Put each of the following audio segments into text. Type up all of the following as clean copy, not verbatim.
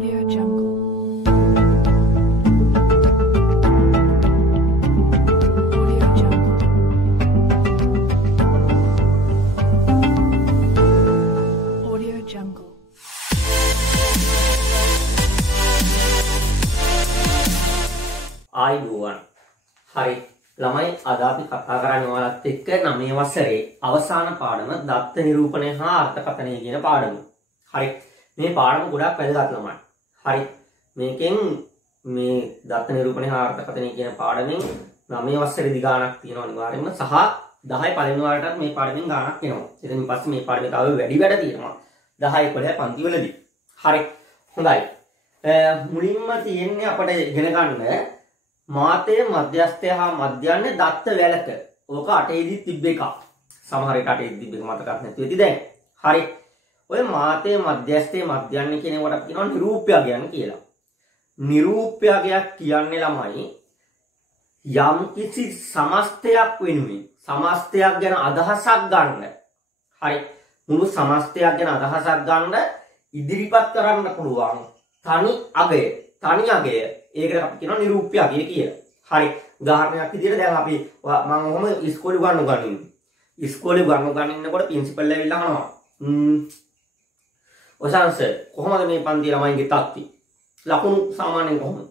Audio Jungle. Audio Jungle. Audio Jungle. ආයුබෝවන්. හරි ළමයි අද අපි කතා කරන්නේ ඔයාලත් එක්ක 9 වසරේ අවසාන පාඩම දත්ත නිරූපණය හා අර්ථකථනය කියන පාඩම. හරි මේ පාඩම ගොඩක් වැදගත් ළමයි. හරි මේකෙන් මේ දත්ත නිරූපණය හා අර්ථකථනය කියන පාඩමෙන් 9 වසරේදී ගාණක් තියෙනවා අනිවාර්යයෙන්ම සහ 10 පළවෙනි වාරයටත් මේ පාඩමෙන් ගාණක් එනවා. ඉතින් පස්සේ මේ පාඩමේ තව වැඩි වැඩ තියෙනවා 10 11 පන්ති වලදී. හරි හොඳයි. මුලින්ම තියෙන්නේ අපිට ඉගෙන ගන්න මාතය මධ්‍යස්ථය හා මධ්‍යන්න දත්ත වැලක. ඕක අටේදී තිබ්බ එක. සමහර එක අටේදී තිබ්බ එක මතකත් නැති වෙති දැන්. හරි. ඔය මාතය මධ්‍යස්ථය මධ්‍යන්න කියන ඒවාට කියනවා නිරූප්‍යගයන් කියලා. නිරූප්‍යගයක් කියන්නේ ළමයි යම් කිසි සමස්තයක් වෙනුවෙන් සමස්තයක් ගැන අදහසක් ගන්න. හරි. මුළු සමස්තයක් ගැන අදහසක් ගන්න ඉදිරිපත් කරන්න පුළුවන් තනි අගය. තනි අගය ඒකට අපි කියනවා නිරූප්‍ය අගය කියලා. හරි. උදාහරණයක් විදිහට දැන් අපි මම ඔහම ඉස්කෝලේ ගන්න. ඉස්කෝලේ ගන්නකොට ප්‍රින්සිපල් ඇවිල්ලා අහනවා. ඔසන්ස කොහොමද මේ පන්ති ළමයින්ගේ තත්ති? ලකුණු සාමාන්‍යයෙන් කොහොමද?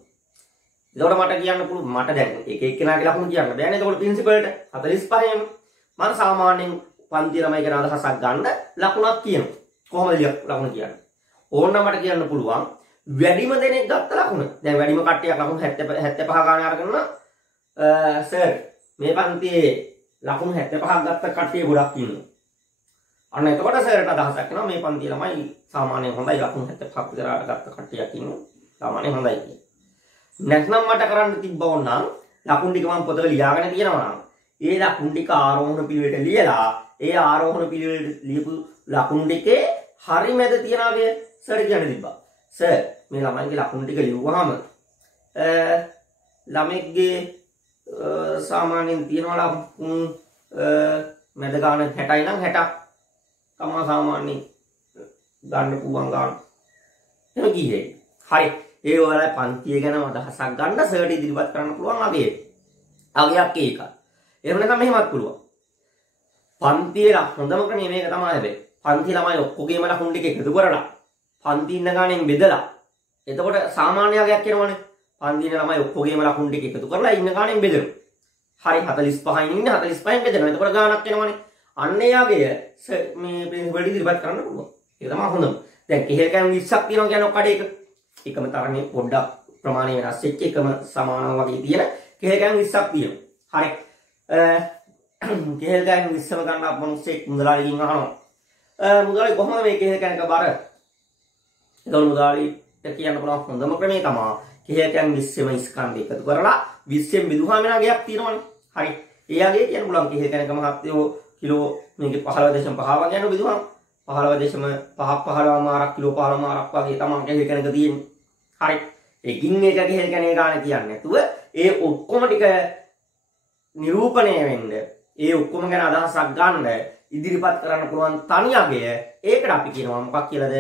එතකොට මට කියන්න පුළුවන් මට දැන් එක එක්කෙනාගේ ලකුණු කියන්න බෑනේ. එතකොට ප්‍රින්සිපල්ට 45න් මම සාමාන්‍යයෙන් පන්ති ළමයි ගැන අදහසක් ගන්න ලකුණක් කියනවා. කොහොමද ලකුණ කියන්නේ? ඕනනම් මට කියන්න පුළුවන් වැඩිම දෙනෙක් ගත්ත ලකුණ. දැන් වැඩිම කට්ටියක් ලකුණු 75 ගාන අරගෙන සර් මේ පන්තියේ ලකුණු 75ක් ගත්ත කට්ටිය ගොඩක් ඉන්නවා. අන්න එතකොට සර්ට අදහසක් එනවා මේ පන්තියේ ළමයි සාමාන්‍යයෙන් හොඳයි ලකුණු 75ක් විතර ගත්ත කට්ටියක් ඉන්නවා. සාමාන්‍යයෙන් හොඳයි කියලා. නැත්නම් මට කරන්න තිබ්බ ඕනනම් ලකුණු ටික මම පොතේ ලියාගෙන තියෙනවා නම් ඒ ලකුණු ටික ආරෝහණ පිළිවෙලට ලියලා ඒ ආරෝහණ පිළිවෙලට ලියපු ලකුණු ටිකේ හරි මැද තියනාවේ සර් කියන්න තිබ්බා. සර් මේ ළමයින්ගේ ලකුණු ටික ලිව්වහම ළමෙක්ගේ සාමාන්‍යයෙන් තියනවා ලකුණු මැද ගාන 60යි නම් 60ක් තමයි සාමාන්‍යයෙන් ගන්න පුළුවන් ගාන. එහෙම කියේ. හරි. ඒ වල පන්තිය ගැන අදහසක් ගන්න සර්ට ඉදිරිපත් කරන්න පුළුවන් අගයට. අගයක් ඒකයි. එහෙම නැත්නම් මෙහෙමත් පුළුවන්. පන්තියේ හොඳම ක්‍රමය මේක තමයි හැබැයි. පන්ති ළමයි ඔක්කොගේම ලකුණු ටික එකතු කරලා පන්ති ඉන්න ගානෙන් බෙදලා එතකොට සාමාන්‍ය අගයක් එනවනේ. පන්ති ඉන්න ළමයි ඔක්කොගේම ලකුණු ටික එකතු කරලා ඉන්න ගානෙන් බෙදනවා. හරි 45න් ඉන්න 45න් බෙදනවා. එතකොට ගානක් එනවනේ. අන්න ඒ අගය මේ ප්‍රින්සිපල් ඉදිරිපත් කරන්න පුළුවන්. ඒක තමයි හොඳම. දැන් කෙහෙල් කෑම 20ක් තියෙනවා කියන්නේ කඩේක. එකම තරමේ පොඩ්ඩක් ප්‍රමාණය වෙනස් වෙච්ච එකම සමානව වගේ තියෙන කෙහෙල් කෑම 20ක් තියෙනවා. හරි. කෙහෙල් කෑම 20ම ගන්න මිනිස්සෙක් මුදලාලිගෙන් අහනවා. මුදලාලි කොහොමද මේ කෙහෙල් කෑමක බර? එතකොට මුදලාලිට කියන්න පුළුවන් හොඳම ක්‍රමය තමයි කෙහෙල් කෑම 20ම ස්කන්ධ එකතු කරලා 20න් බෙදුවාම වෙන අගයක් තියෙනවනේ. හරි. ඒ අගය කියන්න පුළුවන් කෙහෙල් කෑමක මහත්යෝ කිලෝ මේකේ 15.5 වගේ යන බෙදුවාම 15.5 මාරක් කිලෝ 15 මාරක් වගේ තමයි කෙහෙල් කෑමක තියෙන්නේ. හරි. එකින් එක කෙහෙල් කෑමේ ගාන කියන්නේ නැතුව ඒ ඔක්කොම ටික නිරූපණය වෙන්න ඒ ඔක්කොම ගැන අදහසක් ගන්න ඉදිරිපත් කරන්න පුළුවන් තනි අගය ඒකට අපි කියනවා මොකක් කියලාද?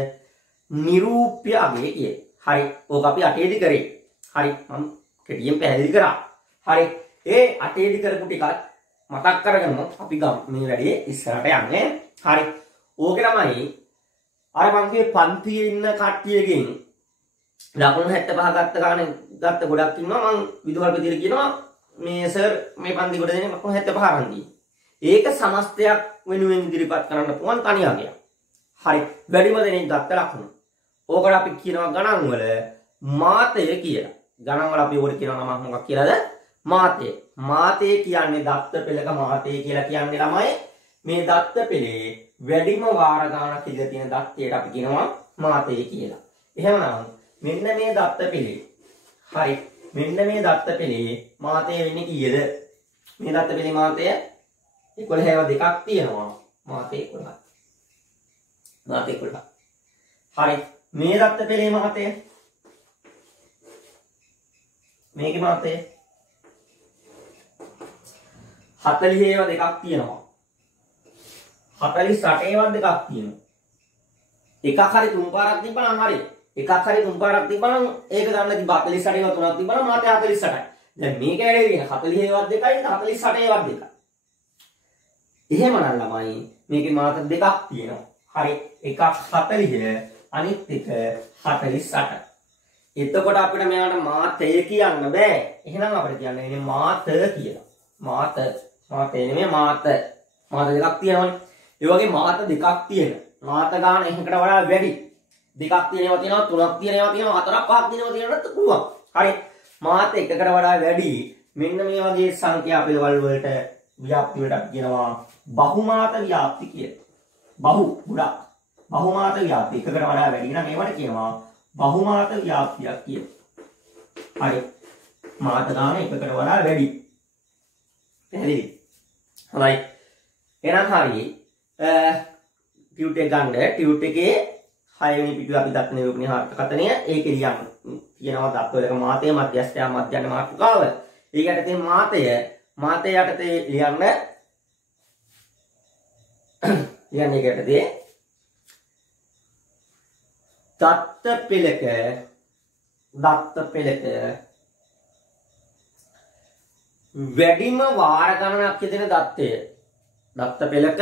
නිරූප්‍ය අගය කියලා. හරි. ඕක අපි අටේදී කරේ. හරි. මම කෙටියෙන් පැහැදිලි කරා. හරි. ඒ අටේදී කරපු ටිකත් මතක් කරගන්න අපි මේ වැඩේ ඉස්සරහට යන්නේ. හරි. ඕකේ තමයි අර මම කියේ පන්තියේ ඉන්න කට්ටියගෙන් ලකුණු 75 ගත්ත ගොඩක් ඉන්නවා. මම විදුහල් විදියට කියනවා මේ සර් මේ පන්ති කොට දෙන්නේ ලකුණු 75 අරන් දී. ඒක සමස්තයක් වෙනුවෙන් ඉදිරිපත් කරන්න පුළුවන් තනි අගයක්. හරි. වැඩිම දෙනෙක් ගත්ත ලකුණු. ඕකට අපි කියනවා ගණන් වල මාතය කියලා. ගණන් වල අපි ඕකට කියනවා නම මොකක් කියලාද? මාතය. මාතය කියන්නේ දත්ත පෙළක මාතය කියලා කියන්නේ ළමයි මේ දත්ත පෙළේ වැඩිම වාර ගණනක් ඉඳලා තියෙන දත්තයට අපි කියනවා මාතය කියලා. එහෙමනම් මෙන්න මේ දත්ත පෙළේ. හරි. මෙන්න මේ දත්ත පෙළේ මාතය වෙන්නේ කීයද? මේ දත්ත පෙළේ මාතය 11 දෙකක් තියෙනවා. මාතය 11. මාතය 11. හරි. මේ දත්ත පෙළේ මාතය මේකේ මාතය 40 දෙකක් තියෙනවා. 48 දෙකක් තියෙනවා. එකක් හරි තුන් පාරක් තිබ්බනම් හරි. එකක් හරි තුන් පාරක් තිබ්බනම් ඒක ගන්න තිබ්බ 48 ඒවා තුනක් තිබ්බනම් මාතේ 48යි. දැන් මේක ඇරේ තියෙන 40 ඒවත් 2යි 48 ඒවත් 2යි. එහෙමනම් ළමයි මේකේ මාත දෙකක් තියෙනවා. හරි එකක් 40 අනිත් එක 48. එතකොට අපිට මෙයාට මාතය කියන්න බෑ. එහෙනම් අපිට කියන්න ඉන්නේ මාත කියලා. මාතේ නෙමෙයි මාත. මාත දෙකක් තියෙනවනේ. ඒ වගේ මාත දෙකක් තියෙන. මාත ගන්න එකකට වඩා වැඩි. දෙකක් තියෙනවා තියෙනවා තුනක් තියෙනවා තියෙනවා හතරක් පහක් තියෙනවා තියෙනවත් පුළුවන්. හරි. මාත එකකට වඩා වැඩි. මෙන්න මේ වගේ සංඛ්‍යා පිළිවෙල වලට ව්‍යාප්ති වලට කියනවා බහුමාත ව්‍යාප්ති කියලා. ගොඩක්. බහුමාත ව්‍යාප්ති එකකට වඩා වැඩි නම් ඒවට කියනවා බහුමාත ව්‍යාප්තියක් කියලා. හරි. මාත ගන්න එකකට වඩා වැඩි. පැහැදිලි. හොඳයි. එහෙනම් හරි. ටියුට් එක ගන්න. ටියුට් එකේ 6 වෙනි පිටුවේ අපි දක්වන නිරූපණීය අර්ථකථනය ඒකේ ලියන්න. කියනවා දත්වලක මාතය මධ්‍යස්ථය මධ්‍යන මාතෘකාව. ඒකට තියෙන මාතය යටතේ ලියන්න. ලියන්නේ යටතේ දත්ත පෙළක වැඩිම වාර ගණනක් යෙදෙන දත්තය. දත්ත පෙළක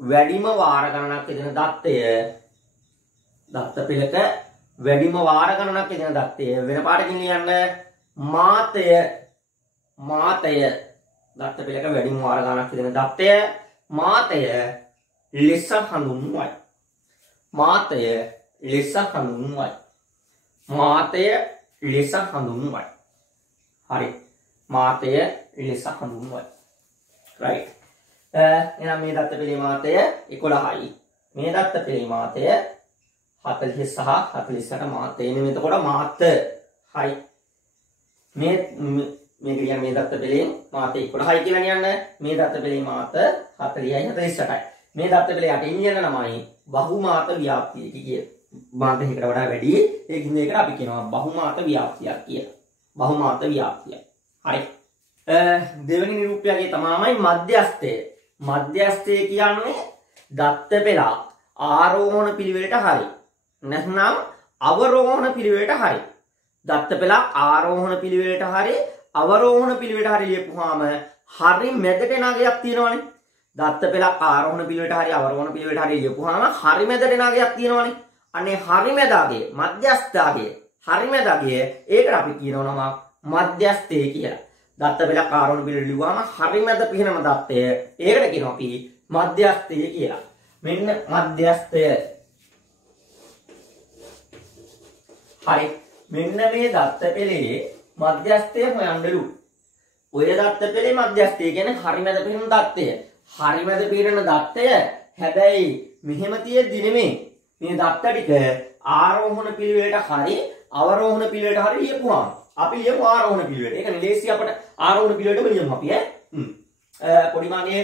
වැඩිම වාර ගණනක් යෙදෙන දත්තය. දත්ත පෙළක වැඩිම වාර ගණනක් යෙදෙන දත්තය. වෙන පාඩකින් ලියන්න මාතය. දත්ත පෙළක වැඩිම වාර ගණනක් යෙදෙන දත්තය මාතය ලෙස හඳුන්වයි. හරි. මාතය ලෙස හඳුන්වයි. right. එහෙනම් මේ දත්ත පෙළේ මාතය 11යි. මේ දත්ත පෙළේ මාතය 40 සහ 48 මාතය. එන්නේ එතකොට මාත. හරි. මේක කියන්නේ මේ දත්ත පෙළේ මාතය 11යි කියලා කියන්නේ. මේ දත්ත පෙළේ මාත 40යි 48යි. මේ දත්ත පෙළේ යටින් කියන නමයි බහුමාත ව්‍යාප්තිය කිය. මාත එකකට වඩා වැඩි. ඒකින් මේකට අපි කියනවා බහුමාත ව්‍යාප්තියක් කියලා. බහුමාත ව්‍යාප්තිය. හරි. දෙවෙනි නිරූපණයේ තමයි මධ්‍යස්ථය. මධ්‍යස්ථය කියන්නේ දත්ත පෙළ ආරෝහණ පිළිවෙලට හරි. නැත්නම් අවරෝහණ පිළිවෙලට හරි. දත්ත පෙළ ආරෝහණ පිළිවෙලට හරි අවරෝහණ පිළිවෙලට හරි ලියපුවාම හරි මැදට නගයක් තියෙනවනේ. දත්ත පෙළක් ආරෝහණ පිළිවෙලට හරි අවරෝහණ පිළිවෙලට හරි ලියපුවාම හරි මැදට නගයක් තියෙනවනේ. අනේ හරි මැදගේ මධ්‍යස්ථාගේ හරි මැදගේ ඒකට අපි කියනවා මධ්‍යස්ථය කියලා. දත්ත පෙළක් ආරෝහණ පිළිවෙලට ලියුවාම හරි මැද පිහිනම දත්තය. ඒකට කියනවා අපි මධ්‍යස්ථය කියලා. මෙන්න මධ්‍යස්ථය. හරි. මෙන්න මේ දත්ත පෙළේ මධ්‍යස්ථය හොයන්නලු. ඔය දත්ත පෙළේ මධ්‍යස්ථය කියන්නේ හරි මැද පිහිනන දත්තය. හරි මැද පිහිනන දත්තය හැබැයි මෙහෙම තියෙද්දි නෙමෙයි. මේ දත්ත ටික ආරෝහණ පිළිවෙලට හරි අවරෝහණ පිළිවෙලට හරි ලියපුවාම අපි ලියමු ආරෝහණ පිළිවෙලට. ඒක නෙලේසි අපිට ආරෝහණ පිළිවෙලටම ලියමු අපි පොඩි මාගේ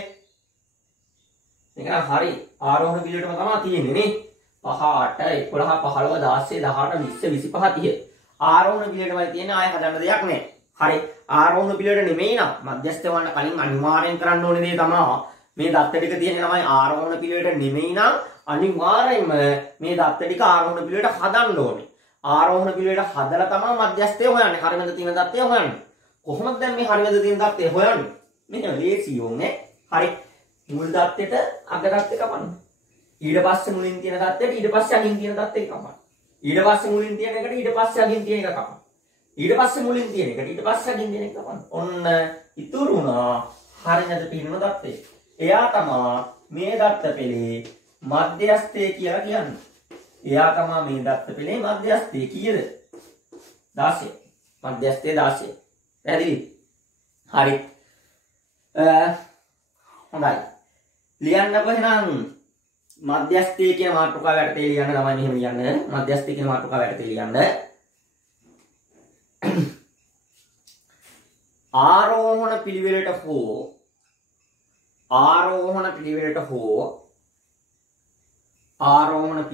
මේක නම් හරි ආරෝහණ පිළිවෙලටම තමයි තියෙන්නේ නේ. 5 8 11 15 16 18 20 25 30 ආරෝහණ පිළිවෙලටමයි තියෙන්නේ. ආයෙ හදන්න දෙයක් නැහැ. හරි. ආරෝහණ පිළිවෙලට නෙමෙයි නම් මධ්‍යස්ථ වන්න කලින් අනිවාර්යෙන් කරන්න ඕනේ දේ තමයි මේ දත්ත ටික තියෙන්නේ තමයි ආරෝහණ පිළිවෙලට නෙමෙයි නම් අනිවාර්යෙන්ම මේ දත්ත ටික ආරෝහණ පිළිවෙලට හදන්න ඕනේ. ආරෝහණ පිළිවෙලට හදලා තමයි මධ්‍යස්ථය හොයන්නේ. හරිමද තියෙන දත්තය හොයන්නේ. කොහොමද දැන් මේ හරිමද තියෙන දත්තය හොයන්නේ? මෙන්න ලේසියෝනේ. හරි. මුල් දත්තෙට අග දත්තේ කපන්න. ඊට පස්සේ මුලින් තියෙන දත්තෙට ඊට පස්සේ අගින් තියෙන දත්තේ කපන්න. ඊට පස්සේ මුලින් තියෙන එකට ඊට පස්සේ අගින් තියෙන එක කපන්න. ඊට පස්සේ මුලින් තියෙන එකට ඊට පස්සේ අගින් තියෙන එක කපන්න. ඔන්න ඉතුරු වුණා හරිමද පිළින දත්තේ. එයා තමයි මේ දත්ත පෙළේ මධ්‍යස්ථය කියලා කියන්නේ. එයා තමයි මේ දත්ත පෙළේ මධ්‍යස්ථය කීයද? 16. මධ්‍යස්ථය 16. පැහැදිලි? හරි. හොඳයි. ලියන්නකො එහෙනම් මධ්‍යස්ථය කියන මාතෘකාව යටතේ ලියන්න තමයි මෙහෙම ලියන්න. මධ්‍යස්ථය කියන මාතෘකාව යටතේ ලියන්න. ආරෝහණ පිළිවෙලට හෝ අවරෝහණ පිළිවෙලට හෝ අවරෝහණ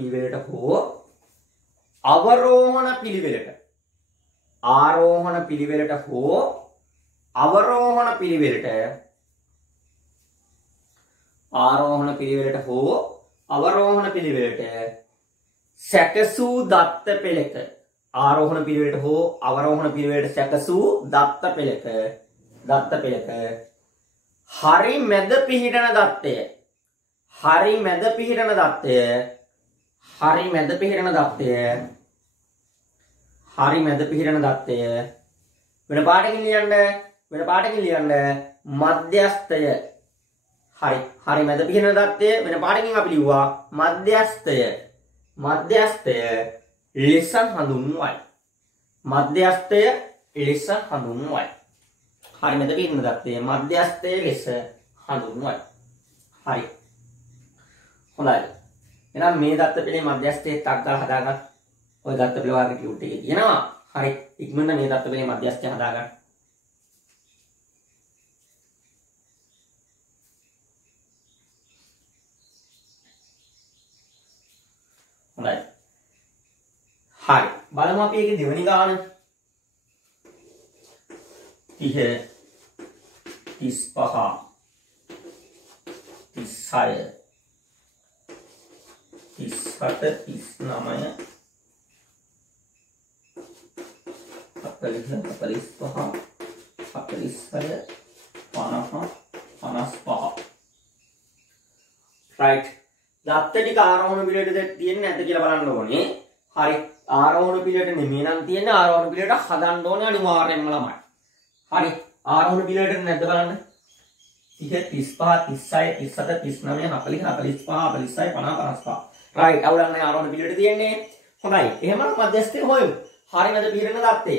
පිළිවෙලට අවරෝහණ පිළිවෙලට සැකසූ දත්ත පෙළක ආරෝහණ පිළිවෙලට හෝ අවරෝහණ පිළිවෙලට සැකසූ දත්ත පෙළක හරි මැද පිහිටන දත්තය හරි මැද පිහිටන දත්තය හරි මැද පිහිටන දත්තය හරි මැද පිහිටන දත්තය වෙන පාඩකින් ලියන්න මධ්‍යස්ථය හරි මැද පිහිටන දත්තය වෙන පාඩකින් අපි ලිව්වා මධ්‍යස්ථය ලෙස හඳුන්වයි මධ්‍යස්ථය ලෙස හඳුන්වයි හරි මැද පිහිටන දත්තය මධ්‍යස්ථය ලෙස හඳුන්වයි හරි හොඳයි එහෙනම් මේ දත්ත පෙළේ මධ්‍යස්ථයේ ටක් ගාලා හදාගන්න ඔය දත්ත පෙළ වාගේ ටියුට් එකේ තියෙනවා හරි ඉක්මනට මේ දත්ත පෙළේ මධ්‍යස්ථය හදාගන්න හොඳයි හරි බලමු අපි ඒකේ දෙවෙනි ගාන 30 35 36 39 right දත්ත ටික ආරෝහණ පිළිවෙලට තියෙන්නේ නැද්ද කියලා බලන්න ඕනේ. හරි ආරෝහණ පිළිවෙලට නෙමෙයි නම් තියෙන්නේ ආරෝහණ පිළිවෙලට හදන්න ඕනේ අනිවාර්යෙන්ම ළමයි. හරි ආරෝහණ පිළිවෙලට නැද්ද බලන්න. 30 35 36 37 39 40 45 46 50 55 right අවුලන්නේ ආරෝහණ පිළිවෙලට තියෙන්නේ. හොඳයි එහෙනම් මධ්‍යස්ථය හොයමු. හරි මැද පිරෙන දත්තය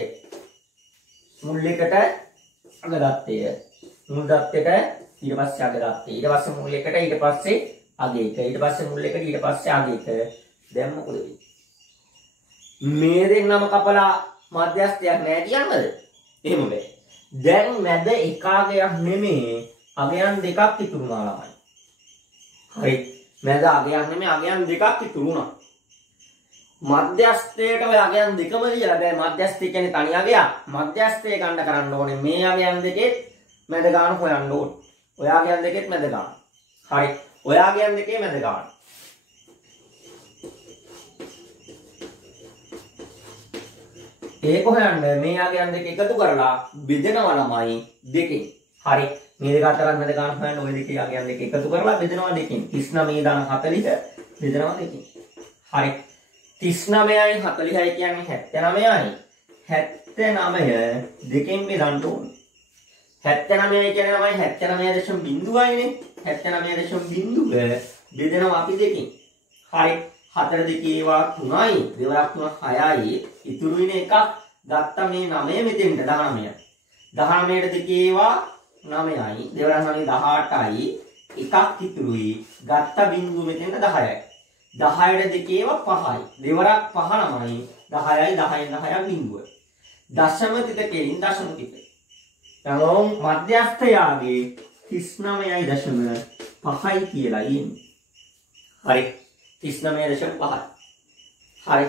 මුල් එකට අග දත්තය මුල් දත්තයට ඊට පස්සේ අග දත්තය ඊට පස්සේ මුල් එකට ඊට පස්සේ අග එක ඊට පස්සේ මුල් එකට ඊට පස්සේ අග එක දැන් මොකද වෙන්නේ මේ දෙන්නම කපලා මධ්‍යස්ථයක් නැහැ කියන්නද එහෙම බෑ දැන් මැද එකාගයක් නෙමෙයි අගයන් දෙකක් ඉතුරු වුණා ළමයි හරි මැද අගයක් නෙමෙයි අගයන් දෙකක් ඉතුරු වුණා මධ්‍යස්ථයට ඔය අගයන් දෙකම ලියලා බෑ මධ්‍යස්ථය කියන්නේ තනි අගයක් මධ්‍යස්ථය ගන්න කරන්න ඕනේ මේ අගයන් දෙකේ මැද ගාන හොයන්න ඕනේ ඔය අගයන් දෙකෙත් මැද ගාන හරි ඔය අගයන් දෙකේ මැද ගාන ඒක හොයන්න මේ අගයන් දෙක එකතු කරලා බෙදෙනවා ළමයි දෙකෙන් හරි මේ දෙක අතර මැද ගාන හොයන්න ඔය දෙකේ අගයන් දෙක එකතු කරලා බෙදෙනවා දෙකෙන් 39 දාන 40 බෙදෙනවා දෙකෙන් හරි 39යි 40යි කියන්නේ 79යි 79 දෙකෙන් බෙදන්න ඕනේ 79යි කියන්නේ ළමයි 79.0යිනේ 79.0 බෙදෙනවා අපි දෙකෙන් හරි 4 දෙකේ ඒවා 3යි දෙවරක් 3 6යි ඉතුරු වෙන එකක් ගත්ත මේ 9 මෙතෙන්ට 19යි 19ට දෙකේ ඒවා 9යි දෙවරක් 9 18යි එකක් ඉතුරුයි ගත්ත බිංදුව මෙතෙන්ට 10යි 10ට දෙකේ ඒවා 5යි දෙවරක් 5 9යි 10යි 10යි 10ක් බිංදුව දශම තිතකෙලින් දශම තිත යනෝම් මධ්‍යස්ථයාගේ 39.5යි කියලා ඉන්නේ හරි 39.5 හරි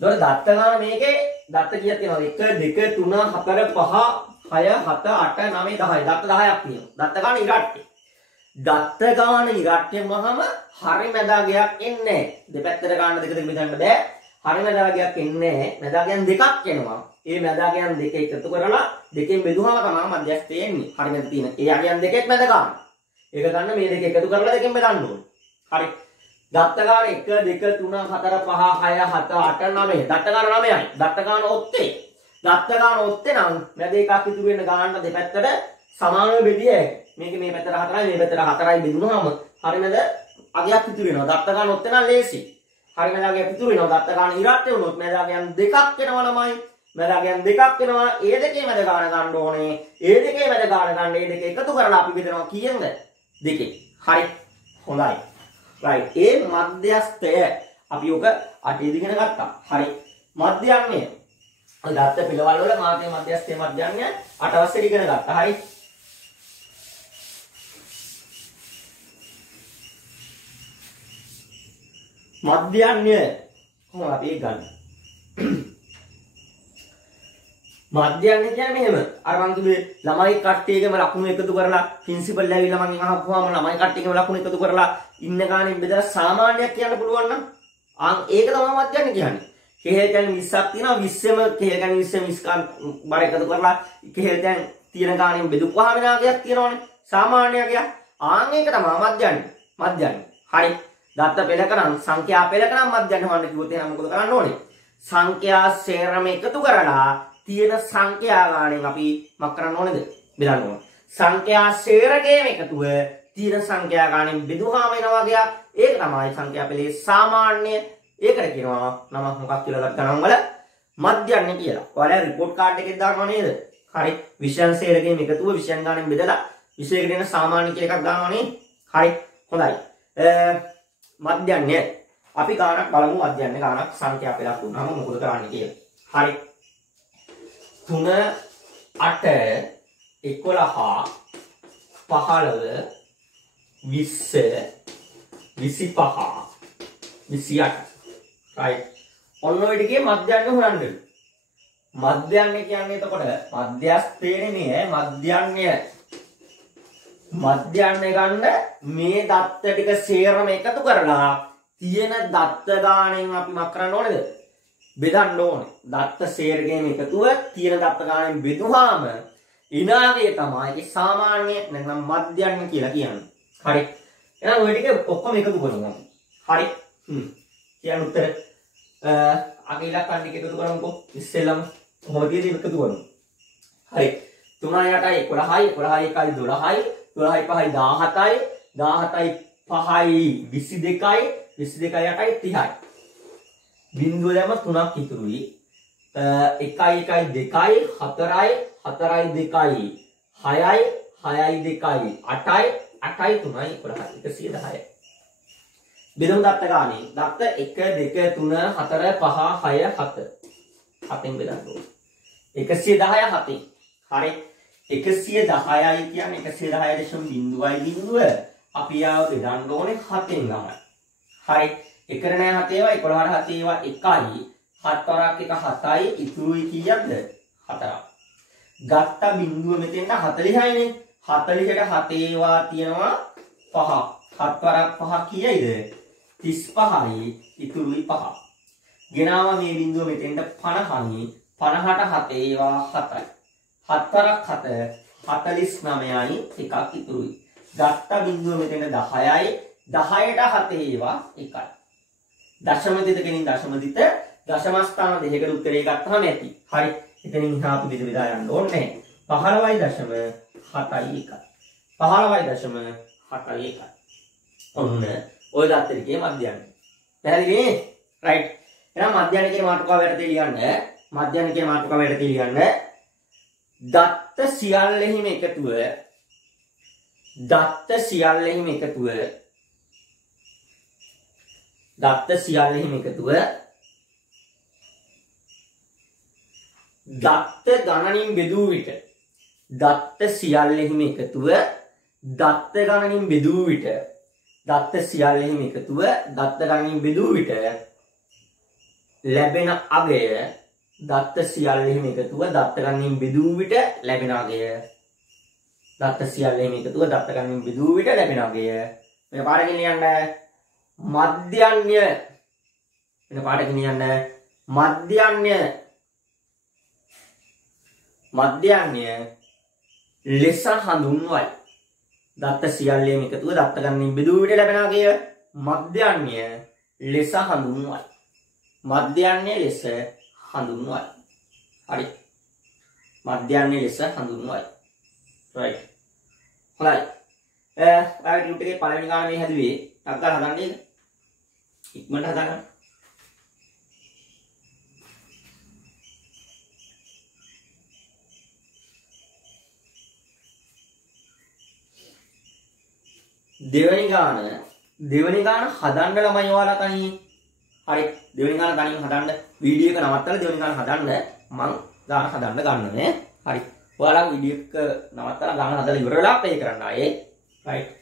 දොර දත්ත ගන්න මේකේ දත්ත කීයක් තියෙනවද 1 2 3 4 5 6 7 8 9 10 දත්ත 10ක් තියෙනවා දත්ත ගන්න ඉරට්ටේ දත්ත ගන්න ඉරට්ටෙම වහම හරි මැදාගයක් එන්නේ දෙපැත්තට ගන්න දෙක බෙදන්න බෑ හරි මැදාගයක් එන්නේ මැදාගයන් දෙකක් එනවා ඒ මැදාගයන් දෙක එකතු කරලා දෙකෙන් බෙදුවම තමයි මධ්‍යස්ථය එන්නේ හරි මැද තියෙන ඒ අගයන් දෙකෙත් මැද ගන්න ඒක ගන්න මේ දෙක එකතු කරලා දෙකෙන් බෙදන්න ඕනේ හරි දත්ත ගන්න 1 2 3 4 5 6 7 8 9 දත්ත ගන්න 9යි දත්ත ගන්න ඔත්තේ නම් මැද එකක් ඉතුරු වෙන ගන්න දෙපැත්තට සමානව බෙදිය හැකියි මේක මේ පැත්තට 4යි මේ පැත්තට 4යි බෙදුනහම හරි මැද අගයක් ඉතුරු වෙනවා දත්ත ගන්න ඔත්තේ නම් ලේසි හරි මැද අගයක් ඉතුරු වෙනවා දත්ත ගන්න ඉරට්ටේ වුණොත් මැද අගයන් දෙකක් වෙනවා ළමයි මැද අගයන් දෙකක් වෙනවා ඒ දෙකේ මැද ගාන ගන්න ඕනේ ඒ දෙකේ මැද ගාන ගන්න ඒ දෙක එකතු කරලා අපි බෙදනවා කීයෙන්ද දෙකේ හරි හොඳයි right ඒ මධ්‍යස්ථය අපි ඔක අටේ දිගෙන ගත්තා හරි මධ්‍යන්නේ දත්ත පිළවල් වල මාතේ මධ්‍යස්ථය මධ්‍යන්නේ අටවස්සේ ඉගෙන ගත්තා හරි මධ්‍යන්නේ කොහොමද අපි ඒක ගන්න මධ්‍යන්නේ කියන්නේ මෙහෙම. අර මං කිව්වේ ළමයි කට්ටියකම ලකුණු එකතු කරලා ප්‍රින්සිපල් ඇවිල්ලා මං අහපුවාම ළමයි කට්ටියකම ලකුණු එකතු කරලා ඉන්න ගානෙන් බෙදලා සාමාන්‍යයක් කියන්න පුළුවන් නම් ඒක තමයි මධ්‍යන්නේ කියන්නේ. කෙහෙල් දැන් 20ක් තියෙනවා 20ෙම කෙහෙල් දැන් 20 බර එකතු කරලා කෙහෙල් දැන් තියෙන ගානෙන් බෙදුවාම නාගයක් තියෙනවනේ සාමාන්‍යයක්. ඒක තමයි මධ්‍යන්නේ. මධ්‍යන්නේ. හරි. දත්ත පෙළක නම් සංඛ්‍යා පෙළක නම් මධ්‍යන්නේ හොයන්න කිව්වොත් එහෙනම් මොකද කරන්න ඕනේ? සංඛ්‍යා සේරම එකතු කරලා තියෙන සංඛ්‍යා ගානෙන් අපි මක් කරන්න ඕනේද? බෙදන්න ඕනේ. සංඛ්‍යා සේරකේම එකතුව තියෙන සංඛ්‍යා ගානෙන් බෙදුවාම එන වගේක්. ඒක තමයි සංඛ්‍යා පෙළේ සාමාන්‍ය. ඒකට කියනවා නමක් මොකක් කියලා ගන්න වල මධ්‍යන්නේ කියලා. ඔයාලා report card එකේ දානවා නේද? හරි. විෂයන් සේරකේම එකතුව විෂයන් ගානෙන් බෙදලා විෂයකට එන සාමාන්‍ය කියලා එකක් දානවා නේ. හරි. හොඳයි. මධ්‍යන්නේ අපි ගානක් බලමු මධ්‍යන්නේ ගානක් සංඛ්‍යා පෙළක් දුන්නාම මොකද කරන්නේ කියලා. හරි. 3 8 11 15 20 25 28 right ඔන්න ඔය ටිකේ මධ්‍යන්නේ හොයන්න. මධ්‍යන්නේ කියන්නේ එතකොට මධ්‍යස්ථේනේ නේ මධ්‍යන්නේ ගන්න මේ දත්ත ටික සේරම එකතු කරලා තියෙන දත්ත ගාණෙන් අපි මක් කරන්න ඕනේද? බෙදන්න ඕනේ. දත්ත සේරකේම එකතුව තියෙන දත්ත ගාණෙන් බෙදුවාම ඉනාගේ තමයි ඒ සාමාන්‍ය නැත්නම් මධ්‍යන්නේ කියලා කියන්නේ. හරි. එහෙනම් ඔය ටික ඔක්කොම එකතු කරමු. හරි. කියන උත්තර අගේ ඉලක්කම් ටික එකතු කරමුකෝ. ඉස්සෙල්ලම කොහොමද එකතු කරමු. හරි. 3 8යි 11යි 11යි 1යි 12යි 12යි 5යි 17යි 17යි 5යි 22යි 22යි 8යි 30යි. බිංදුව දැම්ම 3ක් ඉතුරුයි. 1යි 1යි 2යි 4යි 4යි 2යි 6යි 6යි 2යි 8යි 8යි 3යි 11යි 110යි. බෙදමු දත්ත ගානේ. දත්ත 1 2 3 4 5 6 7. 7ෙන් බෙදන්න ඕනේ. 110 7. හරි. 110යි කියන්නේ 110.0 අපි ආව බෙදන්න ඕනේ 7ෙන් තමයි. හරි. 1 නෑ 7 ඒවා 11ට 7 ඒවා 1යි 7 වරක් 1 7යි ඉතුරුයි කීයක්ද 4ක්. ගත්ත බිඳුව මෙතෙන්ට 40යිනේ 40ට 7 ඒවා තියෙනවා 5ක් 7 වරක් 5 කීයයිද 35යි ඉතුරුයි 5ක්. ගෙනාවා මේ බිඳුව මෙතෙන්ට 50යි 50ට 7 ඒවා 7යි 7 වරක් 7 49යි එකක් ඉතුරුයි. ගත්ත බිඳුව මෙතෙන්ට 10යි 10ට 7 ඒවා 1යි. දශම දිතකින් දශම දිත දශම ස්ථාන දෙකකට උත්තරේ ගත්තාම ඇති. හරි. එතනින් එහා අපි බෙදා යන්න ඕනේ. 15.7යි 1යි. 15.7යි 1යි. ඔන්න ඔය දත්තරිකේ මධ්‍යන්නේ. පැහැදිලි නේ? රයිට්. එහෙනම් මධ්‍යන්නේ කියන මාතෘකාව යටතේ ලියන්න. මධ්‍යන්නේ කියන මාතෘකාව යටතේ ලියන්න. දත්ත සියල්ලෙහිම එකතුව දත්ත සියල්ලෙහිම එකතුව දත්ත සියල්ලෙහිම එකතුව දත්ත ගණනින් බෙදූ විට දත්ත සියල්ලෙහිම එකතුව දත්ත ගණනින් බෙදූ විට දත්ත සියල්ලෙහිම එකතුව දත්ත ගණනින් බෙදූ විට ලැබෙන අගය දත්ත සියල්ලෙහිම එකතුව දත්ත ගණනින් බෙදූ විට ලැබෙන අගය දත්ත සියල්ලෙහිම එකතුව දත්ත ගණනින් බෙදූ විට ලැබෙන අගය මේ පාඩකින් ලියන්න මධ්‍යන්‍ය වෙන පාඩකින් ලියන්න මධ්‍යන්‍ය ලෙස හඳුන්වයි. දත්ත සියල්ලෙහිම එකතුව දත්ත ගණනින් බෙදූ විට ලැබෙන අගය මධ්‍යන්‍ය ලෙස හඳුන්වයි. මධ්‍යන්‍ය ලෙස හඳුන්වයි. හරි. මධ්‍යන්‍ය ලෙස හඳුන්වයි. right. හොඳයි. ඔයාලට ටියුට් එකේ පළවෙනි ගාන මේ හැදුවේ ටක් ගාලා හදන්නේ. ඉක්මනට හදාගන්න. දෙවෙනි ගාන හදන්න ළමයි ඔයාලා තනියෙන්. හරි. දෙවෙනි ගාන තනියෙන් හදන්න වීඩියෝ එක නවත්තලා දෙවෙනි ගාන හදන්න මං ගාන හදන්න ගන්නනේ. හරි. ඔයාලා වීඩියෝ එක නවත්තලා ගාන හදලා ඉවර වෙලා ප්ලේ කරන්න ආයේ. right.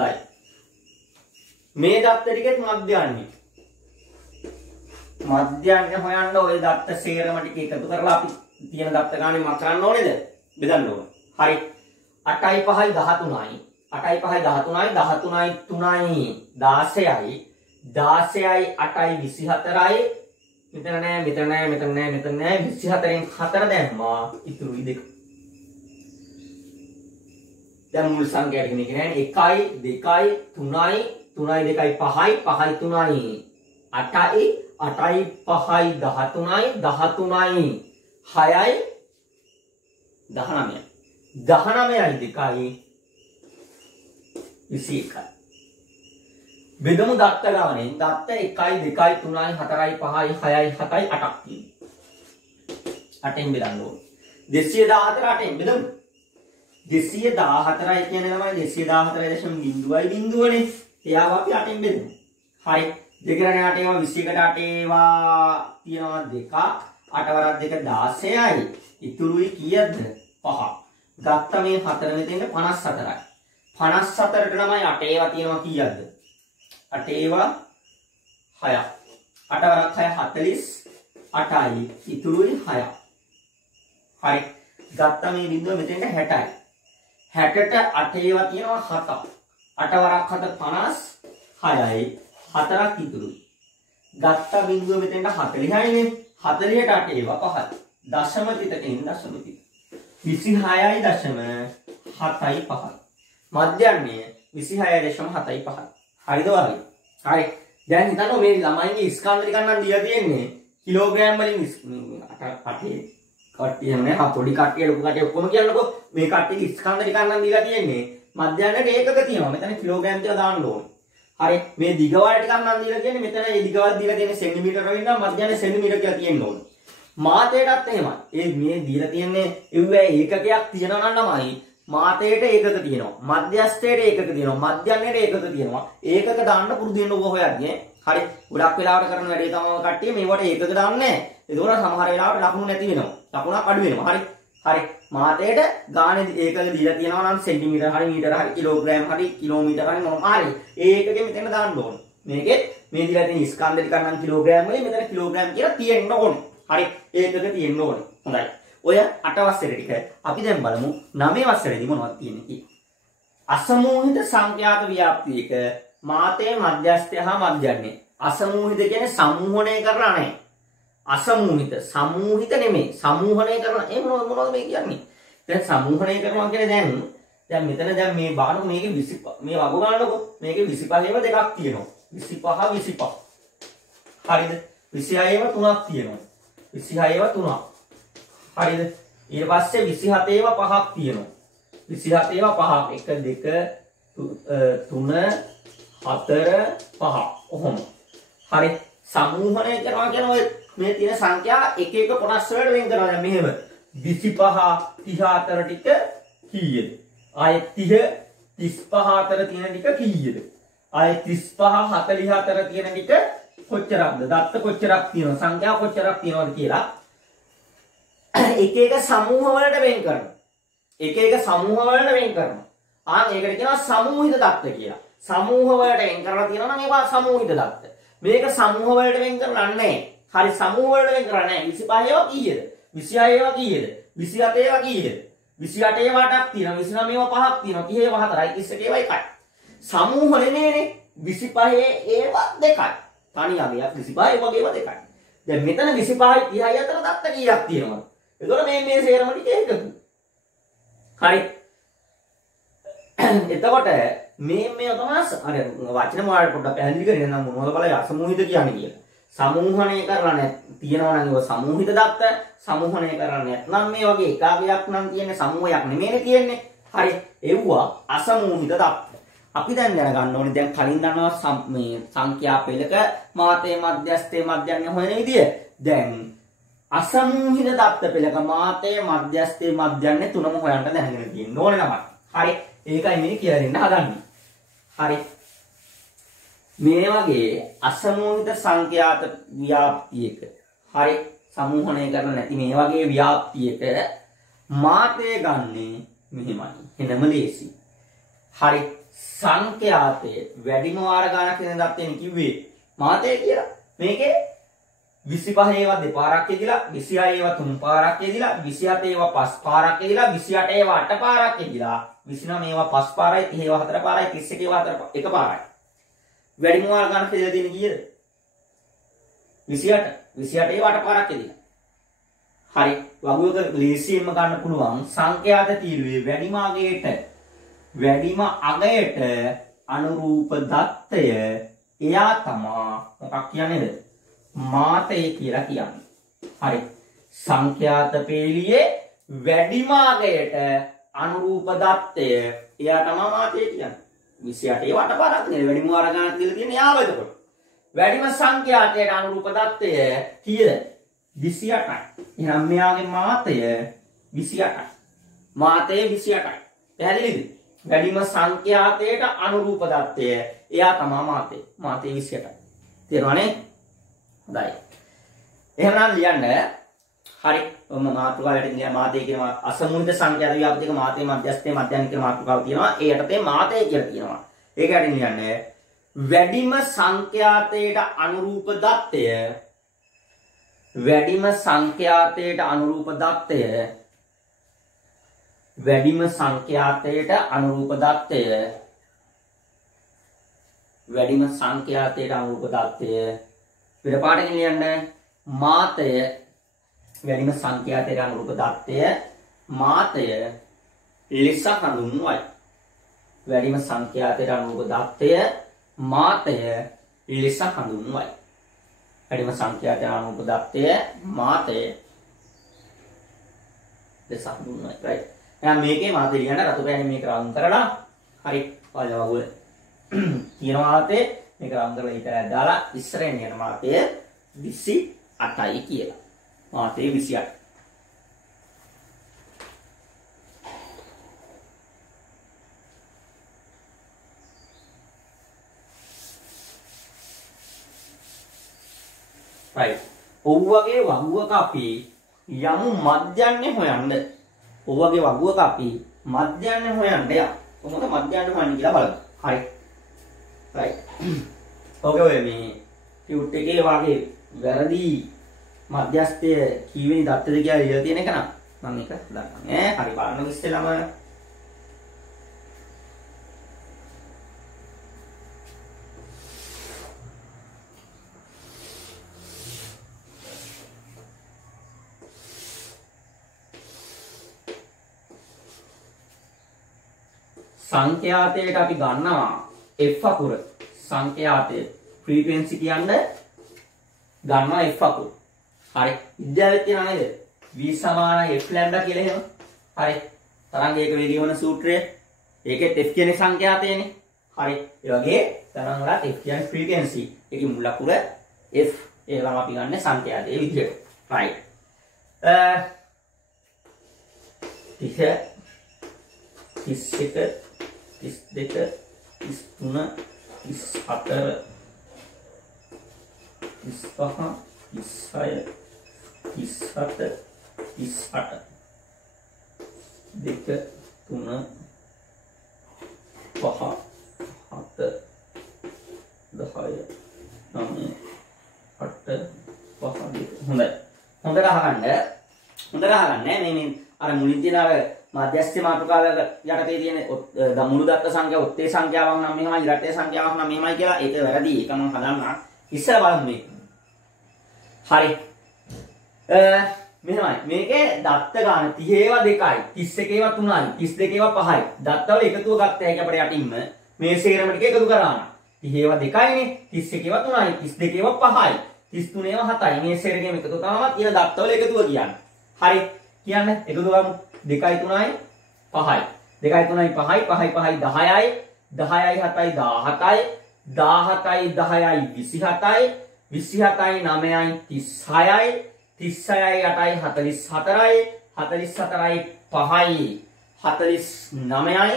හොඳයි. මේ දත්ත ටිකෙත් මධ්‍යන්නේ. මධ්‍යන්නේ හොයන්න ওই දත්ත සේරම ටික එකතු කරලා අපි තියෙන දත්ත ගානේ මත කරන්න ඕනේද? බෙදන්න ඕනේ. හරි. 8යි 5යි 13යි. 8යි 5යි 13යි 13යි 3යි 16යි 16යි 8යි 24යි මෙතන නෑ මෙතන නෑ මෙතන නෑ මෙතන නෑ 24න් 4 දැම්මා ඉතුරුයි 2. දැන් මුල් සංඛ්‍යාවට ගෙන එක නෑනේ 1යි 2යි 3යි 3යි 2යි 5යි 5යි 3යි 8යි 8යි 5යි 13යි 13යි 6යි 19යි 19යි 2යි 21යි. බෙදමු දත්ත ගානේ. දත්ත 1යි 2යි 3යි 4යි 5යි 6යි 7යි 8ක් තියෙනවා. 8ෙන් බෙදන්න ඕනේ. 214 8ෙන් බෙදමු. 214යි කියන්නේ තමයි 214.0නේ. එයාව අපි 8ෙන් බෙදමු. හරි. 2 ගණනේ 8 ඒවා 21ට 8 ඒවා තියෙනවා 2ක්. 8 වරක් 2 16යි. ඉතුරුයි කීයද? 5ක්. ගත්ත මේ 4 මෙතෙන් 54යි. 54ට ළමයි 8 ඒවා තියෙනවා කීයද? 8 ඒවා 6ක්. 8 වරක් 6 48යි. ඉතුරුයි 6ක්. හරි. ගත්ත මේ බිඳුව මෙතෙන්ට 60යි. 60ට 8 ඒවා තියෙනවා 7ක්. 8 වරක් 7 56යි. 4ක් ඉතුරුයි. ගත්ත බිඳුව මෙතෙන්ට 40යිනේ. 40ට 8 ඒවා 5යි. දශම තිතකින් දශම තිත. 26යි දශම 7යි 5යි. මධ්‍යන්නේ 26.75. හරිද වගේ? හරි. දැන් හිතන්න මේ ළමයින්ගේ ස්කන්ධ ටික නම් දීලා තියෙන්නේ කිලෝග්‍රෑම් වලින් අපේ කට්ටිය නේ පොඩි කට්ටිය ලොකු කට්ටිය ඔක්කොම කියන්නකො මේ කට්ටියගේ ස්කන්ධ ටික නම් දීලා තියෙන්නේ මධ්‍යන්නට ඒකක තියෙනවා. මෙතන කිලෝග්‍රෑම් කියලා දාන්න ඕනේ. හරි. මේ දිගවල ටික නම් දීලා තියෙන්නේ මෙතන මේ දිගවල දීලා තියෙන්නේ සෙන්ටිමීටර වලින් නම් මධ්‍යන්නේ සෙන්ටිමීටර කියලා තියෙන්න ඕනේ. මාතේටත් එහෙමයි. මේ දීලා තියෙන්නේ ඉව්වේ ඒකකයක් තියෙනවා නම් ළමයි මාතේට ඒකක තියෙනවා. මධ්‍යස්ථයට ඒකක තියෙනවා. මධ්‍යන්නයට ඒකක තියෙනවා. ඒකක දාන්න පුරුදු වෙන්න ඕක හොයන්නේ. හරි. ගොඩක් වෙලාවට කරන වැඩේ තමයි කට්ටිය මේවට ඒකක දාන්නේ නැහැ. ඒකෝර සමහර වෙලාවට ලකුණු නැති වෙනවා. ලකුණක් අඩු වෙනවා. හරි. හරි. මාතේට ගානේ ඒකක දීලා තියෙනවා නම් සෙන්ටිමීටර හරි මීටර හරි කිලෝග්‍රෑම් හරි කිලෝමීටර හරි මොනවා හරි. ඒකකෙ මෙතන දාන්න ඕනේ. මේකෙත් මේ දීලා තියෙන ස්කන්ධ ටික නම් කිලෝග්‍රෑම් වලින් මෙතන කිලෝග්‍රෑම් කියලා තියෙන්න ඕනේ. හරි. ඒකක තියෙන්න ඕනේ. හොඳයි. ඔය 8 වසරේ ටික අපි දැන් බලමු 9 වසරේදී මොනවද තියෙන්නේ කියලා. අසමූහිත සංඛ්‍යාත ව්‍යාප්තියක මාතේ මධ්‍යස්ථය හා මධ්‍යන්නේ. අසමූහිත කියන්නේ සමූහණය කරලා නැහැ. අසමූහිත සමූහිත නෙමෙයි. සමූහණය කරන ඒ මොනවද මේ කියන්නේ? දැන් සමූහණය කරනවා කියන්නේ දැන් මෙතන දැන් මේ බානක මේකේ 25 මේ වග ගන්නකො මේකේ 25ේම දෙකක් තියෙනවා. 25 හරිද? 26ේම තුනක් තියෙනවා. 26ේම තුනක්. හරිද? ඊට පස්සේ 27 ඒවා පහක් තියෙනවා. 27 ඒවා පහක් 1 2 3 4 5. ඔහොම. හරි. සමූහණය කරනවා කියන ඔය මේ තියෙන සංඛ්‍යා එක එක කොටස් වලට වෙන් කරනවා. දැන් මෙහෙම 25 34 ටික කීයද? ආයෙත් 30 35 අතර තියෙන ටික කීයද? ආයෙත් 35 44 තියෙන ටික කොච්චරක්ද? දත්ත කොච්චරක් තියෙනවද? සංඛ්‍යා කොච්චරක් තියෙනවද කියලා එක එක සමූහ වලට වෙන් කරනවා. එක එක සමූහ වලට වෙන් කරනවා. ඒකට කියනවා සමූහිත දත්ත කියලා. සමූහ වලට වෙන් කරලා තියෙනවා නම් ඒවා සමූහිත දත්ත. මේක සමූහ වලට වෙන් කරලා නැහැ. හරි සමූහ වලට වෙන් කරලා නැහැ. 25 ඒවා කීයද? 26 ඒවා කීයද? 27 ඒවා කීයද? 28 ඒවා 8ක් තියෙනවා. 29 ඒවා 5ක් තියෙනවා. 30 ඒවා 4යි. 31 ඒවා 1යි. සමූහ නෙමෙයිනේ. 25 ඒවා 2යි. තනි අගයක් 25 ඒවා 2යි. දැන් මෙතන 25යි 30යි අතර දත්ත කීයක් තියෙනවද? එතකොට මේ සේරම ටික එකතු. හරි. එතකොට මේ තමයි අර වචන මාඩ පොඩ්ඩක් පැහැදිලි කරගෙන නම් මොනවද බලයි අසමූහිත කියන්නේ කියලා. සමූහණය කරලා තියෙනවා නම් ඒක සමූහිත දත්ත. සමූහණය කරලා නැත්නම් මේ වගේ එකාගයක් නම් තියෙන්නේ සමූහයක් නෙමෙයිනේ තියෙන්නේ. හරි. ඒවුවා අසමූහිත දත්ත. අපි දැන් දැනගන්න ඕනේ දැන් කලින් දන්නවා මේ සංඛ්‍යා පෙළක මාතේ මධ්‍යස්ථේ මධ්‍යන්නේ හොයන විදිය. දැන් අසමූහිත දත්ත පෙළක මාතේ මධ්‍යස්ථේ මධ්‍යන්නේ තුනම හොයන්න දැනගෙන තියෙන්න ඕනේ ළමයි. හරි. ඒකයි මේ කියලා දෙන්න හදන්නේ. හරි. මේ වගේ අසමූහිත සංඛ්‍යාත ව්‍යාප්තියක හරි සමූහණය කරලා නැති මේ වගේ ව්‍යාප්තියක මාතේ ගන්නේ මෙහෙමයි. එනම ලේසි. හරි. සංඛ්‍යාතයේ වැඩිම වාර ගණනක් කියන දත්තෙන් කිව්වේ මාතේ කියලා. මේකේ 25 ඒවා දෙපාරක් යෙදිලා 26 ඒවා තුන් පාරක් යෙදිලා 27 ඒවා පස් පාරක් යෙදිලා 28 ඒවා අට පාරක් යෙදිලා 29 ඒවා පස් පාරයි 30 ඒවා හතර පාරයි 31 ඒවා එක පාරයි. වැඩිම වාර ගණනක් යෙදලා තියෙන කීයද? 28 ඒවා අට පාරක් යෙදිලා. හරි වගුවක ලේසියෙන්ම ගන්න පුළුවන් සංඛ්‍යාත තීරුවේ වැඩිම අගයට අනුරූප දත්තය එයා තමා මොකක් කියන්නේද? මාතය කියලා කියන්නේ. හරි සංඛ්‍යාත පේළියේ වැඩිම අගයට අනුරූප දත්තය එයා තමා මාතය කියන්නේ. 28 ඒ වටපාරක් නේ වැඩිම වාර ගණනක් දීලා තියෙන යාව එතකොට. වැඩිම සංඛ්‍යාතයට අනුරූප දත්තය කීයද? 28යි. එහෙනම් මෙයාගේ මාතය 28යි. මාතය 28යි. පැහැදිලිද? වැඩිම සංඛ්‍යාතයට අනුරූප දත්තය එයා තමයි මාතය. මාතය 28යි. තේරුණානේ? හොඳයි. එහෙනම් ලියන්න. හරි. ඔන්න මාතෘකාවට කියන මාතය කියන අසමූලිත සංඛ්‍යාත ව්‍යාපෘතික මාතේ මධ්‍යස්ථයේ මධ්‍යන්ත කියන මාතෘකාව තියෙනවා. ඒ යටතේ මාතය කියලා තියෙනවා. ඒකට ලියන්න. වැඩිම සංඛ්‍යාතයට අනුරූප දත්තය වැඩිම සංඛ්‍යාතයට අනුරූප දත්තය වැඩිම සංඛ්‍යාතයට අනුරූප දත්තය වැඩිම සංඛ්‍යාතයට අනුරූප දත්තය පෙර පාඩකින් ලියන්න මාතය වැඩිම සංඛ්‍යාතයට අනුරූප දත්තය මාතය ලෙස හඳුන්වයි. වැඩිම සංඛ්‍යාතයට අනුරූප දත්තය මාතය ලෙස හඳුන්වයි. වැඩිම සංඛ්‍යාතයට අනුරූප දත්තය මාතය ලෙස හඳුන්වයි. right. එහෙනම් මේකේ මාතය ලියන්න රතු පෑනේ මේක රවුම් කරලා හරි වල වගුල කියන මාතේ මේක රවුම් කරලා ඊට දාලා ඉස්සරෙන් යන මාතය 28යි කියලා. මාතේ 28. right. ඔව්වගේ වගුවක අපි යමු මධ්‍යන්නේ හොයන්න. ඔව්වගේ වගුවක අපි මධ්‍යන්නේ හොයන්න යමු. කොහොමද මධ්‍යන්නේ හොයන්නේ කියලා බලමු. හරි. right. ඔගේ ඔය මේ ටියුට් එකේ වාගේ වැරදි මධ්‍යස්ථය කීවෙනි දත්තද කියලා ලියලා තියෙන එක නම් මම මේක දන්නවා. හරි බලන්න ඉස්සෙල්ලාම සංඛ්‍යාතයට අපි ගන්නවා f අකුර. සංඛ්‍යාතයේ ෆ්‍රීකවෙන්සි කියන්නේ ගන්නවා f අකුර. හරි. විද්‍යාවෙත් තියෙනවා නේද? v = f ලැම්ඩා කියලා එහෙම. හරි. තරංගයක වේගය වන සූත්‍රය. ඒකෙත් f කියන්නේ සංඛ්‍යාතයනේ. හරි. ඒ වගේ තරංග වලත් f කියන්නේ ෆ්‍රීකවෙන්සි. ඒකේ මුල් අකුර f. ඒක තමයි අපි ගන්න සංඛ්‍යාතයේ විදිහට. right. 32 33 34 35 36 37 38 2 3 5 7 10 9 8 5 හොඳට අහගන්න. මේ අර මුලින් තියෙන අර මධ්‍යස්ථ මාතෘකාව යටතේ තියෙන මුළු දත්ත සංඛ්‍යාව ඔත්තේ සංඛ්‍යාවක් නම් මෙහෙමයි ඉරටේ සංඛ්‍යාවක් නම් මෙහෙමයි කියලා ඒක වැරදි. ඒක මම හදන්න ඉස්සර බලමු මේක. හරි. මෙහෙමයි. මේකේ දත්ත ගන්න 30 ඒවා 2යි 31 ඒවා 3යි 32 ඒවා 5යි. දත්තවල එකතුව ගත්ත හැකි අපිට යටින්ම මේ සේරම ටික එකතු කරාම 30 ඒවා 2යිනේ 31 ඒවා 3යි 32 ඒවා 5යි 33 ඒවා 7යි. මේ සේරගෙම එකතු කරාම කියන දත්තවල එකතුව කියන්නේ. හරි. කියන්නේ එකතු කරමු 2යි 3යි 5යි 2යි 3යි 5යි 5යි 5යි 10යි 10යි 7යි 17යි 17යි 10යි 27යි 27යි 9යි 36යි 36යි 8යි 44යි 44යි 5යි 49යි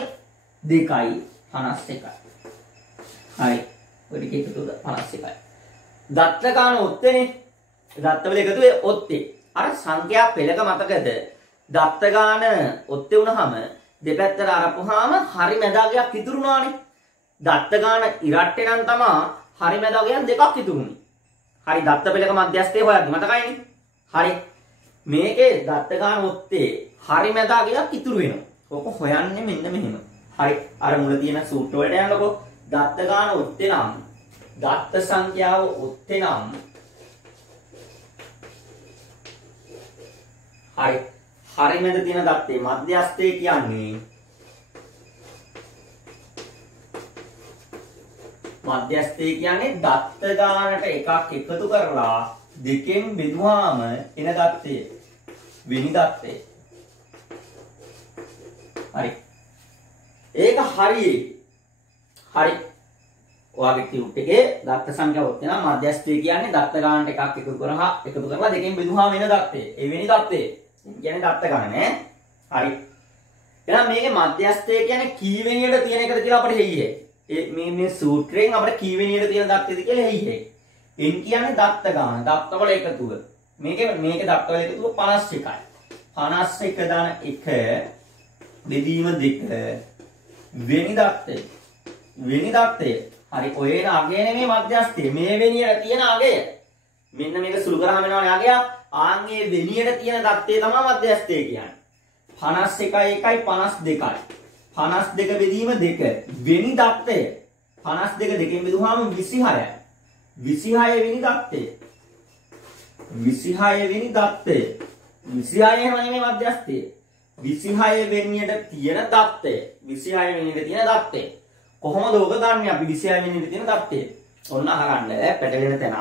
2යි 51යි. හරි. ඔය ටික එකතු 51යි. දත්ත ගන්න ඔත්තේනේ. දත්තවල එකතුවේ ඔත්තේ. අර සංඛ්‍යා පෙළක මතකද? දත්ත ගාන ඔත්තේ වුණාම දෙපැත්තට අරපුවාම හරි මැදගයක් ඉතුරුනානේ. දත්ත ගාන ඉරට්ටේ නම් තමයි හරි මැදගයක් දෙකක් ඉතුරුනේ. හරි දත්ත පෙළක මැදස්තේ හොයද්දි මතකයිනේ. හරි මේකේ දත්ත ගාන ඔත්තේ හරි මැදගයක් ඉතුරු වෙනවා. ඕක හොයන්නේ මෙන්න මෙහෙම. හරි අර මුල තියෙන සූත්‍ර වලට යනකො දත්ත ගාන ඔත්තේ නම් දත්ත සංඛ්‍යාව ඔත්තේ නම් හරි මැද තියෙන දත්තේ මධ්‍යස්ථය කියන්නේ දත්ත ගානට එකක් එකතු කරලා දෙකෙන් බෙදුවාම එන දත්තය වෙනි දත්තය. හරි ඒක හරියි. හරි ඔයාගේ ටියුට් එකේ දත්ත සංඛ්‍යාව ඔත්තේ නම් මධ්‍යස්ථය කියන්නේ දත්ත ගානට එකක් එකතු කරලා දෙකෙන් බෙදුවාම වෙන දත්තය. ඒ වෙනි දත්තය කියන්නේ දත්ත ගාන නේ. හරි එහෙනම් මේකේ මධ්‍යස්ථය කියන්නේ කීවෙනියට තියෙන එකද කියලා අපිට හෙයියේ. මේ සූත්‍රයෙන් අපිට කීවෙනියට තියෙන දත්තේද කියලා හෙයියේ. n කියන්නේ දත්ත ගාන දත්තවල එකතුව. මේකේ දත්තවල එකතුව 51යි. 51 දාන 1 බෙදීම 2 වෙනි දත්තය. හරි ඔය එන අගය නෙමෙයි මධ්‍යස්ථය. මේ වෙනියට තියෙන අගය. මෙන්න මේක සුළු කරාම එනවනේ අගය. ආන්ගේ වෙනියට තියෙන දත්තේ තමයි මධ්‍යස්ථය කියන්නේ. 51යි 52යි. 52 බෙදීම 2 වෙනි දත්තය. 52 දෙකෙන් බෙදුවාම 26යි. 26 වෙනි දත්තය. 26 වෙනි දත්තය. 26 එහෙම නෙමෙයි මධ්‍යස්ථය. 26 වෙනියට තියෙන දත්තය. 26 වෙනියට තියෙන දත්තය. කොහොමද ඔබ ගන්න අපි 26 වෙනියට තියෙන දත්තය? ඔන්න අහගන්න පැටලෙන තැන.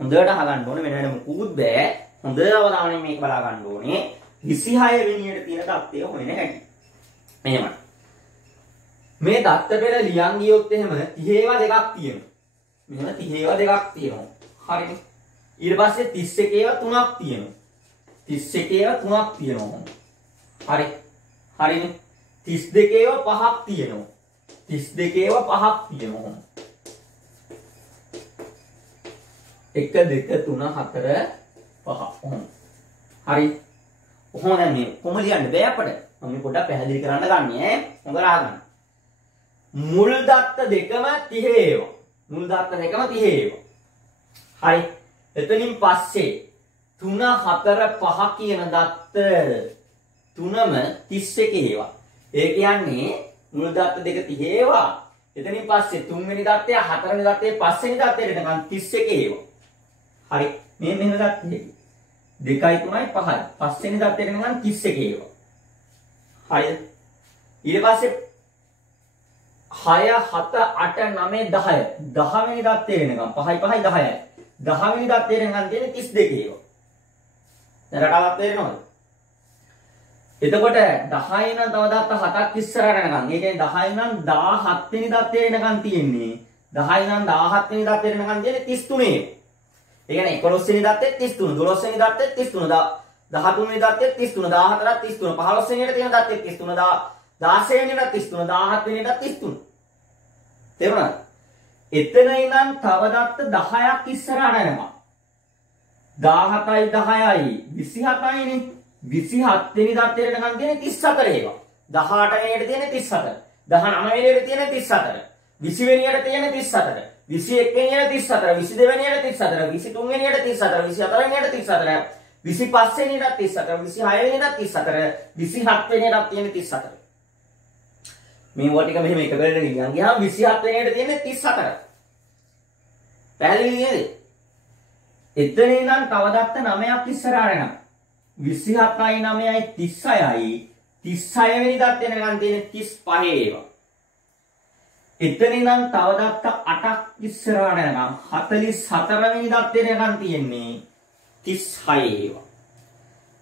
හොඳට අහගන්න ඕනේ වෙන වෙන මුකුත් බෑ. හොඳ අවධානයෙන් මේක බලා ගන්න ඕනේ. 26 වෙනියට තියෙන தත්ත්වය හොයන හැටි. මෙහෙමයි. මේ දත්ත පෙළ ලියන් ගියොත් එහෙම 30 ඒවා දෙකක් තියෙනවා. මෙහෙම 30 ඒවා දෙකක් තියෙනවා. හරිනේ. ඊට පස්සේ 31 ඒවා තුනක් තියෙනවා. 31 ඒවා තුනක් තියෙනවා. හරි. හරිනේ. 32 ඒවා පහක් තියෙනවා. 32 ඒවා පහක් තියෙනවා. 1 2 3 4 5 හරි කොහොමද මේ කොහොම ලියන්න බෑ අපිට මම පොඩ්ඩක් පැහැදිලි කරන්න ගන්නේ ඈ හොඳට අහගන්න මුල් දත්ත දෙකම 30 ඒවා මුල් දත්ත දෙකම 30 ඒවා හරි එතනින් පස්සේ 3 4 5 කියන දත්ත තුනම 31 ඒවා ඒ කියන්නේ මුල් දත්ත දෙක 30 ඒවා එතනින් පස්සේ තුන්වෙනි දත්තය හතරවෙනි දත්තේ පස්වෙනි දත්තේට නිකන් 31 ඒවා හරි මේ මෙහෙම දත්තේ 2යි 3යි 5යි පස්වෙනි දත්තේට නිකන් 31 ඒවා හරිද ඊට පස්සේ 6 7 8 9 10 10 වෙනි දත්තේ නිකන් 5යි 5යි 10යි 10 වෙනි දත්තේට නිකන් තියෙන 32 ඒවා දැන් රටාවක් තේරෙනවද එතකොට 10 නම් තව දත්ත 7ක් ඉස්සරහට යනකම් ඒ කියන්නේ 10 නම් 17 වෙනි දත්තේ වෙනකම් තියෙන්නේ 10 නම් 17 වෙනි දත්තේ වෙනකම් තියෙන්නේ 33 ඒ කියන්නේ 11 වෙනි දත්තේ 33 12 වෙනි දත්තේ 33 13 වෙනි දත්තේ 33 14ට 33 15 වෙනියට තියෙන දත්තේ 33 16 වෙනියට 33 17 වෙනියට 33 තේරුණාද එතන ඉඳන් තව දත්ත 10ක් ඉස්සරහට යනවා 17යි 10යි 27යිනේ 27 වෙනි දත්තේට නිකන් තියෙන 34 ඒවා 18 වෙනියට තියෙන 34 19 වෙනියට තියෙන 34 20 වෙනියට තියෙන 34 21 වෙනියට 34 22 වෙනියට 34 23 වෙනියට 34 24 වෙනියට 34 25 වෙනියට 34 26 වෙනියට 34 27 වෙනියට තියෙන 34 මේ වට ටික මෙහෙම එක බෙරට ගියන් ගියාම 27 වෙනියට තියෙන 34 පැහැදිලි නේද එතන ඉඳන් තව දත්ත 9ක් ඉස්සරහට යනවා 27යි 9යි 36යි 36 වෙනි දත්තේ නිකන් තියෙන 35 ඒවා. එතන ඉඳන් තව දත්ත 8ක් ඉස්සරහට යනවා 44 වෙනි දත්තේ නිකන් තියෙන්නේ 36 ඒවා.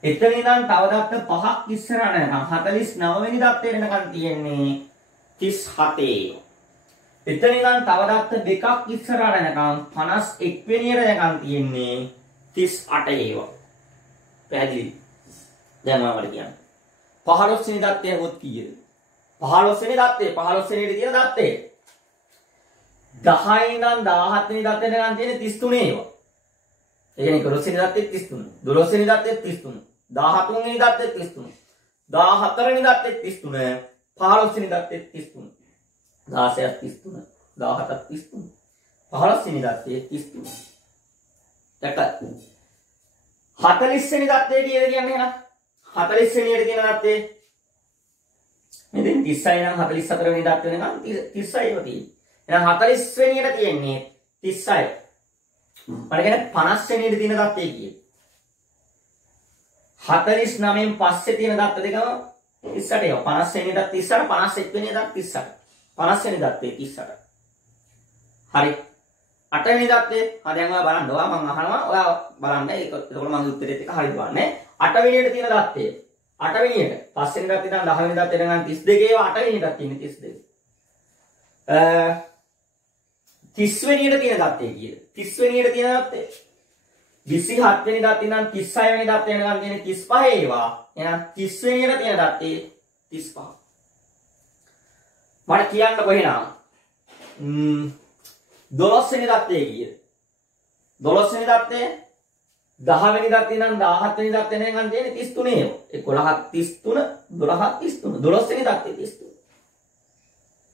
එතන ඉඳන් තව දත්ත 5ක් ඉස්සරහට යනවා 49 වෙනි දත්තේ නිකන් තියෙන්නේ 37 ඒවා. එතන ඉඳන් තව දත්ත දෙකක් ඉස්සරහට යනකම් 51 වෙනියට යනකම් තියෙන්නේ 38 ඒවා. පැහැදිලි දැන් මම ඔයාලට කියන්න 15 වෙනි දත්තය හොත් කීයද 15 වෙනි දත්තේ 15 වෙනිට තියෙන දත්තේ 10 ඉඳන් 17 වෙනි දත්තේ නිකන් තියෙන 33 ඒවා ඒ කියන්නේ 11 වෙනි දත්තේ 33 12 වෙනි දත්තේ 33 13 වෙනි දත්තේ 33 14 වෙනි දත්තේ 33 15 වෙනි දත්තේ 33. 16ක් 33. 17ක් 33. 15 වෙනි දත්තේ 33. දැක්කද? 40 වෙනි දත්තේ කීයද කියන්නේ එහෙනම්? 40 වෙනියට තියෙන දත්තේ මෙතෙන් 36 නම් 44 වෙනි දත් වෙනකම් 36ව තියෙන්නේ. එහෙනම් 40 වෙනියට තියෙන්නේ 36. මට කියන්නේ 50 වෙනියට තියෙන දත්තේ කීයද? 49න් පස්සේ තියෙන දත්ත දෙකම 38 ඒවා 50 වෙනියටත් 38 51 වෙනියටත් 38 50 වෙනි දත්තේ 38. හරි 8 වෙනි දත්තේ දැන් ඔයා බලන්න ඔයා මම අහනවා ඔයා බලන්න ඒක එතකොට මගේ උත්තරෙත් එක හරියට බලන්නේ 8 වෙනියට තියෙන දත්තේ 8 වෙනියට 5 වෙනි දත්තේ ඉඳන් 10 වෙනි දත්තේ වෙනකන් 32 ඒවා 8 වෙනියටත් තියෙන්නේ 32 30 වෙනියට තියෙන දත්තේ කීයද 30 වෙනියට තියෙන දත්තේ 27 වෙනි දත්තේ ඉඳන් 36 වෙනි දත්තේ වෙනකන් තියෙන්නේ 35 ඒවා එහෙනම් 30 වෙනියට තියෙන දත්තේ 35 මට කියන්නකො එහෙනම් 12 වෙනි දත්තේ කීයද 12 වෙනි දත්තේ 10 වෙනි දත්තේ ඉඳන් 17 වෙනි දත්තේ වෙනකන් තියෙන්නේ 33 ඒවා 11ක් 33 12ක් 33 12 වෙනි දත්තේ 33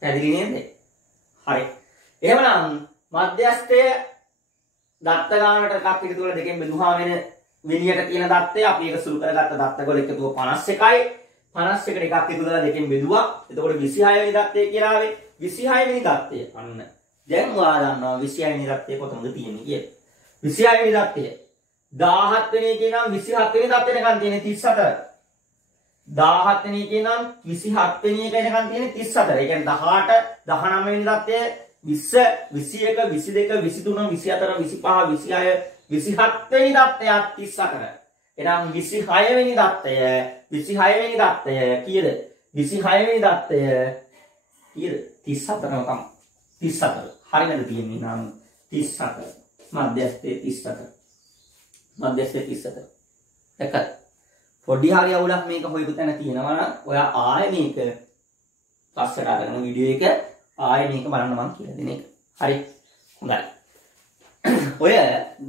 පැහැදිලි නේද හරි එහෙමනම් මධ්‍යස්ථය දත්ත ගානට එකක් පිටු වල දෙකෙන් බෙදුවා වෙන වෙනියට තියෙන දත්තේ අපි ඒක සුළු කරගත්ත දත්ත වල එකතුව 51යි 51ට එකක් පිටු කරලා දෙකෙන් බෙදුවා එතකොට 26 වෙනි දත්තේ කියලා ආවේ 26 වෙනි දත්තේ අන්න දැන් ඔයා දන්නවා 26 වෙනි දත්තේ කොතනද තියෙන්නේ කියලා 26 වෙනි දත්තේ 17 වෙනි එකේ නම් 27 වෙනි දත්තේ වෙනකන් තියෙන්නේ 34 17 වෙනි එකේ නම් 27 වෙනි එක වෙනකන් තියෙන්නේ 34 ඒ කියන්නේ 18 19 වෙනි දත්තේ 20 21 22 23 24 25 26 27 වෙනි දත්තය 34 එහෙනම් 26 වෙනි දත්තය 26 වෙනි දත්තය කීයද 26 වෙනි දත්තය කීයද 34 නකම් 34 හරියටද තියෙන්නේ නම් 34 මධ්‍යස්ථයේ 34 මධ්‍යස්ථයේ 34 එකත් පොඩි හරිය අවුලක් මේක හොයපු තැන තියෙනවා නම් ඔයා ආයෙ මේක පස්සට අරගෙන වීඩියෝ එක ආයෙ මේක බලන්න මම කියලා දෙන එක හරි හොඳයි ඔය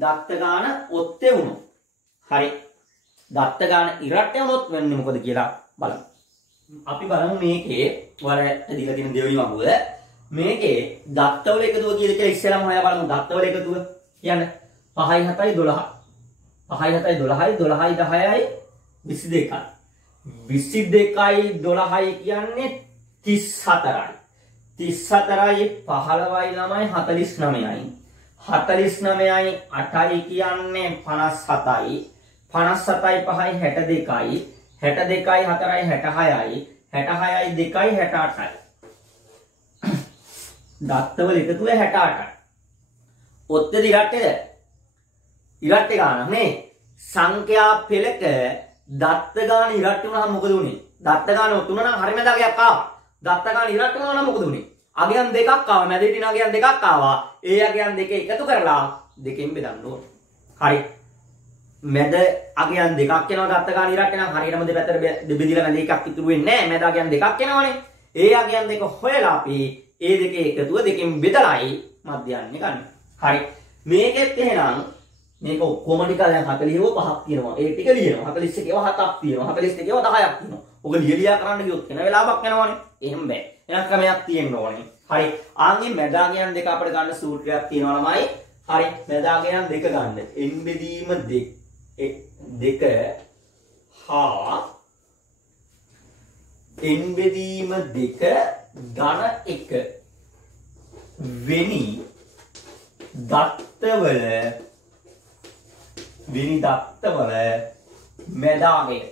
දත්ත ගාන ඔත්තේ වුණොත් හරි දත්ත ගාන ඉරට්ට වුණොත් වෙන්නේ මොකද කියලා බලමු අපි බලමු මේකේ ඔයාලට දීලා තියෙන දෙවෙනි වගුව මේකේ දත්තවල එකතුව කියලා ඉස්සෙල්ලාම හොයා බලමු දත්තවල එකතුව කියන්නේ 5යි 7යි 12 5යි 7යි 12යි 12යි 10යි 22යි 12යි කියන්නේ 34යි 34යි 15යි 9යි 49යි 49යි 8යි කියන්නේ 57යි 57යි 5යි 62යි 62යි 4යි 66යි 66යි 2යි 68යි දත්තවල එකතුව 68යි ඔත්තේ ඉරට්ටේද ඉරට්ටේ ගානක් නේ සංඛ්‍යා පෙළක දත්ත ගාන ඉරට්ට වුණාම මොකද උනේ දත්ත ගාන ඔත්තු වුණා නම් හරියම දගයක් ආවා දත්ත ගාන ඉරට්ට වුණා නම් මොකද උනේ අගයන් දෙකක් ආවා මැදට ඉන අගයන් දෙකක් ආවා ඒ අගයන් දෙක එකතු කරලා දෙකෙන් බෙදන්න ඕන හරි මැද අගයන් දෙකක් එනවා දත්ත ගාන ඉරට්ට නම් හරියටම දෙපැත්තට බෙදලා මැද එකක් ඉතුරු වෙන්නේ නැහැ මැද අගයන් දෙකක් එනවනේ ඒ අගයන් දෙක හොයලා අපි ඒ දෙකේ එකතුව දෙකෙන් බෙදලායි මධ්‍යයන්නේ ගන්න හරි මේකෙත් එහෙනම් මේක ඔක්කොම ටික දැන් 40ව 5ක් තියෙනවා. ඒ ටික ලියනවා. 41ව 7ක් තියෙනවා. 42ව 10ක් තියෙනවා. ඔක ලියලියා කරන්න ගියොත් වෙන වෙලාවක් යනවනේ. එහෙම බෑ. එහෙනම් ක්‍රමයක් තියෙන්න ඕනේ. හරි. ආන්ගේ මැදාගයන් දෙක අපිට ගන්න සූත්‍රයක් තියෙනවා ළමයි. හරි. මැදාගයන් දෙක ගන්න. n බෙදීම දෙක හා n බෙදීම දෙක ධන 1 වෙනි දත්තවල මැදාගේ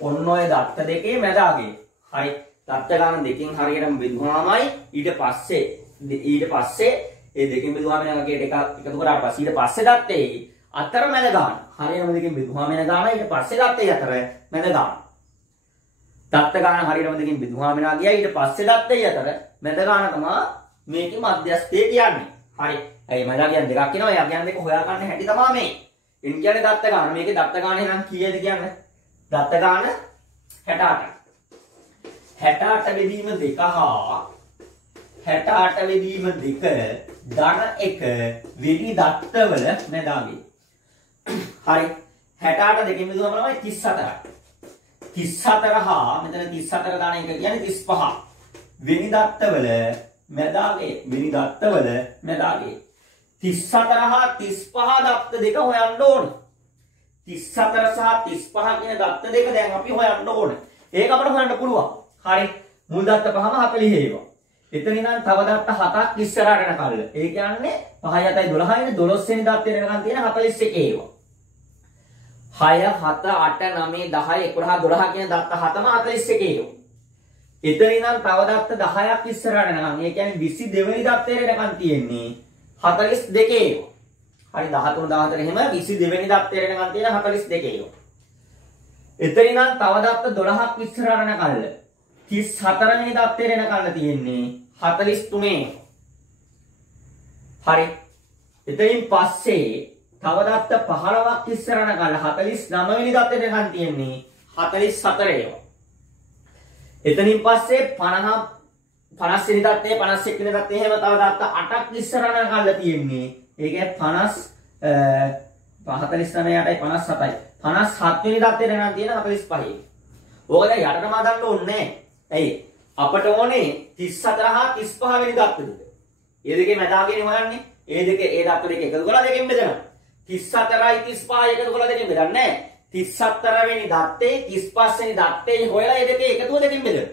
ඔන්න ඔය දත්ත දෙකේ මැදාගේ හරි දත්ත ගන්න දෙකෙන් හරියටම බෙදුවාමයි ඊට පස්සේ ඒ දෙකෙන් බෙදුවාම නගේට එකක් එකතු කරාට පස්සේ ඊට පස්සේ දත්තේ අතර මැද ගන්න හරියටම දෙකෙන් බෙදුවාම එන ගාන ඊට පස්සේ දත්තේ අතර මැද ගන්න දත්ත ගන්න හරියටම දෙකෙන් බෙදුවාම එන ගියා ඊට පස්සේ දත්තේ අතර මැද ගන්න තමයි මේකේ මධ්‍යස්ථය කියන්නේ හරි ඒ මැදාගයන් දෙකක් එනවා ඒ අගයන් දෙක හොයා ගන්න හැටි තමයි මේ එන් කියන්නේ දත්ත ගාන මේකේ දත්ත ගානේ නම් කීයද කියන්නේ දත්ත ගාන 68යි 68 බෙදීම 2 හා 68 බෙදීම 2 ධන 1 වෙනි දත්තවල මැදාගේ හරි 68 දෙකෙන් බෙදුවම තමයි 34යි 34 හා මෙතන 34 දාන එක කියන්නේ 35 වෙනි දත්තවල මැදාගේ 34 හා 35 දත්ත දෙක හොයන්න ඕන. 34 සහ 35 කියන දත්ත දෙක දැන් අපි හොයන්න ඕන. ඒක අපිට හොයන්න පුළුවන්. හරි. මුල් දත්ත පහම 40 ඒවා. එතන ඉඳන් තව දත්ත 7ක් ඉස්සරහට යනකල්. ඒ කියන්නේ 5 7යි 12යි 12 වෙනි දත්තේ යනකන් තියෙන 41 ඒවා. 6 7 8 9 10 11 12 කියන දත්ත 7ම 41 ඒවා. එතන ඉඳන් තව දත්ත 10ක් ඉස්සරහට යනකන්. ඒ කියන්නේ 22 වෙනි දත්තේ යනකන් තියෙන්නේ 42 ඒවා. හරි 13 14 එහෙම 22 වෙනි දත්තේ යනකන් තියෙන 42 ඒවා. එතන ඉඳන් තව දත්ත 12ක් ඉස්සරහට යනකල් 34 වෙනි දත්තේ යනකන් තියෙන්නේ 43. හරි. එතනින් පස්සේ තව දත්ත 15ක් ඉස්සරහට යනකල් 49 වෙනි දත්තේ යනකන් තියෙන්නේ 44 ඒවා. එතනින් පස්සේ 50 වෙනි දත්තේ 51 වෙනි දත්තේ එහෙම තව දත්ත 8ක් ඉස්සරහට යනකල් තියෙන්නේ. ඒ කියන්නේ 49යි 57යි 57 වෙනි දත්තේ යනකන් තියෙන 45. ඕක දැන් යටටම හදන්න ඕනේ නැහැ. ඇයි? අපට ඕනේ 34 හා 35 වෙනි දත්ත දෙක. ඒ දෙකේ මැදාගෙන හොයන්නේ. ඒ දෙක ඒ දත්ත දෙක එකතු කරලා දෙකෙන් බෙදනවා. 34යි 35යි එකතු කරලා දෙකෙන් බෙදන්නේ නැහැ. 34 වෙනි දත්තේ 35 වෙනි දත්තේ හොයලා ඒ දෙකේ එකතුව දෙකෙන් බෙදනවා.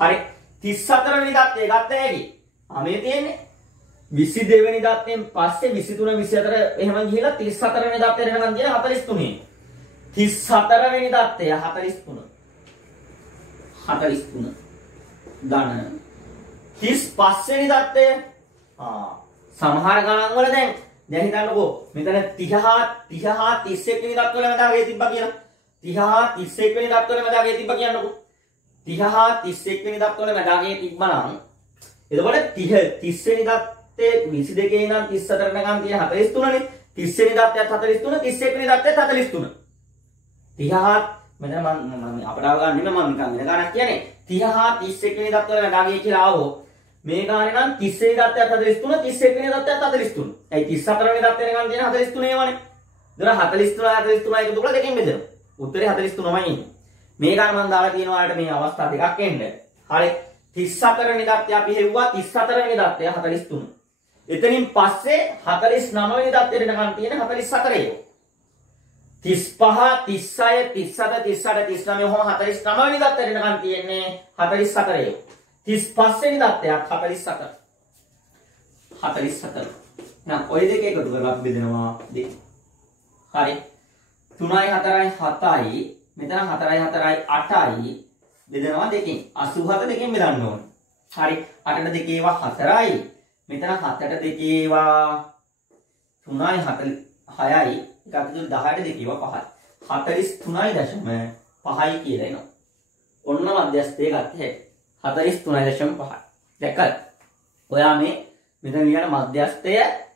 හරි. 34 වෙනි දත්තේ ගත්ත හැකි. මේ තියෙන්නේ 22 වෙනි දත්තෙන් පස්සේ 23 24 එහෙම ගිහලා 34 වෙනි දත්තේ යනකම් තියෙන 43. 34 වෙනි දත්තේ 43. 43 ධන 35 වෙනි දත්තය සමහර ගණන් වල දැන් හිතන්නකෝ මෙතන 30 හා 31 වෙනි දත්ත වල මැදාගේ තිබ්බා කියලා 30 හා 31 වෙනි දත්ත වල මැදාගේ තිබ්බා කියන්නකෝ 30 හා 31 වෙනි දත්ත වල මැදාගේ තිබ්බනම් එතකොට 30 වෙනි දත්තේ 22 ඉඳන් 34 වෙනකම් තියෙන 43නේ 30 වෙනි දත්තයත් 43 31 වෙනි දත්තයත් 43 30 හා මෙතන මම අපට ගන්න නෙමෙයි මම නිකන් වෙන ගණක් කියන්නේ 30 හා 31 වෙනි දත්ත වල මැදාගේ කියලා ආවෝ මේ ගානේ නම් 30 වෙනි දත්තයත් 43 31 වෙනි දත්තයත් 43. ඇයි 34 වෙනි දත්තේ නිකන් තියෙන 43 ඒවනේ. දර 43 එකතු කරලා දෙකෙන් බෙදෙනවා. උත්තරේ 43මයි ඉන්නේ. මේ ගාන මම දාලා තියෙනවා ඔයාලට මේ අවස්ථා දෙකක් එන්න. හරි 34 වෙනි දත්තය අපි හෙව්වා 34 වෙනි දත්තය 43. එතනින් පස්සේ 49 වෙනි දත්තේ නිකන් තියෙන 44 ඒවා. 35 36 37 38 39 ඔහොම 49 වෙනි දත්තේ නිකන් තියෙන්නේ 44 ඒවා. 35 වෙනි දත්තයක් 44. 44. නම් ඔය දෙක එකතු කරලා බෙදෙනවා දෙක. හරි. 3යි 4යි 7යි මෙතන 4යි 4යි 8යි බෙදෙනවා දෙකෙන්. 87 දෙකෙන් බෙදන්න ඕනේ. හරි. 8ට දෙකේවා 4යි. මෙතන 7ට දෙකේවා 3යි 6යි එකතු 10ට දෙකේවා 5යි. 43.5යි කියලා එනවා. ඔන්න මධ්‍යස්ථය ගත්ත හැටි. 43.5. දැක්කද? ඔයා මේ මෙතන ලියන මධ්‍යස්ථය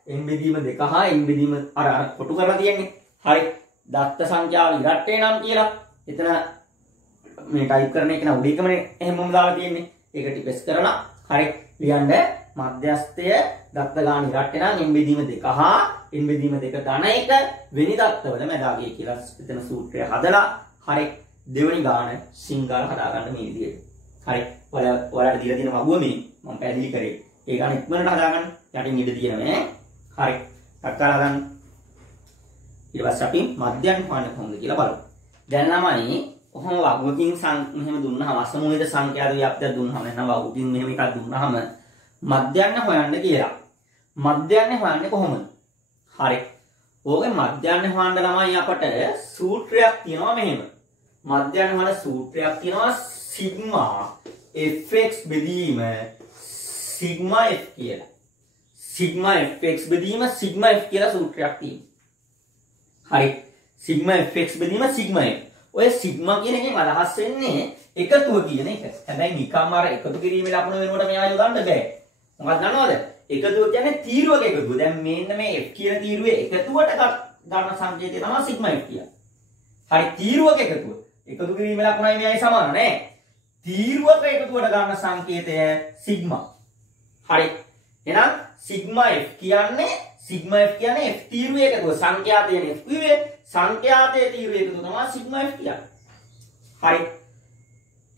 n බෙදීම 2 හා n බෙදීම අර කොටු කරලා තියෙන්නේ. හරි. දත්ත සංඛ්‍යාව ඉරට්ටේ නම් කියලා. එතන මේ ටයිප් කරන එක න උඩ එකමනේ එහෙමම දාලා තියෙන්නේ. ඒක ටිපස් කරලා හරි ලියන්න මධ්‍යස්ථය දත්ත ගාන ඉරට්ටේ නම් n බෙදීම 2 හා n බෙදීම 2 ධන 1 වෙනි දත්තවල මැදාගේ කියලා එතන සූත්‍රය හදලා හරි දෙවෙනි ගාන සිංගල් හදාගන්න මේ විදිහට. හරි ඔයාලට දීලා තියෙන වගුව මේ මම පැහැදිලි කරේ. ඒ ගාන ඉක්මනට හදාගන්න යටින් ඉඳ තියෙනවා. හරි. ටක්කර හදන්න. ඊට පස්සේ අපි මධ්‍යයන් හොයන්න කොහොමද කියලා බලමු. දැන් ළමයි කොහොම වගුවකින් මෙහෙම දුන්නාම අසමූලිත සංඛ්‍යාත ව්‍යාප්තියක් දුන්නාම නැත්නම් වගුවකින් මෙහෙම එකක් දුන්නාම මධ්‍යයන් හොයන්න කියලා. මධ්‍යයන් හොයන්නේ කොහොමද? හරි. ඕකේ මධ්‍යයන් හොයන්න ළමයි අපට සූත්‍රයක් තියෙනවා මෙහෙම. මධ්‍යයන් හොයන සූත්‍රයක් තියෙනවා සිග්මා fx බෙදීම සිග්මා f කියලා. සිග්මා fx බෙදීම සිග්මා f කියලා සූත්‍රයක් තියෙනවා. හරි. සිග්මා fx බෙදීම සිග්මා f. ඔය සිග්මා කියන එකෙන් අදහස් වෙන්නේ එකතුව කියන එක. හැබැයි නිකම්ම අර එකතු කිරීමේ ලකුණ වෙනකොට මේවා යොදන්න බෑ. මොකක්ද දන්නවද? එකතුව කියන්නේ තීරුවක එකතුව. දැන් මේන්න මේ f කියන තීරුවේ එකතුවට ගන්න සංකේතය තමයි සිග්මා f කියන්නේ. හරි තීරුවක එකතුව. එකතු කිරීමේ ලකුණයි මේයි සමාන නෑ. තීරුවක එකතුවට ගන්න සංකේතය සිග්මා. හරි. එහෙනම් සිග්මා f කියන්නේ f තීරුවේ එකතුව සංඛ්‍යාතයේ f කිව්වේ සංඛ්‍යාතයේ තීරුවේ එකතුව තමයි සිග්මා f කියන්නේ. හරි.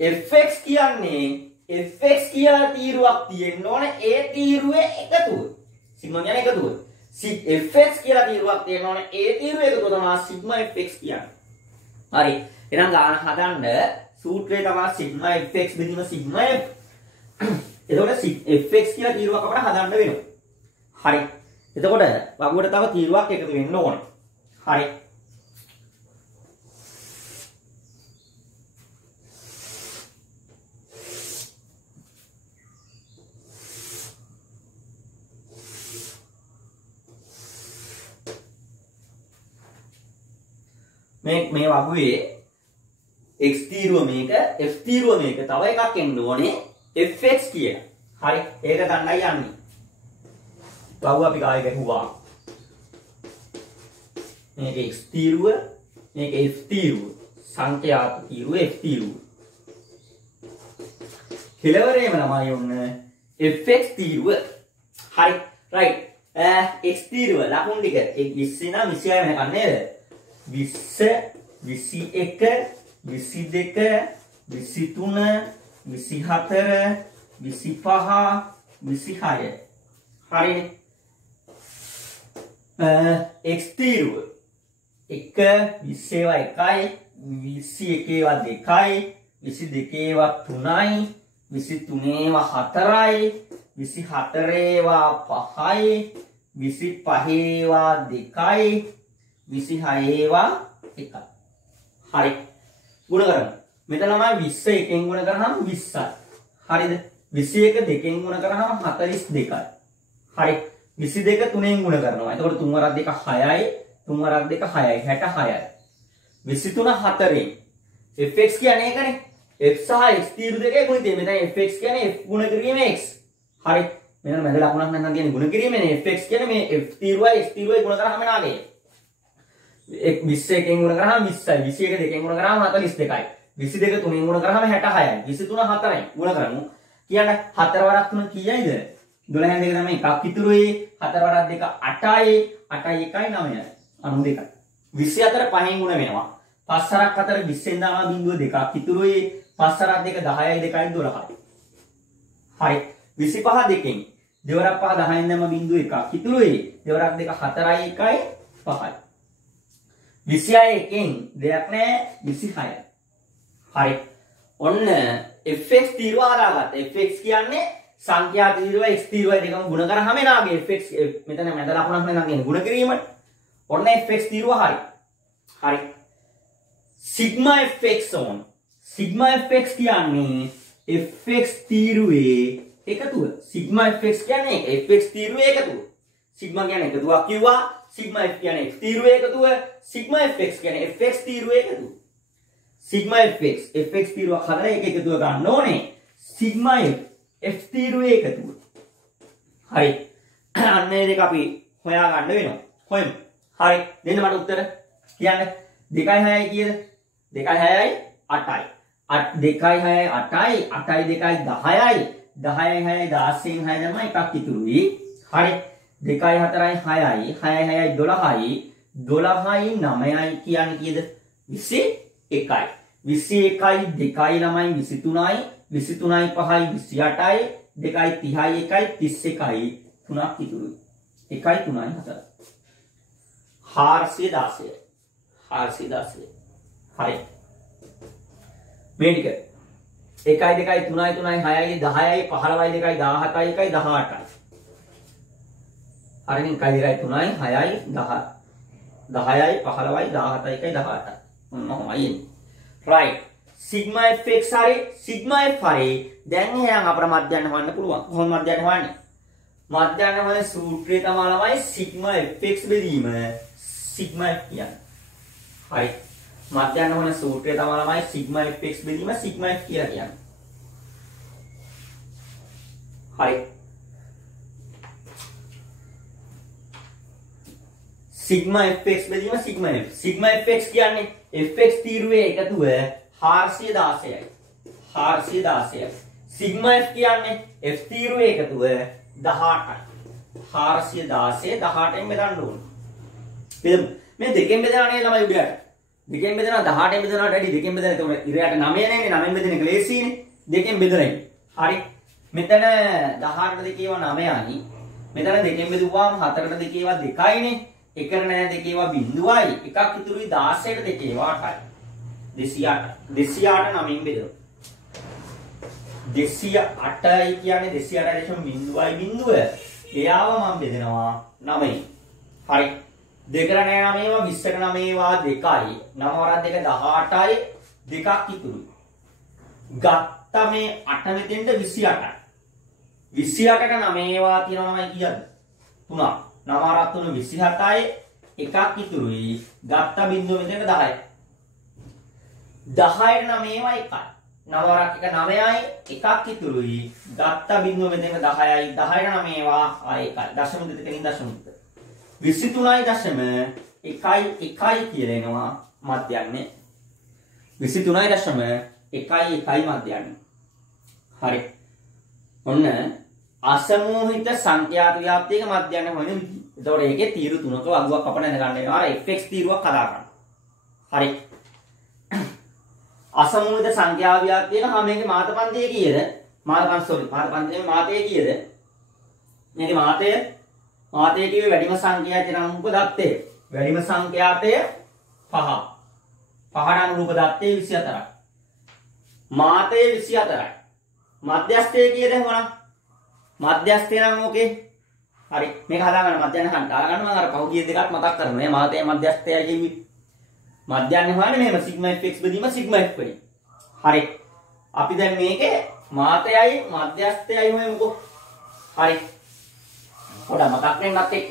fx කියන්නේ fx කියලා තීරුවක් තියෙන්න ඕනේ ඒ තීරුවේ එකතුව. සිග්මා කියන්නේ එකතුව. fx කියලා තීරුවක් තියෙන්න ඕනේ ඒ තීරුවේ එකතුව තමයි සිග්මා fx කියන්නේ. හරි. එහෙනම් ගාන හදන්න සූත්‍රය තමයි සිග්මා fx බෙදීම සිග්මා f. එතකොට fx කියලා තීරුවක් අපිට හදන්න වෙනවා. හරි. එතකොට වගුවට තව තීරුවක් එකතු වෙන්න ඕනේ. හරි. මේ වගුවේ x තීරුව මේක f තීරුව මේක තව එකක් එන්න ඕනේ fx කියලා. හරි. ඒක ගන්නයි යන්නේ. වගුව අපි කාය ගැහුවා. මේක x තීරුව මේක f තීරුව සංඛ්‍යාත තීරුව f තීරුව. කෙලවරේම ළමයි ඔන්න fx තීරුව. හරි. right. x තීරුව ලකුණු ටික 20 නම් 26 වෙනකන් නේද? 20 21 22 23 24 25 26 හරිනේ. x තීරුව 1 20 ඒවා 1යි 21 ඒවා 2යි 22 ඒවා 3යි 23 ඒවා 4යි 24 ඒවා 5යි 25 ඒවා 2යි 26 ඒවා 1යි. හරි. ගුණ කරමු. මෙතන ළමයි 20 එකෙන් ගුණ කරාම 20යි. හරිද? 21 දෙකෙන් ගුණ කරාම 42යි. හරි. 22 තුනෙන් ගුණ කරනවා. එතකොට 3 වරක් 2 6යි. 3 වරක් 2 6යි 66යි. 23 4ෙන්. fx කියන්නේ ඒකනේ. f සහ x තීරු දෙකේ ගුණිතය. මෙතන fx කියන්නේ f ගුණ කිරීම x. හරි. මෙතන මැද ලකුණක් නැත්නම් කියන්නේ ගුණ කිරීමනේ. fx කියන්නේ මේ f තීරුවයි x තීරුවයි ගුණ කරාම නාගේ. 20 එකෙන් ගුණ කරාම 20යි 21 දෙකෙන් ගුණ කරාම 42යි 22 තුනෙන් ගුණ කරාම 66යි 23 4යි ගුණ කරමු කියන්නේ 4 වරක් 3 කීයයිද 12 දෙක තමයි එකක් ඉතුරුයි 4 වරක් 2 8යි 8යි 1යි 9යි 92යි 24 පහෙන් ගුණ වෙනවා 5 වරක් 4 20ෙන් දානවා බිංදුව දෙකක් ඉතුරුයි 5 වරක් 2 10යි 2යි 12යි හරි 25 දෙකෙන් දෙවරක් 5 10ෙන් දාම බිංදුව එකක් ඉතුරුයි දෙවරක් 2 4යි 1යි 5යි 26 එකෙන් දෙයක් නැහැ 26යි. හරි. ඔන්න fx තීරුව හදාගත්තා. fx කියන්නේ සංඛ්‍යා තීරුව x තීරුවයි දෙකම ගුණ කරාම එනාගේ fx මෙතන මැද ලකුණක් නේද කියන්නේ ගුණ කිරීමට. ඔන්න fx තීරුව හරි. හරි. sigma fx on. sigma fx කියන්නේ fx තීරුවේ එකතුව. sigma fx කියන්නේ fx තීරුවේ එකතුව. sigma කියන්නේ එකතුවක් කිව්වා. sigma f කියන්නේ x තීරුවේ එකතුව sigma fx කියන්නේ fx තීරුවේ එකතුව sigma fx තීරුවක් හදලා ඒක එකතුව ගන්න ඕනේ sigma f තීරුවේ එකතුව හරි අන්න මේ දෙක අපි හොයා ගන්න වෙනවා හොයමු හරි දෙන්න මට උත්තර කියන්න 2යි 6යි කීයද 2යි 6යි 8යි 2යි 6යි 8යි 8යි 2යි 10යි 10යි 6යි 16න් 6 දැම්ම එකක් ඉතුරුයි හරි 2යි 4යි 6යි 6යි 6යි 12යි 12යි 9යි කියන්නේ කීයද 21යි 21යි 2යි 9යි 23යි 23යි 5යි 28යි 2යි 30යි 1යි 31යි 3ක් ඉතුරුයි 1යි 3යි 4 416 හරි මේ ටික 1යි 2යි 3යි 3යි 6යි 10යි 15යි 2යි 17යි 1යි 18යි හරි නේ 1යි 2යි 3යි 6යි 10යි 15යි 17යි 1යි 18යි මොනවයි එන්නේ right sigma fx හරි sigma f හරි දැන් එහෙනම් අපර මධ්‍යයන් හොයන්න පුළුවන් කොහොමද මධ්‍යයන් හොයන්නේ මධ්‍යයන් හොයන සූත්‍රය තමයි ළමයි sigma fx බෙදීම sigma f කියන්නේ හරි මධ්‍යයන් හොයන සූත්‍රය තමයි ළමයි sigma fx බෙදීම sigma f කියලා කියන්නේ හරි sigma fx බෙදීම sigma f. sigma fx කියන්නේ fx තීරුවේ එකතුව 416යි. 416යි. sigma f කියන්නේ f තීරුවේ එකතුව 18යි. 416 18න් බෙදන්න ඕනේ. බෙදමු. මේ දෙකෙන් බෙදලා නේ ළමයි උඩට. දෙකෙන් බෙදනවා 18න් බෙදනවාට වැඩි දෙකෙන් බෙදන. එතකොට ඉරයට 9 නේ 9න් බෙදෙන එක ලේසියිනේ. දෙකෙන් බෙදලා ඉන්නේ. හරි. මෙතන 18ට දෙකේව 9යි. මෙතන දෙකෙන් බෙදුවාම 4ට දෙකේව 2යිනේ. එකට නෑ දෙකේව බිඳුවයි. එකක් ඉතුරුයි 16ට දෙකේව 8යි. 208 9න් බෙදනවා. 208යි කියන්නේ 208.0.0. එයාව මම බෙදනවා 9යි. හරි. දෙකට නෑ 9ව 20ට 9වා 2යි. 9 වරක් 2 18යි. දෙකක් ඉතුරුයි. ගත්තා මේ 8 මෙතෙන්ට 28යි. 28ට 9වා තියනවා කියද්ද? 3ක්. 9 වරක් 3 27යි. එකක් ඉතුරුයි. ගත්තා බිඳුව මෙතෙන්ට 10යි. 10ට 9වා 1යි. 9 වරක් 1 9යි. එකක් ඉතුරුයි. ගත්තා බිඳුව මෙතෙන්ට 10යි. 10ට 9වා ආයි 1යි. දශම දෙකකින් දශම 23.1 කියලා එනවා මධ්‍යන්නේ 23.1 මධ්‍යන්නේ. හරි. ඔන්න අසමූහිත සංඛ්‍යාත ව්‍යාප්තියක මධ්‍යන්නේ හොයන විදිහ. එතකොට ඒකේ තීරු තුනක වගුවක් අපන දැන ගන්න වෙනවා. අර fx තීරුවක් හදා ගන්න. හරි. අසමූහිත සංඛ්‍යා ව්‍යාප්තියක මේකේ මාතපන්තිය කීයද? මාතපන්තියේ මාතේ කීයද? මේකේ මාතේ කිව්වේ වැඩිම සංඛ්‍යාතේ නම් රූප දත්තේ. වැඩිම සංඛ්‍යාතය 5. 5ට අනුරූප දත්තේ 24යි. මාතේ 24යි. මධ්‍යස්ථය කීයද හොනම්? මධ්‍යස්ථය නම් ඕකේ. හරි. මේක හදාගන්න මධ්‍යස්ථය හදා ගන්න මම අර පහුගිය දෙකක් මතක් කරනවා. මේ මාතේ මධ්‍යස්ථය කිව්වේ. මධ්‍යස්ථය හොයන්නේ මෙහෙම සිග්මා fx බෙදීම සිග්මා f වෙයි. හරි. අපි දැන් මේකේ මාතයයි මධ්‍යස්ථයයි හොයමුකෝ. හරි. පොඩ මතක් වෙන්නත් එක්ක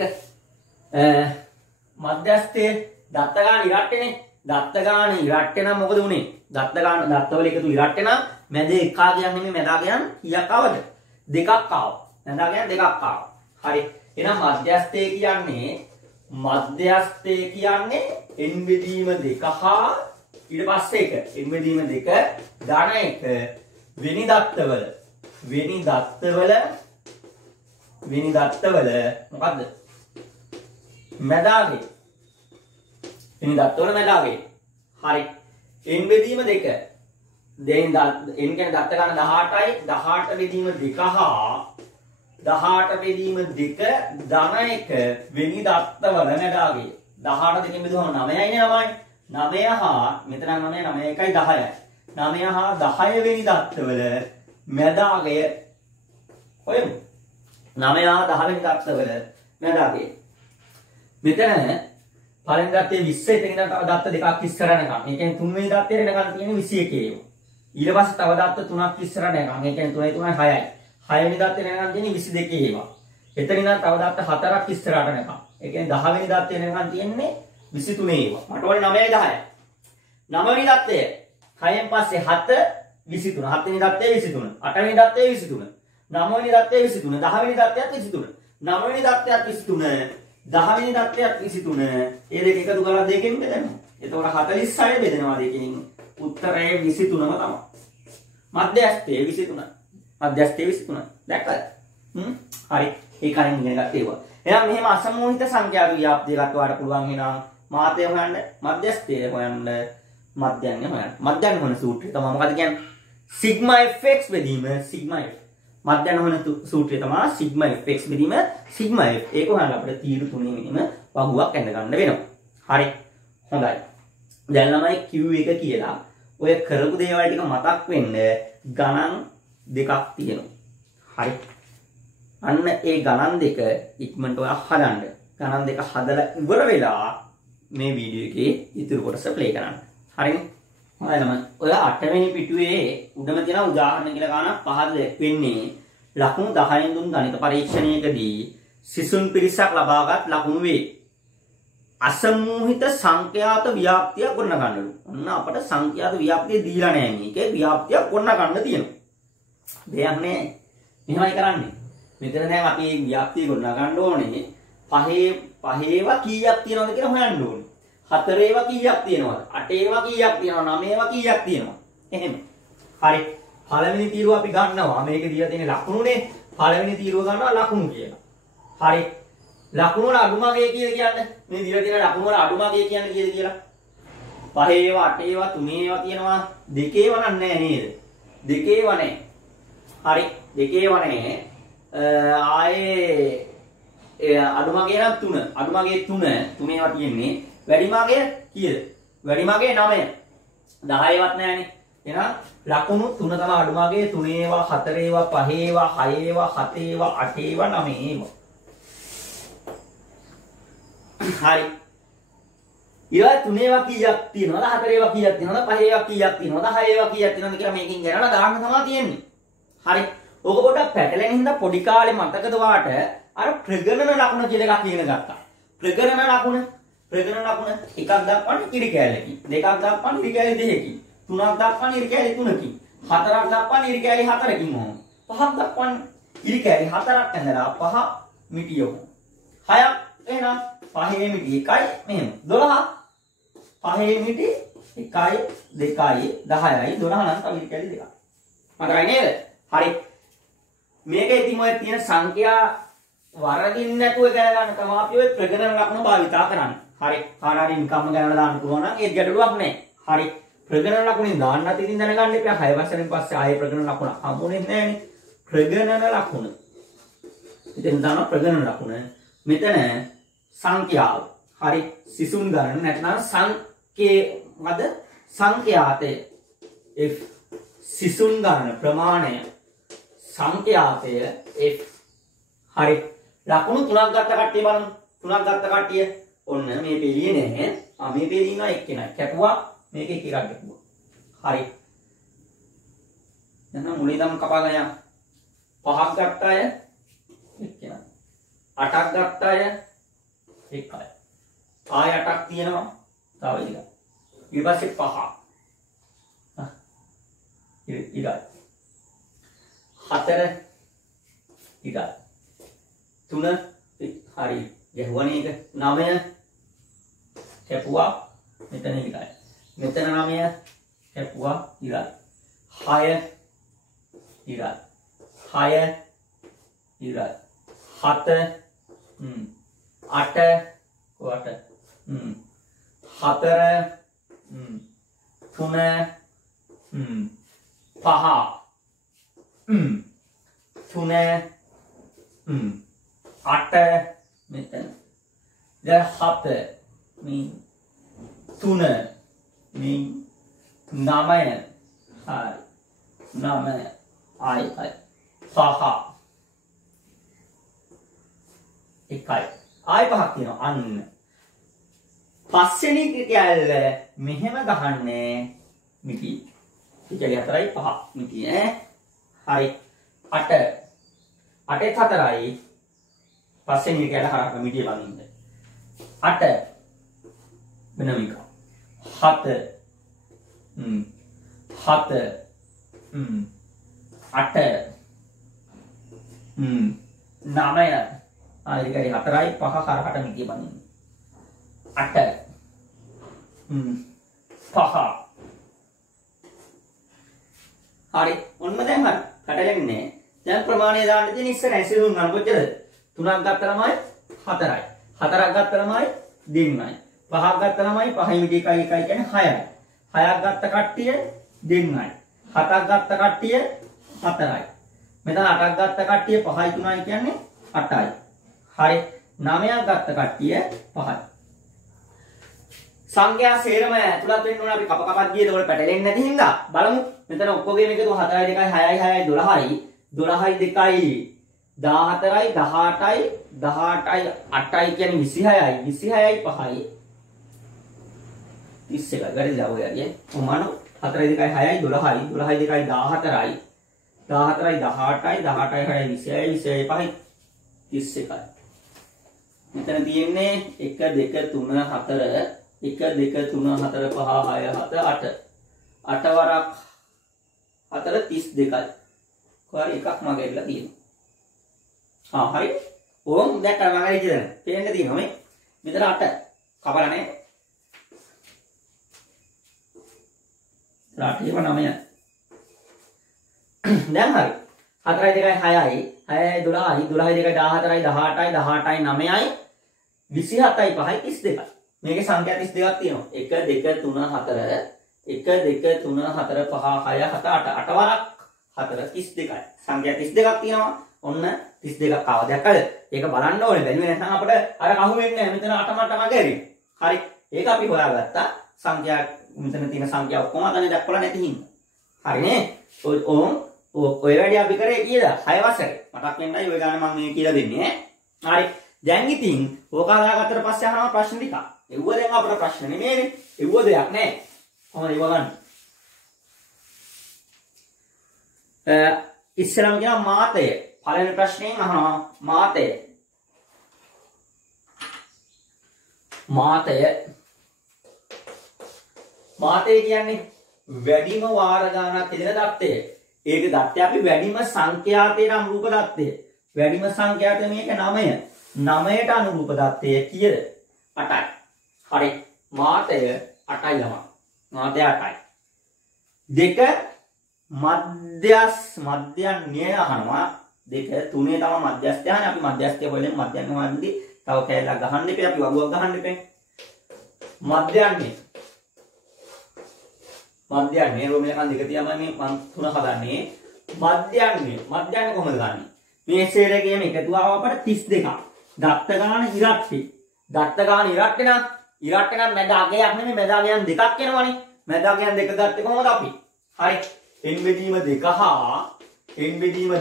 මධ්‍යස්ථයේ දත්ත ගාන ඉරට්ටනේ. දත්ත ගාන ඉරට්ටේ නම් මොකද උනේ? දත්ත වල එකතු ඉරට්ටේ නම් මැද එකක් කියන්නේ මේ මැදා ගියන් කීයක් ආවද? දෙකක් ආවා. මැදා ගියන් දෙකක් ආවා. හරි. එහෙනම් මධ්‍යස්ථය කියන්නේ n බෙදීම 2 හා ඊට පස්සේ 1 n බෙදීම 2 ධන 1 වෙනි දත්තවල මොකද්ද? මැදාගේ. වෙනි දත්තවල මැදාගේ. හරි. n බෙදීම 2. දැන් n කියන්නේ දත්ත ගන්න 18යි. 18 බෙදීම 2 හා 18 බෙදීම 2 ධන 1 වෙනි දත්තවල මැදාගේ. 18 දෙකෙන් බෙදුවම 9යි නේ 9 හා මෙතන 9 1යි 10යි. 9 හා 10 වෙනි දත්තවල මැදාගේ හොයමු. 9 හා 10 වෙනි දත්තවල මැදාගේ. මෙතන පළවෙනි දත්තේ 20 එතන ඉඳන් තව දත්ත දෙකක් ඉස්සරහට යනවා. ඒ කියන්නේ තුන්වෙනි දත්තේ එනකන් තියෙන 21 ඒවා. ඊට පස්සේ තව දත්ත තුනක් ඉස්සරහට යනවා. ඒ කියන්නේ 3 3 6යි. 6 වෙනි දත්තේ එනකන් තියෙන 22 ඒවා. එතන ඉඳන් තව දත්ත 4ක් ඉස්සරහට යනවා. ඒ කියන්නේ 10 වෙනි දත්තේ එනකන් තියෙන්නේ 23 ඒවා. මට ඕනේ 9යි 10යි. 9 වෙනි දත්තේ 6න් පස්සේ 7 23. 7 වෙනි දත්තේ 23. 8 වෙනි දත්තේ 23. 9 වෙනි දත්තේ 23. 10 වෙනි දත්තේත් 23. 9 වෙනි දත්තේත් 23. 10 වෙනි දත්තේත් 23. ඒ දෙක එකතු කරලා දෙකෙන් බෙදනවා. එතකොට 46 බෙදනවා දෙකෙන්. උත්තරය 23ම තමයි. මධ්‍යස්ථයේ 23. මධ්‍යස්ථයේ 23. දැක්කද? හරි. ඒ කලින් ඉගෙන ගත්ත ඒවා. එහෙනම් මෙහෙම අසමූහිත සංඛ්‍යා ව්‍යාප්තිය දක්වාට පුළුවන් වෙනවා. මාතය හොයන්න, මධ්‍යස්ථය හොයන්න, මධ්‍යන්‍ය හොයන්න. මධ්‍යන්‍ය හොයන සූත්‍රය තමයි මොකද කියන්නේ? සිග්මා fx බෙදීම සිග්මා f. මධ්‍යන්‍ය හොයන සූත්‍රය තමයි සිග්මා fx බෙදීම සිග්මා f. ඒක හොයන්න අපිට තීරු තුනේ මිනිම වගුවක් ඇඳ ගන්න වෙනවා. හරි. හොඳයි. දැන් ළමයි Q1 කියලා ඔය කරපු දේවල් ටික මතක් වෙන්න ගණන් දෙකක් තියෙනවා. හරි. අන්න ඒ ගණන් දෙක ඉක්මනට ඔයා හදන්න. ගණන් දෙක හදලා ඉවර වෙලා මේ වීඩියෝ එකේ ඉතුරු කොටස ප්ලේ කරන්න. හරිනේ? හොඳයි ළමයි. ඔය 8 වෙනි පිටුවේ උඩම තියෙන උදාහරණ කියලා ගන්න පහද වෙන්නේ ලකුණු 10න් දුන් ගණිත පරීක්ෂණයකදී සිසුන් පිරිසක් ලබාගත් ලකුණු වේ. අසමූහිත සංඛ්‍යාත ව්‍යාප්තිය ගොඩනගන්නලු. ඔන්න අපට සංඛ්‍යාත ව්‍යාප්තිය දීලා නැහැ මේකේ. ව්‍යාප්තිය ගොඩනගන්න තියෙනවා. දෙයක් නෑ. මෙහෙමයි කරන්නේ. මෙතන දැන් අපි ව්‍යාප්තිය ගොඩනගන්න ඕනේ. පහේවා කීයක් තියෙනවද කියලා හොයන්න ඕනේ. 4ඒවා කීයක් තියෙනවද? 8ඒවා කීයක් තියෙනවද? 9ඒවා කීයක් තියෙනවද? එහෙම. හරි. පළවෙනි තීරුව අපි ගන්නවා. මේක දීලා තියෙන ලකුණුනේ. පළවෙනි තීරුව ගන්නවා ලකුණු කියලා. හරි. ලකුණු වල අඩුමගේ කීයද කියන්නේ? මේ දීලා තියෙන ලකුණු වල අඩුමගේ කියන්නේ කීයද කියලා? පහේ ඒවා අටේ ඒවා තුනේ ඒවා තියෙනවා දෙකේව නෑ නේද? දෙකේව නෑ. හරි දෙකේව නෑ. ආයේ අඩුමගේ නම් 3. අඩුමගේ 3 ඒවා තියෙන්නේ. වැඩිමගේ කීයද? වැඩිමගේ 9. 10වත් නෑනේ. එහෙනම් ලකුණු 3 තමයි අඩුමගේ 3 ඒවා 4 ඒවා 5 ඒවා 6 ඒවා 7 ඒවා 8 ඒවා 9 ඒවා. හරි. ඊළඟ 3 ඒවා කීයක් තියෙනවද? 4 ඒවා කීයක් තියෙනවද? 5 ඒවා කීයක් තියෙනවද? 6 ඒවා කීයක් තියෙනවද කියලා මේකෙන් ගණනලා දාන්න තමයි තියෙන්නේ. හරි. ඕක පොඩ්ඩක් පැටලෙන හින්දා පොඩි කාලේ මතකද වාට අර ප්‍රගණන ලකුණ කියලා එකක් ඉගෙන ගත්තා. ප්‍රගණන ලකුණ එකක් දක්වන්නේ කිරි කෑල්ලකින්. දෙකක් දක්වන්නේ ඉරි කෑලි දෙකකින්. තුනක් දක්වන්නේ ඉරි කෑලි තුනකින්. හතරක් දක්වන්නේ ඉරි කෑලි හතරකින් ඕන. පහක් දක්වන්නේ ඉරි කෑලි හතරක් ඇඳලා පහ මිටියෝ. හයක් එහෙනම් පහේ මිටි එකයි මෙහෙම. 12 පහේ මිටි 1යි 2යි 10යි 12 නම් තව ඉරි කෑලි දෙකක්. මතකයි නේද? හරි. මේක ඉතින් ඔය තියෙන සංඛ්‍යා වරදින්න නැතුව ගණන ගන්න තමයි අපි ඔය ප්‍රගණන ලකුණ භාවිතා කරන්නේ. හරි. කාට හරි නිකම්ම ගණන දාන්න පුළුවන් නම් ඒක ගැටලුවක් නෑ. හරි. ප්‍රගණන ලකුණෙන් දාන්නත් ඉතින් දැනගන්න එපා. 6 වසරෙන් පස්සේ ආයේ ප්‍රගණන ලකුණ හම්බුනේ නෑනේ. ප්‍රගණන ලකුණ. ඉතින් දාන ප්‍රගණන ලකුණ. මෙතන සංඛ්‍යාව. හරි. සිසුන් ගණන නැත්නම් සංඛ්‍යාතය. F සිසුන් ගණන ප්‍රමාණය සංඛ්‍යාතය F. හරි. ලකුණු 3ක් ගත්ත කට්ටිය බලමු. 3ක් ගත්ත කට්ටිය ඔන්න මේ පෙළියේ නැහැ. මේ පෙළියේ ඉන්නවා එක්කෙනා. කැපුවා මේක එක එකක් කැපුවා. හරි. එහෙනම් මුලින් ඉඳන් කපාගෙන යන්න. 5ක් ගත්ත අය එක්කෙනා. 8ක් ගත්ත අය එකයි. ආය 8ක් තියෙනවා. තව එකක්. ඊට පස්සේ 5. ඉරයි. 4 ඉරයි. 3 හරි. ගැහුවනේ ඒක 9 කැපුවා මෙතන ඉරයි. මෙතන 9 කැපුවා ඉරයි. 6 ඉරයි. 6 ඉරයි. 7 8 4 3 5 8 මෙතන. දැන් 7 මේ 3 මේ 9 හරි 9 ආයි 5 එකයි ආයි 5ක් තියෙනවා අන්න. පස්වෙනි කැලල මෙහෙම ගහන්නේ මිටි. ඉතින් 4යි 5 මිටි ඈ. හරි 8 8ේ 4යි පස්වෙනි කැලල හරහා මිටිය බඳින්න. 8 වෙනම එක. 7 7 8 9 ආයෙකරි 4යි 5 කරකට මිටිය බඳින්න. 8 5 හරි ඔන්න දැන් හරි කඩලන්නේ. දැන් ප්‍රමාණය දාන්න තියෙන ඉස්සර ඇසිරුම් ගන්න කොච්චරද? 3ක් ගත්ත ළමයි 4යි. 4ක් ගත්ත ළමයි 2යි. 5ක් ගත්ත ළමයි 5යි මිටි 1යි 1යි කියන්නේ 6යි. 6ක් ගත්ත කට්ටිය 2යි. 7ක් ගත්ත කට්ටිය 4යි. මෙතන 8ක් ගත්ත කට්ටිය 5යි 3යි කියන්නේ 8යි. හරි 9ක් ගත්ත කට්ටිය 5යි. සංඛ්‍යා සේරම ඇතුළත් වෙන්න ඕන අපි කප කපක් ගියද ඔය පැටලෙන්නේ නැති හින්දා බලමු. මෙතන ඔක්කොගේම එකතු 4යි 2යි 6යි 6යි 12යි 12යි 2යි 14යි 18යි 18යි 8යි කියන්නේ 26යි 26යි 5යි 31යි ගරිලා ඔය යන්නේ කොහමද 4යි 2යි 6යි 12යි 12යි 2යි 14යි 14යි 18යි 18යි 6යි 26යි 26යි 5යි 31යි. මෙතන තියෙන්නේ 1 2 3 4 1 2 3 4 5 6 7 8 8 වරක් 4 32යි. කොහරි එකක් මගෙilla තියෙනවා. හරි. ඕම් දැක්කම මගේ ඉතින් පේන්න තියෙනවා මේ. මෙතන 8 කපලා නැහැ. 8 9යි. දැන් හරි. 4යි 2යි 6යි 6යි 12යි 12යි 2යි 14යි 18යි 18යි 9යි 27යි 5යි 32යි. මේකේ සංඛ්‍යා 32ක් තියෙනවා. 1 2 3 4 1 2 3 4 5 6 7 8 8 වරක් 4 32යි. සංඛ්‍යා 32ක් තියෙනවා. ඔන්න 32ක් ආවා. දැක්කද? ඒක බලන්න ඕනේ. බැලුවේ නැත්නම් අපිට අර අහු වෙන්නේ නැහැ. මෙතන 8 මට මගහැරි. හරි. ඒක අපි හොයාගත්තා. සංඛ්‍යා මෙතන තියෙන සංඛ්‍යා ඔක්කොම අතන දක්වලා නැති හින්දා. හරිනේ? ඔය වැඩේ අපි කරේ කීයද? 6 වසරේ. මතක් වෙන්නයි ඔය ගාන මම මේ කියලා දෙන්නේ ඈ. හරි. දැන් ඉතින් ඕක හදාගත්තට පස්සේ අහනවා ප්‍රශ්න ටික. එව්ව දැන් අපිට ප්‍රශ්න නෙමෙයිනේ. එව්ව දෙයක් නෑ. කොහොමද ඒව ගන්න? ඉස්සරම කියන මාතය. පළවෙනි ප්‍රශ්නයෙන් අහනවා මාතය. මාතය කියන්නේ වැඩිම වාර ගණනක් දෙන දත්තය. ඒක දත්තය අපි වැඩිම සංඛ්‍යාතයට අනුරූප දත්තය. වැඩිම සංඛ්‍යාතය මේක 9. 9ට අනුරූප දත්තය කීයද? 8යි. හරි. මාතය 8යි ළමා. මාතය 8යි. දෙක මධ්‍යන්‍ය අහනවා. දෙක තුනේ තමයි මධ්‍යස්ථය අහන්නේ. අපි මධ්‍යස්ථය හොයන්නේ මධ්‍යන්‍ය වන්දි. තව කැලලක් ගහන්න එපේ. අපි වගුවක් ගහන්න එපේ. මධ්‍යන්‍ය රෝමයේ කන් දෙක තියාම මේ මම තුන හදන්නේ. මධ්‍යන්‍ය කොහොමද ගන්නෙ? මේ ශේරකයේම එකතුව අපට 32ක්. දත්ත ගාන ඉරට්ටි. දත්ත ගාන ඉරට්ටි නම් මැද අගයක් නෙමෙයි මැද අගයන් දෙකක් එනවනේ. මැද අගයන් දෙක ගත්තේ කොහොමද අපි? හරි. n බෙදීම 2 හා n බෙදීම 2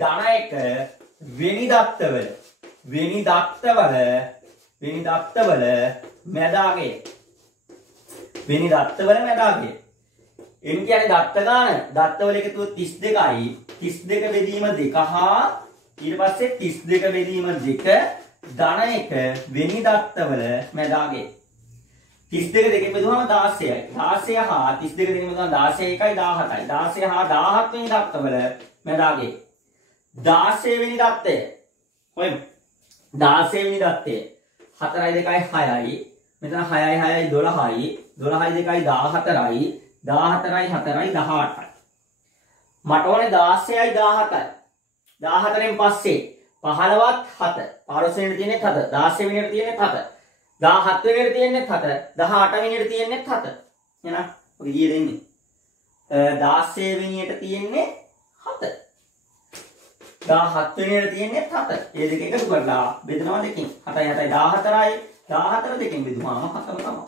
ධන 1 වෙනි දත්තවල මැද අගය. n කියන්නේ දත්ත ගාන. දත්තවල එකතුව 32යි. 32 බෙදීම 2 හා ඊට පස්සේ 32 බෙදීම 2 ධන 1 වෙනි දත්තවල මැද අගය. 32 දෙකෙන් බෙදුවම 16යි. 16 හා 32 දෙකෙන් බෙදුවම 16 1යි 17යි. 16 හා 17 වෙනි දත්තවල මැද අගය. 16 වෙනි දත්තය. හොයමු. 16 වෙනි දත්තය 4යි 2යි 6යි. මෙතන 6යි 6යි 12යි. 12යි 2යි 14යි. 14යි 4යි 18යි. මට ඕනේ 16යි 17යි. 14න් පස්සේ 15ත් 7. 15 වෙනිට තියෙන්නේ 7. 16 වෙනිට තියෙන්නේ 7. 17 වෙනිට තියෙන්නේ 7. 18 වෙනිට තියෙන්නේ 7. එහෙනම් ඔක කීය දෙන්නේ? 16 වෙනියට තියෙන්නේ 7. 17 වෙනියට තියෙන්නේ 7. මේ දෙක එකතු කරලා බෙදනවා දෙකෙන්. 7යි 7යි 14යි. 14 දෙකෙන් බෙදුවාම 7ම තමයි.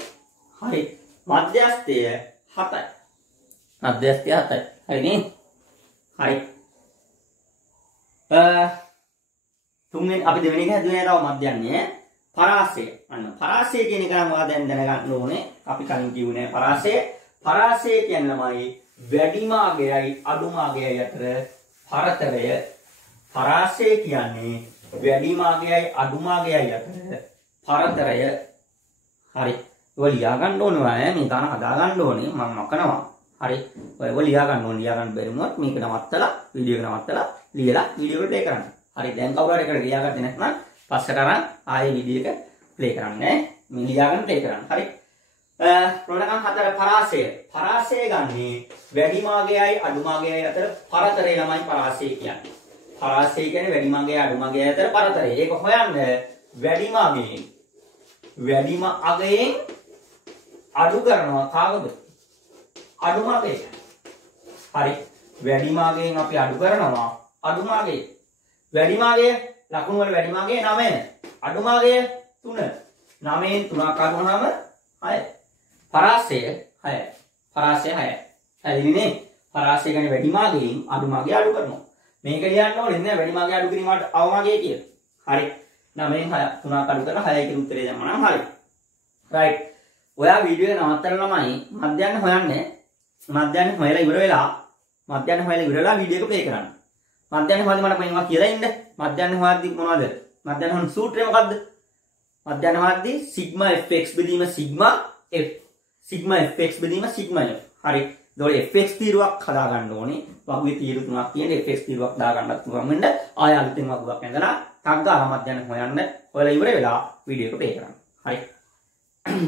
හරි. මධ්‍යස්ථය 7යි. මධ්‍යස්ථය 7යි. හරිනේ? හරි. තුන්වෙනි අපි දෙවෙනි එක හදුවේ තව මධ්‍යන්‍ය පරාසය. අන්න පරාසය කියන එක නම් ඔයා දැන් දැනගන්න ඕනේ. අපි කලින් කිව්වේ නෑ පරාසය. පරාසය කියනමයි වැඩිම අගයයි අඩුම අගයයි අතර පරතරය. පරාසය කියන්නේ වැඩිම අගයයි අඩුම අගයයි අතර පරතරය. හරි. ඔය ලියා ගන්න ඕනේ ඔයා. මේ ගාන හදා ගන්න ඕනේ. මම මකනවා. හරි. ඔය ලියා ගන්න ඕනේ. ලියා ගන්න බැරි වුණොත් මේක නවත්තලා වීඩියෝ එක නවත්තලා ලියලා වීඩියෝ එක ප්ලේ කරන්න. හරි. දැන් කවුරු හරි එකට ලියා ගත්තේ නැත්නම් පස්සට අරන් ආයේ වීඩියෝ එක ප්ලේ කරන්න ඈ. මේ ලියා ගන්න ප්ලේ කරන්න. හරි. ප්‍රෝණකම් 4 පරාසය. පරාසය ගන්නේ වැඩිම අගයයි අඩුම අගයයි අතර පරතරය ළමයි පරාසය කියන්නේ. පරාසය කියන්නේ වැඩිම අගයයි අඩුම අගයයි අතර පරතරය. ඒක හොයන්න වැඩිම අගයෙන් අඩු කරනවා කාවද? අඩුම අගය. හරි. වැඩිම අගයෙන් අපි අඩු කරනවා අඩුම අගය. වැඩිම අගය ලකුණු වල වැඩිම අගය 9. අඩුම අගය 3. 9න් 3ක් අඩු වුණාම 6. පරාසය 6යි. පරාසය 6යි. හරිනේ? පරාසය කියන්නේ වැඩිම අගයෙන් අඩුම අගය අඩු කරනවා. මේක ලියන්න ඕනේ නෑ වැඩිම අගය අඩු කිරීමට අවම අගය කියලා. හරි. 9න් 3ක් අඩු කරලා 6 කියන උත්තරේ දැම්මම නම් හරි. රයිට්. ඔයා වීඩියෝ එක නවත්තලා ළමයි මධ්‍යන්න හොයන්නේ. මධ්‍යන්න හොයලා ඉවර වෙලා වීඩියෝ එක ප්ලේ කරන්න. මධ්‍යන්න හොයද්දි මට මේවා කියලා ඉන්න. මධ්‍යන්න හොයද්දි මොනවද? මධ්‍යන්න හොයන සූත්‍රය මොකද්ද? මධ්‍යන්න හොයද්දි සිග්මා fx බෙදීම සිග්මා f. සිග්මා fx බෙදීම සිග්මා f. හරි. ඒතකොට fx තීරුවක් හදා ගන්න ඕනේ. වගුවේ තීරු තුනක් තියෙන fx තීරුවක් දා ගන්නත් පුළුවන් වෙන්න. ආය අලුතෙන් වගුවක් ඇඳලා ටක් ගාලා මධ්‍යන්න හොයන්න. ඔයාලා ඉවර වෙලා වීඩියෝ එක ප්ලේ කරන්න. හරි.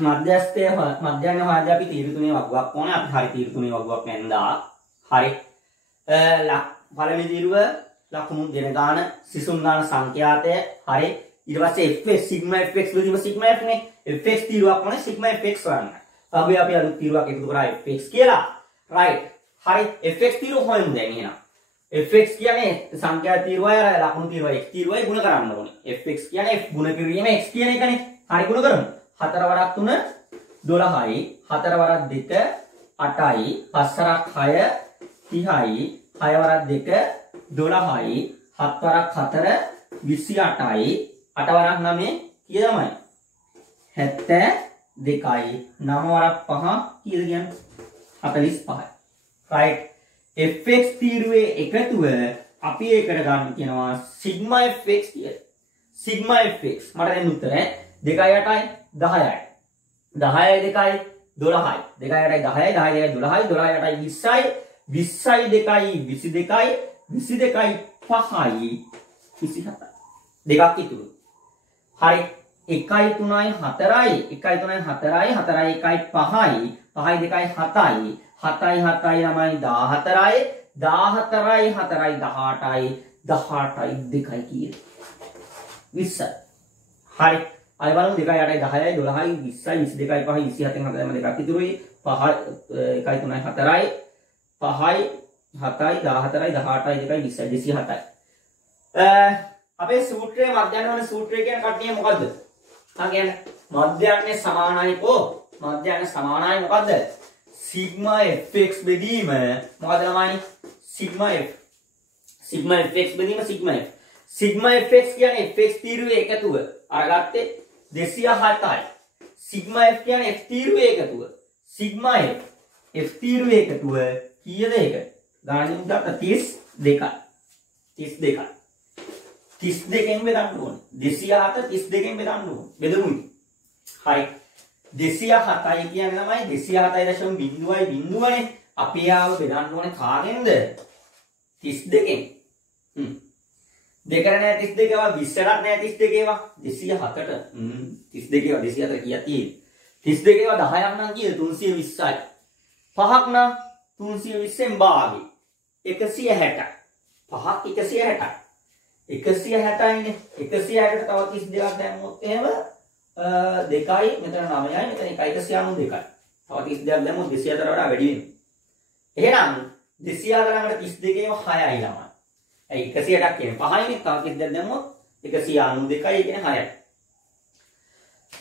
මධ්‍යස්ථය මධ්‍යන්න හොයද්දි අපි තීරු තුනේ වගුවක් ඕනේ. අපි හරි තීරු තුනේ වගුවක් ඇඳලා. හරි. පළවෙනි තීරුව ලකුණු දෙන ගාන සිසුන් ගාන සංඛ්‍යාතය. හරි. ඊට පස්සේ fx සිග්මා fx බෙදීම සිග්මා f නේ. fx තීරුවක් ඕනේ sigma fx ගන්න. අපි අලුත් තීරුවක් එකතු කරා fx කියලා. right. හරි fx තීරුව හොයමු දැන් එහෙනම්. fx කියන්නේ සංඛ්‍යා තීරුවයි අර ලකුණු තීරුවයි x තීරුවයි ගුණ කරන්න ඕනේ. fx කියන්නේ f ගුණ කිරීම x කියන එකනේ. හරි ගුණ කරමු. 4 වරක් 3 12යි 4 වරක් 2 8යි 5 වරක් 6 30යි 6 වරක් 2 12යි 7 වරක් 4 28යි 8 වරක් 9 කීයද තමයි 72යි 9 වරක් 5 කීයද කියන්නේ 45යි right fx තීරුවේ එකතුව අපි ඒකට ගන්න කියනවා sigma fx කියලා sigma fx මට දෙන්න උත්තරේ 2යි 8යි 10යි 10යි 2යි 12යි 2යි 8යි 10යි 10යි 12යි 12යි 8යි 20යි 20යි 2යි 22යි 22යි 5යි 27යි දෙකක් ඉතුරු හරි 1යි 3යි 4යි 1යි 3යි 4යි 4යි 1යි 5යි 5යි 2යි 7යි 7යි 7යි 9යි 14යි 14යි 4යි 18යි 18යි 2යි කීයද 20යි හරි අය බලමු 2යි 8යි 10යි 12යි 20යි 22යි 5යි 27න් හතරම දෙකක් ඉතුරුයි 5 1යි 3යි 4යි 5යි 7යි 14යි 18යි 2යි 20යි 207යි අපේ සූත්‍රයේ මධ්‍යයන වන සූත්‍රය කියන කට්ටිය මොකද්ද? කියන්නේ මධ්‍යයන්නේ සමානයි මධ්‍යයන්නේ සමානයි මොකද්ද? සිග්මා fx බෙදීම මොකද ළමයි? සිග්මා f සිග්මා fx බෙදීම සිග්මා f සිග්මා fx කියන්නේ fx තීරුවේ එකතුව අරගත්තේ 207යි සිග්මා f කියන්නේ f තීරුවේ එකතුව සිග්මා f තීරුවේ එකතුව කීයද ඒක? ගණන් ගත්ත 32යි 32න් බෙදන්න ඕනේ 207 32න් බෙදන්න ඕනේ බෙදමුයි හරි 207යි කියන්නේ තමයි 207.0යි බිඳුවනේ අපි ආව බෙදන්න ඕනේ කාගෙන්ද 32න් දෙකර නෑ 32 ඒවා 20කට නෑ 32 ඒවා 207ට 32 ඒවා 207 කීයක් තියෙන්නේ 32 ඒවා 10ක් නම් කීයද 320යි 5ක් නම් 320න් භාගය 160යි 5ක් 160යි 160යිනේ 160ට තව 32ක් දැම්මොත් එහෙම 2යි මෙතන 9යි මෙතන 192යි තව 32ක් දැම්මොත් 204ට වඩා වැඩි වෙනවා එහෙනම් 204 ළඟට 32 ඒවා 6යි ළමයි ඒ 160ක් කියන්නේ 5යිනේ තව 32ක් දැම්මොත් 192යි කියන්නේ 6යි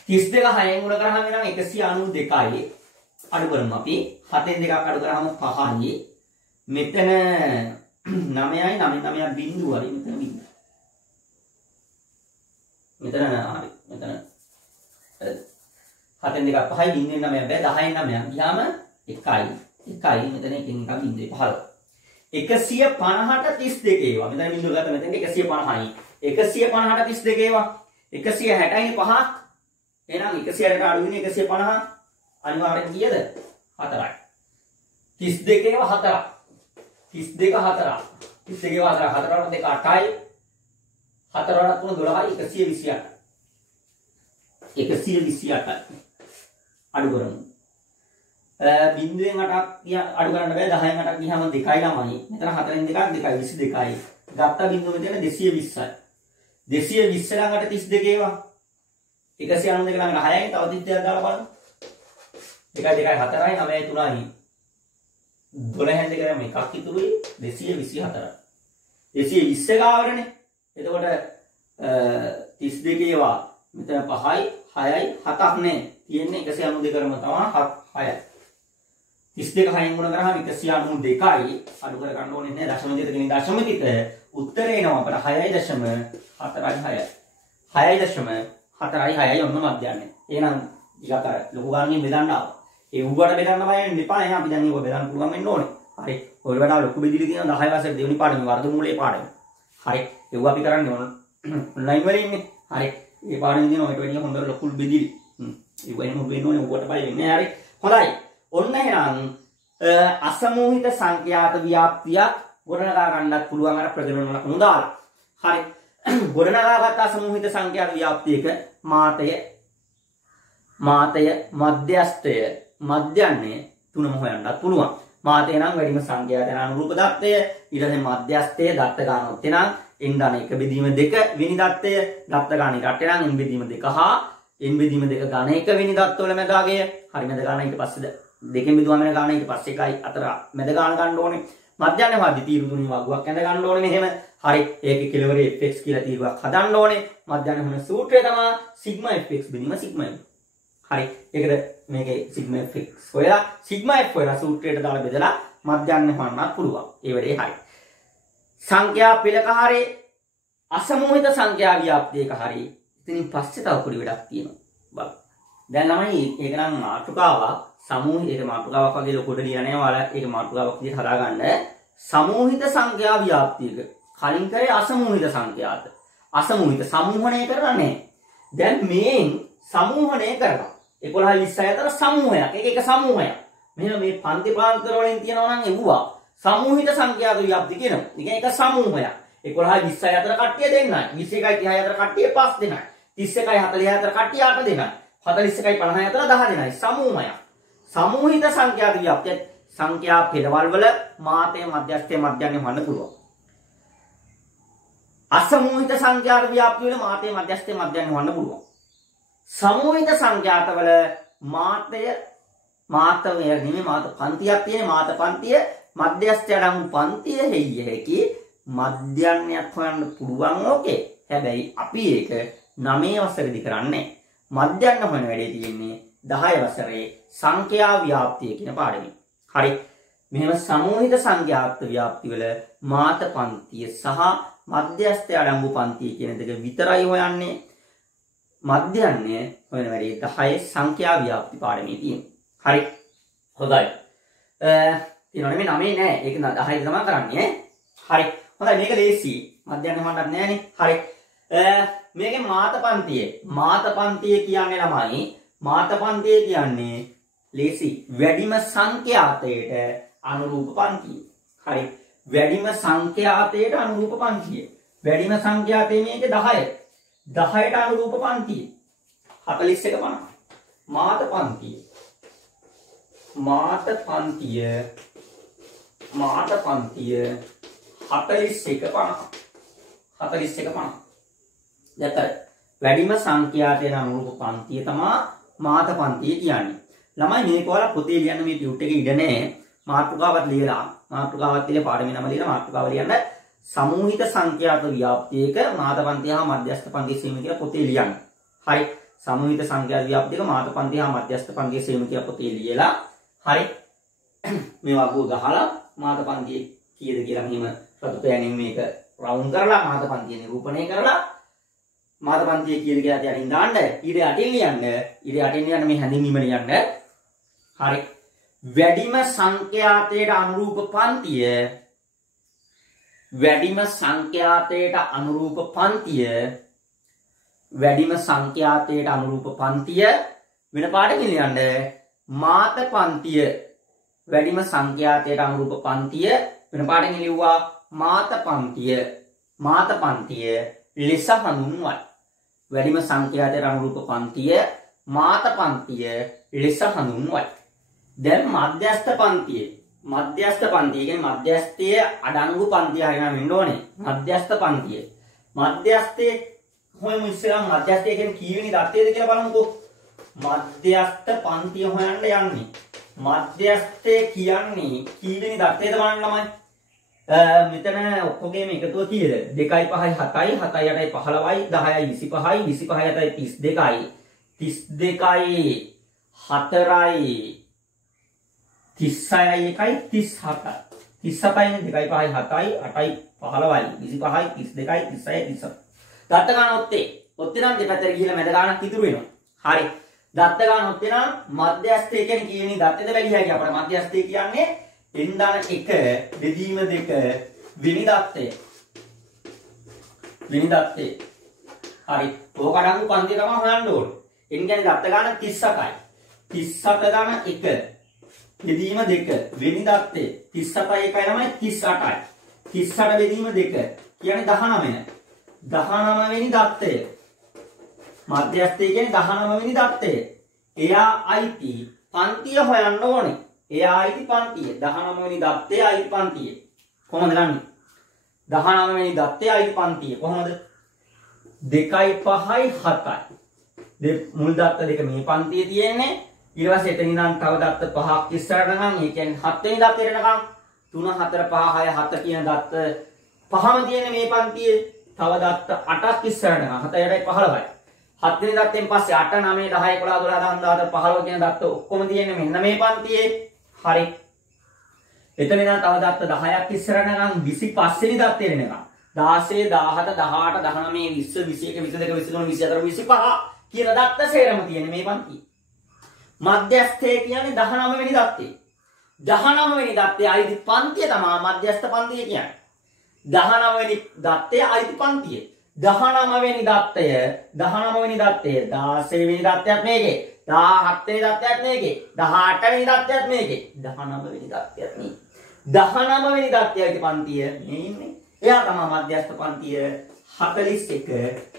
32 6ෙන් ගුණ කරාම එනම් 192යි අඩු කරමු අපි 7ෙන් දෙකක් අඩු කරාම 5යි මෙතන 9යි 9ක් බිඳුවයි මෙතන බිඳුව මෙතන හරි මෙතන 7ෙන් දෙකක් 5යි බිඳෙන් 9ක් බෑ 10ෙන් 9ක් ගියාම 1යි මෙතන එකින් එකක් බිඳුවේ 15 150ට 32 ඒවා මෙතන බිඳුව ගත්ත මෙතන 150යි 150ට 32 ඒවා 160යිනේ 5ක් එහෙනම් 160ට අඩු වෙන්නේ 150 අනිවාර්යෙන් කීයද 4යි 32 ඒවා 4ක් 32 4ක් 32 ඒවා 4ක් 4 වරක් 2 8යි 4 වරක් 3 12යි 128යි අඩු කරමු බිඳුවෙන් 8ක් අඩු කරන්න බෑ 10න් 8ක් ගියාම 2යි ළමයි මෙතන 4න් 2ක් 22යි ගත්ත බිඳුව මෙතන 220යි 220 ළඟට 32 ඒවා 192 ළඟට 6යි තව 32ක් දාලා බලන්න 2යි 4යි 9යි 3යි 12න් 2 ගාම එකක් ඉතුරුයි 224 220 ගාවරනේ එතකොට 32 ඒවා මෙතන 5යි 6යි 7ක් නේ තියෙන්නේ 192 කරම තමයි 6යි 32 6න් ගුණ කරාම 192යි අඩු කර ගන්න ඕනේ නැහැ දශම දෙකකින් දශම ටික උත්තරේ එනවා අපට 6.4යි ඔන්න මධ්‍යන්නේ එහෙනම් ටිකක් අර ලොකු ගණනින් බෙදන්න ආවා ඒ උගුවට බෙදන්න බයන්නේ දෙපා එහෙනම් අපි දැන් ඒක බෙදන්න පුළුවන් වෙන්න ඕනේ හරි ඔය වඩා ලොකු බෙදිලි තියෙනවා 10 වසරේ දෙවෙනි පාඩමේ වර්ගමූලයේ පාඩම හරි ඒක අපි කරන්නේ ඔන්ලයින් වල ඉන්නේ හරි මේ පාඩමේ තියෙන ඔයිට වැඩිය හොඳ ලොකු බෙදිලි ඒක වෙනම වෙන්න ඕනේ උගුවට බය වෙන්නේ හරි හොඳයි ඔන්න එහෙනම් අසමූහිත සංඛ්‍යාත ව්‍යාප්තියක් ගොඩනගා ගන්නත් පුළුවන් අර ප්‍රගමන ලකුණු දාලා. හරි. ගොඩනගාගත් අසමූහිත සංඛ්‍යාත ව්‍යාප්තියක මාතය මධ්‍යස්ථය මධ්‍යන්නේ තුනම හොයන්නත් පුළුවන්. මාතය නම් වැඩිම සංඛ්‍යාත අනුරූප දත්තය ඊට පස්සේ මධ්‍යස්ථය දත්ත ගන්නොත් එනම් n ධන 1 බෙදීම 2 වෙනි දත්තය දත්ත ගන්න ඊට නම් n බෙදීම 2 හා n බෙදීම 2 ඝන 1 වෙනි දත්ත වල මැද අගය. හරි මැද ඝන ඊට පස්සේ දෙකෙන් බෙදුවම වෙන ඝන ඊට පස්සේ 1යි අතර මැද ඝන ගන්න ඕනේ. මධ්‍යන්නේ වාද්‍ය තීරු තුنين වගුවක් ඇඳ ගන්න ඕනේ මෙහෙම. හරි ඒකේ කෙලවරේ fx කියලා තීරුවක් හදන්න ඕනේ. මධ්‍යන්නේ මොන සූත්‍රය තමයි sigma fx බෙදීම sigma m. හරි ඒකට මේකේ sigma fx හොයලා sigma f හොයලා සූත්‍රයට දාලා බෙදලා මධ්‍යන්නේ හොයන්නත් පුළුවන්. ඒ වැඩේ හරි. සංඛ්‍යා පෙළක හරි අසමෝහිත සංඛ්‍යා ව්‍යාප්තියක හරි ඉතින් පස්සේ තව පොඩි වැඩක් තියෙනවා. බලන්න. දැන් ළමයි ඒක නම් මාතෘකාවක් සමූහිත ඒක මාතෘකාවක් වගේ ලොකුට ලියලා නැහැ. ඔයාලා ඒක මාතෘකාවක් විදිහට හදාගන්න. සමූහිත සංඛ්‍යා ව්‍යාප්තියක කලින් කරේ අසමූහිත සංඛ්‍යාත. අසමූහිත සමූහණය කරලා නැහැ. දැන් මේන් සමූහණය කරනවා. 11 20 අතර සමූහයක්. ඒක එක සමූහයක්. මෙන්න මේ පන්ති පාන්තර වලින් තියෙනවා නම් එවුවා සමූහිත සංඛ්‍යාත ව්‍යාප්ති කියනවා. ඒක එක සමූහයක්. 11 20 අතර කට්ටිය දෙන්නයි. 21යි 30යි අතර කට්ටිය 5 දෙනයි. 31යි 40යි අතර කට්ටිය 8 දෙනයි. 41යි 50යි අතර 10 දෙනයි. සමූහයක්. සමූහිත සංඛ්‍යාත ව්‍යාප්තිය සංඛ්‍යා පෙළවල් වල මාතේ මධ්‍යස්ථයේ මධ්‍යන්නේ හොයන්න පුළුවන්. අසමූහිත සංඛ්‍යාත ව්‍යාප්තිය වල මාතේ මධ්‍යස්ථයේ මධ්‍යන්නේ හොයන්න පුළුවන්. සමූහිත සංඛ්‍යාත වල මාතය නෙමෙයි මාත පන්තියක් තියෙන මාත පන්තිය මධ්‍යස්ථය අඩංගු පන්තිය හෙయ్య හැකි මධ්‍යන්නයක් හොයන්න පුළුවන්. ඕකේ. හැබැයි අපි ඒක 9 වසරේදී කරන්නේ. මධ්‍යන්න හොයන වැඩේ තියෙන්නේ 10 වසරේ සංඛ්‍යා ව්‍යාප්තිය කියන පාඩමේ. හරි. මෙහෙම සමූහිත සංඛ්‍යාත ව්‍යාප්ති වල මාත පන්තිය සහ මධ්‍යස්ථය අඩංගු පන්තිය කියන දෙක විතරයි හොයන්නේ. මධ්‍යන්නේ හොයන වැඩේ 10 සංඛ්‍යා ව්‍යාප්ති පාඩමේ තියෙන්නේ. හරි. හොඳයි. ඊළඟ මේ 9 නෑ. ඒක 10 තමයි කරන්නේ. හරි. හොඳයි මේක ලේසි. මධ්‍යන්නේ හොන්නත් නෑනේ. හරි. මේකේ මාත පන්තිය කියන්නේ ළමයි මාත පන්තිය කියන්නේ ලේසි වැඩිම සංඛ්‍යාතයට අනුරූප පන්තිය. හරි. වැඩිම සංඛ්‍යාතයට අනුරූප පන්තිය. වැඩිම සංඛ්‍යාතය මේකේ 10. 10ට අනුරූප පන්තිය. 41 50. මාත පන්තිය 41 50. දැන් වැඩිම සංඛ්‍යාතයට අනුරූප පන්තිය තමයි මාත පන්තිය කියන්නේ. ළමයි මේක ඔයාලා පොතේ ලියන්න මේ ටියුට් එකේ ඉඩ නැහැ. මාතෘකාවක් ලියලා පාඩමේ නම ලියලා මාතෘකාව ලියන්න සමූහිත සංඛ්‍යාත ව්‍යාප්තියක මාත පන්තිය හා මධ්‍යස්ථ පන්තිය සීම කියලා පොතේ ලියන්න. හරි. සමූහිත සංඛ්‍යාත ව්‍යාප්තියක මාත පන්තිය හා මධ්‍යස්ථ පන්තිය සීම කියලා පොතේ ලියලා හරි. මේ වගුව ගහලා මාත පන්තිය කීයද කියලා මෙහිම රතු පෑනින් මේක රවුන්ඩ් කරලා මාත පන්තිය නිරූපණය කරලා මාත පන්තිය කීයද කියලා යටින් දාන්න. ඊට යටින් ලියන්න. මේ හැඳින්වීම ලියන්න. හරි. වැඩිම සංඛ්‍යාතයට අනුරූප පන්තිය වෙන පාඩකින් ලියන්න. මාත පන්තිය වැඩිම සංඛ්‍යාතයට අනුරූප පන්තිය වෙන පාඩකින් ලිව්වා මාත පන්තිය ලෙස හඳුන්වයි. වැඩිම සංඛ්‍යාතයට අනුරූප පන්තිය මාත පන්තිය ලෙස හඳුන්වයි. දැන් මධ්‍යස්ථ පන්තිය කියන්නේ මධ්‍යස්ථයේ අඩංගු පන්තිය හරිනම් වෙන්න ඕනේ. මධ්‍යස්ථයේ හොයමු ඉස්සරහා මධ්‍යස්ථය කියන්නේ කීවෙනි දත්තේද කියලා බලමුකෝ. මධ්‍යස්ථ පන්තිය හොයන්න යන්නේ. මධ්‍යස්ථය කියන්නේ කීවෙනි දත්තේද බලන්න ළමයි. මෙතන ඔක්කොගේම එකතුව කීයද? 2යි 5යි 7යි 7යි 8යි 15යි 10යි 25යි 25යි 7යි 32යි 4යි 36යි 1යි 37යි 37යි 2යි 5යි 7යි 8යි 15යි 25යි 32යි 36යි 37යි. දත්ත ගන්න ඔත්තේ නම් දෙපැත්තට ගිහිල්ලා මැද ගන්නක් ඉතුරු වෙනවා. හරි. දත්ත ගන්න ඔත්තේ නම් මධ්‍යස්ථය කියන්නේ කීවෙනි දත්තේද බැලිය හැකි අපේ මධ්‍යස්ථය කියන්නේ එන්දාන 1 බෙදීම 2 වෙනි දත්තය. හරි. ඕක අඩංගු පන්තිය තමයි හොයන්න ඕනේ. එන් කියන්නේ දත්ත ගන්න 38යි. 37 ගන්න 1 බෙදීම 2 වෙනි දත්තේ 37යි 1යි ළමයි 38යි. 38 බෙදීම 2 කියන්නේ 19. 19 වෙනි දත්තය. මධ්‍යස්ථය කියන්නේ 19 වෙනි දත්තය. එයා අයිති පන්තිය හොයන්න ඕනේ. 19 වෙනි දත්තේ අයිති පන්තිය. කොහොමද ගන්නේ? 19 වෙනි දත්තේ අයිති පන්තිය කොහොමද? 2යි 5යි 7යි. මුල් දත්ත දෙක මේ පන්තියේ තියෙන්නේ. ඊට පස්සේ එතන ඉඳන් තව දත්ත පහක් ඉස්සරහට නම් ඒ කියන්නේ 7 වෙනි දත්තේ එනකම් 3 4 5 6 7 කියන දත්ත පහම තියෙන්නේ මේ පන්තියේ. තව දත්ත 8ක් ඉස්සරහට නම් 7 8යි 15යි. 7 වෙනි දත්තෙන් පස්සේ 8 9 10 11 12 13 14 15 කියන දත්ත ඔක්කොම තියෙන්නේ මෙන්න මේ පන්තියේ. හරි. එතන ඉඳන් තව දත්ත 10ක් ඉස්සරහට නම් 25 වෙනි දත්තේ එනකම් 16 17 18 19 20 21 22 23 24 25 කියන දත්ත සේරම තියෙන්නේ මේ පන්තියේ. මධ්‍යස්ථය කියන්නේ 19 වෙනි දත්තේ. 19 වෙනි දත්තේ අයිති පන්තිය තමයි මධ්‍යස්ථ පන්තිය කියන්නේ. 19 වෙනි දත්තේ අයිති පන්තිය. 19 වෙනි දත්තය 16 වෙනි දත්තයත් මේකේ. 17 වෙනි දත්තයත් මේකේ. 18 වෙනි දත්තයත් මේකේ. 19 වෙනි දත්තයත් මේකේ. 19 වෙනි දත්තේ අයිති පන්තිය මේ ඉන්නේ. එයා තමයි මධ්‍යස්ථ පන්තිය 41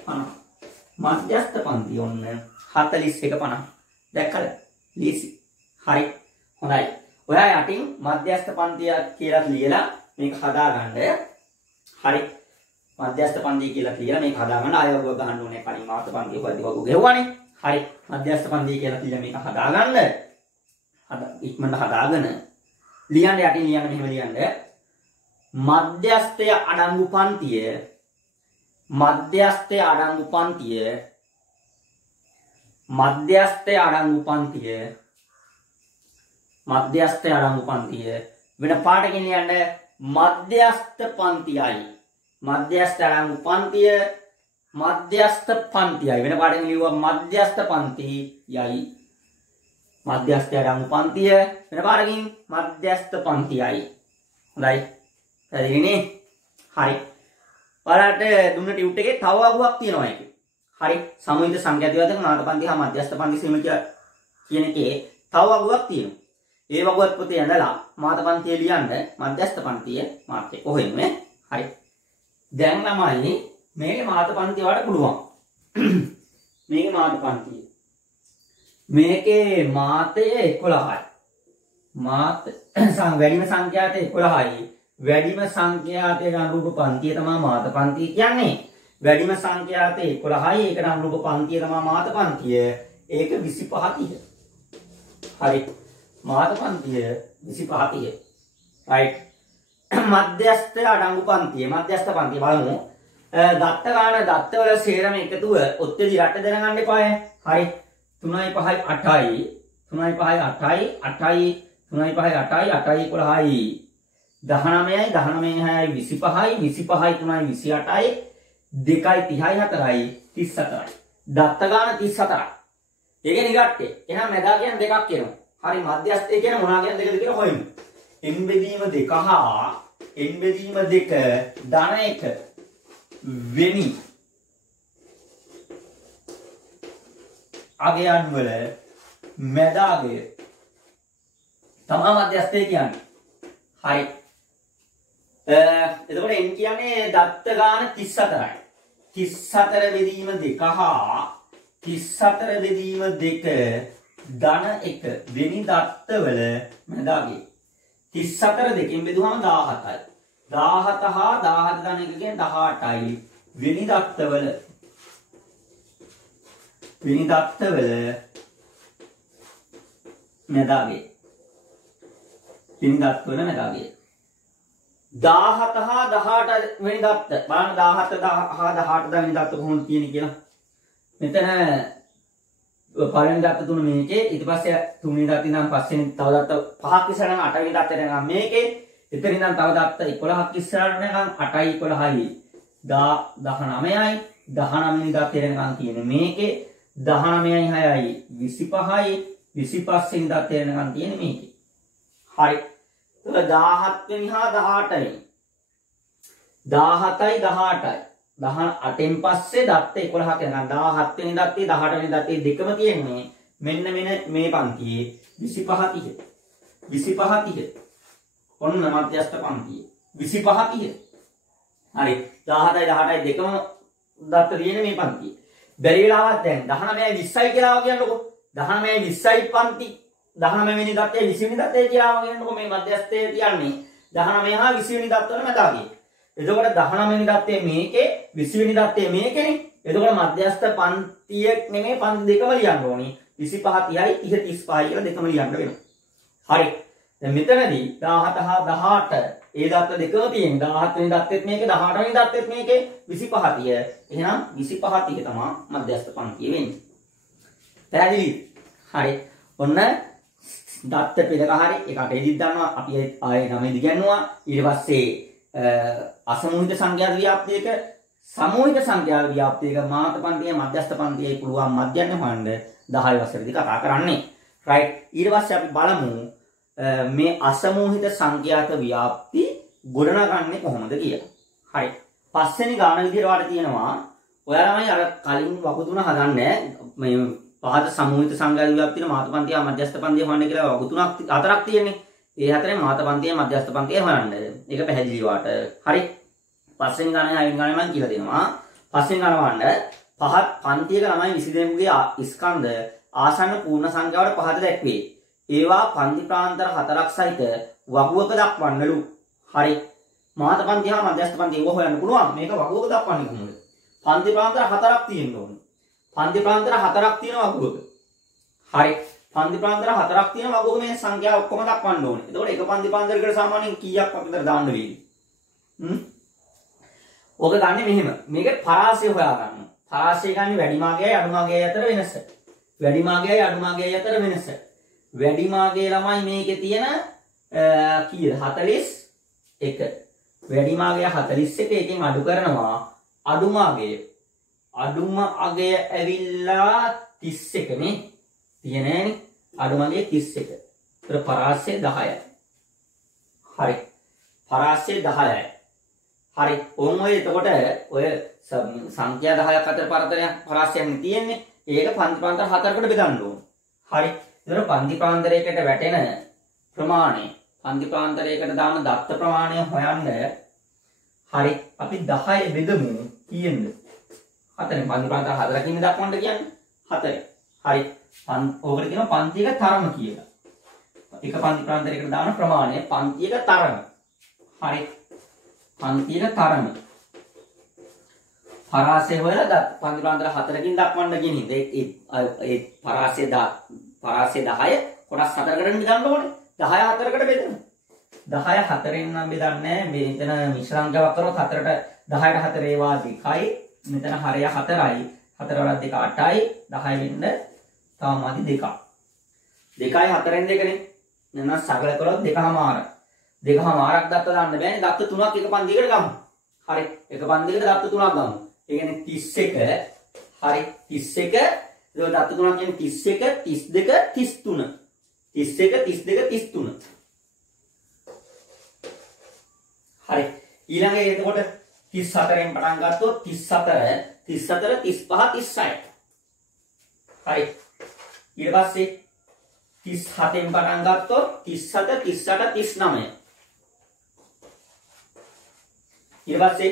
50. මධ්‍යස්ථ පන්තිය ඔන්න 41 50. දැක්කද? ලීසි. හරි. හොඳයි. ඔයා යටින් මධ්‍යස්ථ පන්තිය කියලා ලියලා මේක හදාගන්න. හරි. මධ්‍යස්ථ පන්තිය කියලා ලියලා මේක හදාගන්න ආයෙ වග ගන්න ඕනේ. කලින් මාත් පන්තිය වලදී වග ගෙවුවානේ. හරි. මධ්‍යස්ථ පන්තිය කියලා ලියලා මේක හදාගන්න. ඉක්මනට හදාගෙන ලියන්න යටින් ලියන්න මෙහෙම ලියන්න. මධ්‍යස්ථය අඩංගු පන්තිය මධ්‍යස්ථය අඩංගු පන්තිය වෙන පාඩකින් ලියන්න මධ්‍යස්ථ පන්තියයි මධ්‍යස්ථ අඩංගු පන්තියයි වෙන පාඩකින් ලියුවා මධ්‍යස්ථ පන්තියයි මධ්‍යස්ථ අඩංගු පන්තිය වෙන පාඩකින් මධ්‍යස්ථ පන්තියයි. හොඳයි. හරිනේ. හරි. ඔයාලට දුන්න ටියුට් එකේ තව අගුවක් තියෙනවා ඒකේ. හරි. සමුහිත සංඛ්‍යාතිවාදක නාට පන්ති හා මධ්‍යස්ථ පන්ති සීම කියන එකේ තව අගුවක් තියෙනවා. ඒ වගුවත් පොතේ ඇඳලා මාත පන්තිය ලියන්න මධ්‍යස්ථ පන්තිය මාත් එක්ක හොයන්නේ. හරි. දැන් ළමයි මේකේ මාත පන්තිය වලට පුළුවන්. මේකේ මාත පන්තිය. මේකේ මාතය 11යි. මාත වැඩිම සංඛ්‍යාතය 11යි. වැඩිම සංඛ්‍යාතයට අනුරූප පන්තිය තමයි මාත පන්තිය කියන්නේ. වැඩිම සංඛ්‍යාතය 11යි. ඒකට අනුරූප පන්තිය තමයි මාත පන්තිය. ඒක 25 30. හරි. මාත පන්තිය 25 30. රයිට්. මධ්‍යස්ථ අඩංගු පන්තිය. මධ්‍යස්ථ පන්තිය බලමු. දත්ත ගාන දත්තවල සේරම එකතුව ඔත්තේදී රට දැනගන්න එපාය. හරි. 3යි 5යි 8යි 3යි 5යි 8යි 8යි 3යි 5යි 8යි 8යි 11යි 19යි 19යි 6යි 25යි 25යි 3යි 28යි 2යි 30යි 4යි 34යි. දත්ත ගාන 34යි. ඒකේ නිගට්ටේ. එහෙනම් මෙදා කියන්නේ දෙකක් එනවා. හරි. මධ්‍යස්ථය කියන්නේ මොනවා කියන දෙකද කියලා හොයමු. n බෙදීම 2 හා n බෙදීම 2 ධන 1 වෙනි අගයන් වල මැදාගය තමයි මධ්‍යස්ථය කියන්නේ. හරි. එතකොට n කියන්නේ දත්ත ගාන 34යි. 34 බෙදීම 2 හා 34 බෙදීම 2 ධන 1 වෙනි දත්තවල මැදාගය. 34 දෙකෙන් බෙදුවම 17යි. 17 හා 17 ධන 1 කියන්නේ 18යි. වෙනි දත්තවල මැදාගය. වෙනි දත්තවල මැදාගය. 17 හා 18 වෙනි දත්ත. බලන්න 17 හා 18 වෙනි දත්ත කොහොමද තියෙන්නේ කියලා. මෙතන පළවෙනි දත්ත තුන මේකේ. ඊට පස්සේ තුන්වෙනි දත්ත ඉඳන් පස්සේ තව දත්ත පහක් ඉස්සරහට 8 වෙනි දත්තට යනවා මේකේ. එතන ඉඳන් තව දත්ත 11ක් ඉස්සරහට යනවා 8යි 11යි 19යි 19 වෙනි දත්තට යනවා කියන්නේ මේකේ. 19යි 6යි 25යි 25 වෙනි දත්තට යනවා කියන්නේ මේකේ. හරි. 17 වෙනි හා 18 වෙනි 17යි 18යි 18න් පස්සේ දත්ත 11ක් යනවා. 17 වෙනි දත්තේ 18 වෙනි දත්තේ දෙකම තියෙන්නේ මෙන්න මේ පන්තියේ 25 30. 25 30. ඔන්න මධ්‍යස්ථ පන්තියේ 25 30. හරි. 17යි 18යි දෙකම දත්ත තියෙන්නේ මේ පන්තියේ. බැරි වෙලාවක් දැන් 19යි 20යි කියලා කියන්නකො. 19යි 20යි පන්ති 19 වෙනි දත්තේ 20 වෙනි දත්තේ කියලා කියන්නකො. මේ මධ්‍යස්ථය තියන්නේ 19 හා 20 වෙනි දත්ත වල මැදාගියේ. එතකොට 19 වෙනි දත්තේ මේකේ 20 වෙනි දත්තේ මේකේනේ. එතකොට මධ්‍යස්ථ පන්තිය නෙමෙයි පන්ති දෙකම ලියන්න ඕනේ. 25 30යි 30 35යි කියලා දෙකම ලියන්න වෙනවා. හරි. දැන් මෙතනදී 17 හා 18 ඒ දත්ත දෙකම තියෙන 17 වෙනි දත්තෙත් මේකේ 18 වෙනි දත්තෙත් මේකේ 25 30. එහෙනම් 25 30 තමයි මධ්‍යස්ථ පන්තිය වෙන්නේ. පැහැදිලිද? හරි. ඔන්න දත්ත පෙළක හරි එකට එදිත් දානවා අපි ආයේ නම ඉගෙනුවා. ඊට පස්සේ අසමූහිත සංඛ්‍යා ව්‍යාප්තියක සමූහික සංඛ්‍යා ව්‍යාප්තියක මාත පන්තිය මධ්‍යස්ථ පන්තියයි පුළුවන් මධ්‍යන්න හොයන්න 10 වසරේදී කතා කරන්නේ. රයිට්. ඊට පස්සේ අපි බලමු මේ අසමූහිත සංඛ්‍යාත ව්‍යාප්ති ගොඩනගන්නේ කොහොමද කියලා. හරි. පස්වෙනි ගාන විදිහට වාට තියෙනවා. ඔයාලමයි අර කලින් වගුතුන හදන්නේ මේ පහත සමූහිත සංඛ්‍යාත ව්‍යාප්තියේ මාත පන්තිය මධ්‍යස්ථ පන්තිය හොයන්න කියලා වගුතුනක් හතරක් තියෙන්නේ. ඒ හතරේ මාත පන්තිය මධ්‍යස්ථ පන්තිය හොයන්න. ඒක පැහැදිලි වාට. හරි. පස්වෙනි ගානේ හයවෙනි ගානේ මම කියලා දෙනවා. පස්වෙනි ගාන වන්න පහත් පන්තියක ළමයි 20 දෙනෙකුගේ ස්කන්ධ ආසන්න පූර්ණ සංඛ්‍යාවට පහත දැක්වේ. ඒවා පන්ති ප්‍රාන්තර 4ක් සහිත වගුවක දක්වන්නලු. හරි. මාත පන්තිය හා මධ්‍යස්ථ පන්තිය ඒව හොයන්න පුළුවන්. මේක වගුවක දක්වන්නේ කොහොමද? පන්ති ප්‍රාන්තර 4ක් තියෙන්න ඕනේ. පන්ති ප්‍රාන්තර 4ක් තියෙන වගුවක. හරි. පන්ති ප්‍රාන්තර 4ක් තියෙන වගුවක මේ සංඛ්‍යා ඔක්කොම දක්වන්න ඕනේ. එතකොට එක පන්ති ප්‍රාන්තරයකට සාමාන්‍යයෙන් කීයක් අපිට දාන්න වේවි? ඔක ගන්න මෙහෙම. මේක පරාසය හොයා ගන්න. පරාසය ගන්නේ වැඩි මාගයයි අඩු මාගයයි අතර වෙනස. වැඩි මාගයයි අඩු මාගයයි අතර වෙනස. වැඩි මාගයේ ළමයි මේකේ තියෙන කීයද 41. වැඩි මාගය 41 එකෙන් අඩු කරනවා අඩු මාගය. අඩුම අගය ඇවිල්ලා 31 නේ. තියෙනෑනේ. අඩු මාගය 31. ඒතර පරාසය 10යි. හරි. පරාසය 10යි. හරි. ඔය එතකොට ඔය සංඛ්‍යා 10ක් අතර පරාසයක් තියෙන්නේ. ඒක පන්ති ප්‍රාන්තර 4කට බෙදන්න ඕන. හරි. එතකොට පන්ති ප්‍රාන්තරයකට වැටෙන ප්‍රමාණය පන්ති ප්‍රාන්තරයකට දාන දත්ත ප්‍රමාණය හොයන්න. හරි. අපි 10 බෙදමු කීයෙන්ද? 4නේ. පන්ති ප්‍රාන්තර 4කින් දක්වන්න කියන්නේ 4. හරි. ඕකට කියනවා පන්තියක තරම කියලා. එක පන්ති ප්‍රාන්තරයකට දාන ප්‍රමාණය පන්තියක තරම. හරි. පන්තියක තරම. පරාසය හොයලා පන්ති ප්‍රාන්තර 4කින් දක්වන්න කියන ඉතින් ඒ පරාසය 10 කොටස් 4කට බෙදන්න ඕනේ. 10 4කට බෙදන්න. 10 4ෙන් නම් බෙදන්නේ මෙතන මිශ්‍ර සංඛ්‍යාවක් කරොත් 4ට 10ට 4 ඒවා 2යි. මෙතන හරය 4යි. 4 වලත් 2 8යි. 10 වෙන්න තාමදි 2ක්. 2යි 4ෙන් 2නේ. එහෙනම් සගල කරොත් 2මාර. 2මාරක් දත්ත දාන්න බෑනේ. දත්ත 3ක් එක පන්තියකට ගමු. හරි. එක පන්තියකට දත්ත 3ක් ගමු. ඒ කියන්නේ 31. හරි. 31. ඒක දත්ත 3ක් කියන්නේ 31, 32, 33. 31, 32, 33. හරි. ඊළඟ එතකොට 34න් පටන් ගත්තොත් 34, 35, 36. හරි. ඊට පස්සේ 37න් පටන් ගත්තොත් 37, 38, 39. ඊට පස්සේ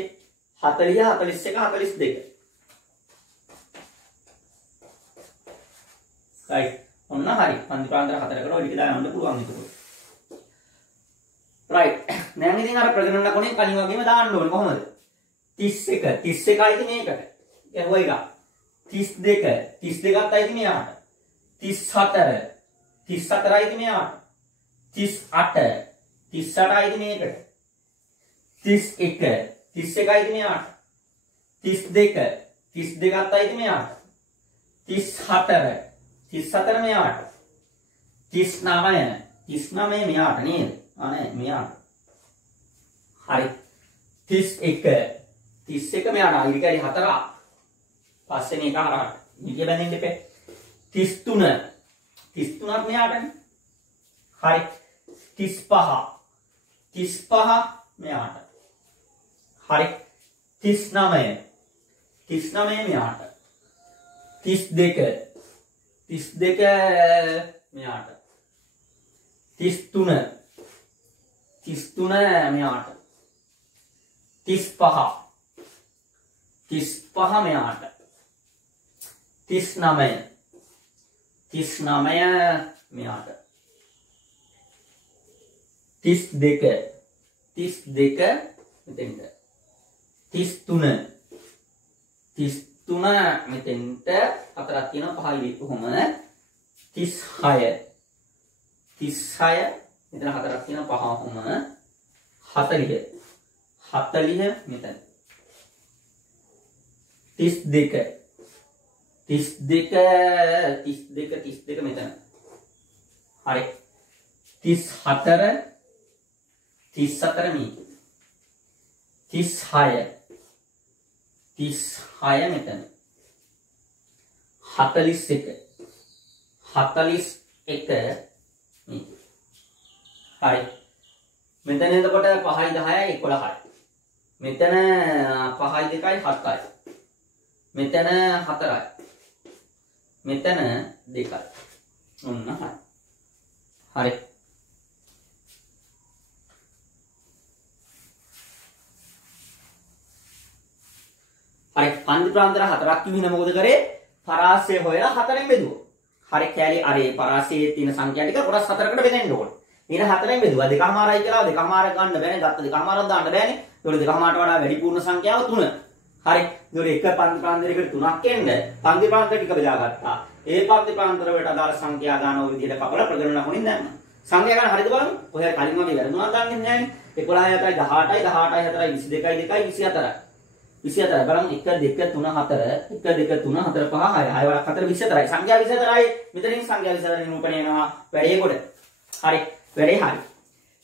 40, 41, 42. right ඔන්න හරි පන්ති ප්‍රාන්තර 4කට ඔය ටික දාන්න පුළුවන් ඒක. right දැන් ඉතින් අර ප්‍රගණන කොනේ කලින් වගේම දාන්න ඕනේ කොහොමද? 31 31යි මේකට. ඒ හොය එක. 32 32ත් අයිති මෙයාට. 34 34යි මෙයාට. 38 38යි මේකට. 31 31යි මෙයාට. 32 32ත් අයිති මෙයාට. 34 34 මෙයාට. 39 39 මෙයාට නේද? අනේ මෙයාට. හරි. 31 31 මෙයාට අයිතිකයි 4. පස්සේ එක හරහට. නිදිය බැඳින්න එපේ. 33 33ක් මෙයාටනේ. හරි. 35 35 මෙයාට. හරි. 39 39 මෙයාට. 32 32 මෙයාට. 33 33 මෙයාට. 35 35 මෙයාට. 39 39 මෙයාට. 32 32 මෙතෙන්ට. 33 3 මෙතෙන්ට 4ක් තියෙනවා 5 ඉලි කොහොම 36 මෙතන 4ක් තියෙනවා 5 කොහොම 40 මෙතන 32 මෙතන හරි 34 මේ 36 මෙතන 41 මේ හරි මෙතන එතකොට 5යි 10යි 11යි මෙතන 5යි 2යි 7යි මෙතන 4යි මෙතන 2යි ඔන්න හරි හරි පන්ති ප්‍රාන්තර 4ක් කිව්විනේ මොකද කරේ පරාසය හොයලා 4ෙන් බෙදුවා හරි කැලි අරේ පරාසයේ තියෙන සංඛ්‍යා ටික කොටස් 4කට බෙදෙන්න ඕනේ ඊට 4ෙන් බෙදුවා දෙකමාරයි කියලා දෙකමාර ගන්න බෑනේ ගත්ත දෙකමාරක් දාන්න බෑනේ ඒතකොට දෙකමාරට වඩා වැඩි පූර්ණ සංඛ්‍යාව 3 හරි ඒතකොට එක පන්ති ප්‍රාන්තරයකට 3ක් එන්න පන්ති ප්‍රාන්තර ටික බෙදාගත්තා ඒ පන්ති ප්‍රාන්තර වලට අදාළ සංඛ්‍යා ගන්න ඔය විදිහට කපලා ප්‍රගණන ලකුණින් දැම්මා සංඛ්‍යා ගන්න හරිද බලමු ඔය කලින් වගේ වැරදුනා දන්නේ නැහැ 11යි 7යි 18යි 4යි 22යි 24යි බලමු 1 2 3 4 1 2 3 4 5 6 6 වරක් 4 24යි සංඛ්‍යා 24යි මෙතනින් සංඛ්‍යා 24 නිරූපණය වෙනවා වැඩේ කොට හරි වැඩේ හරි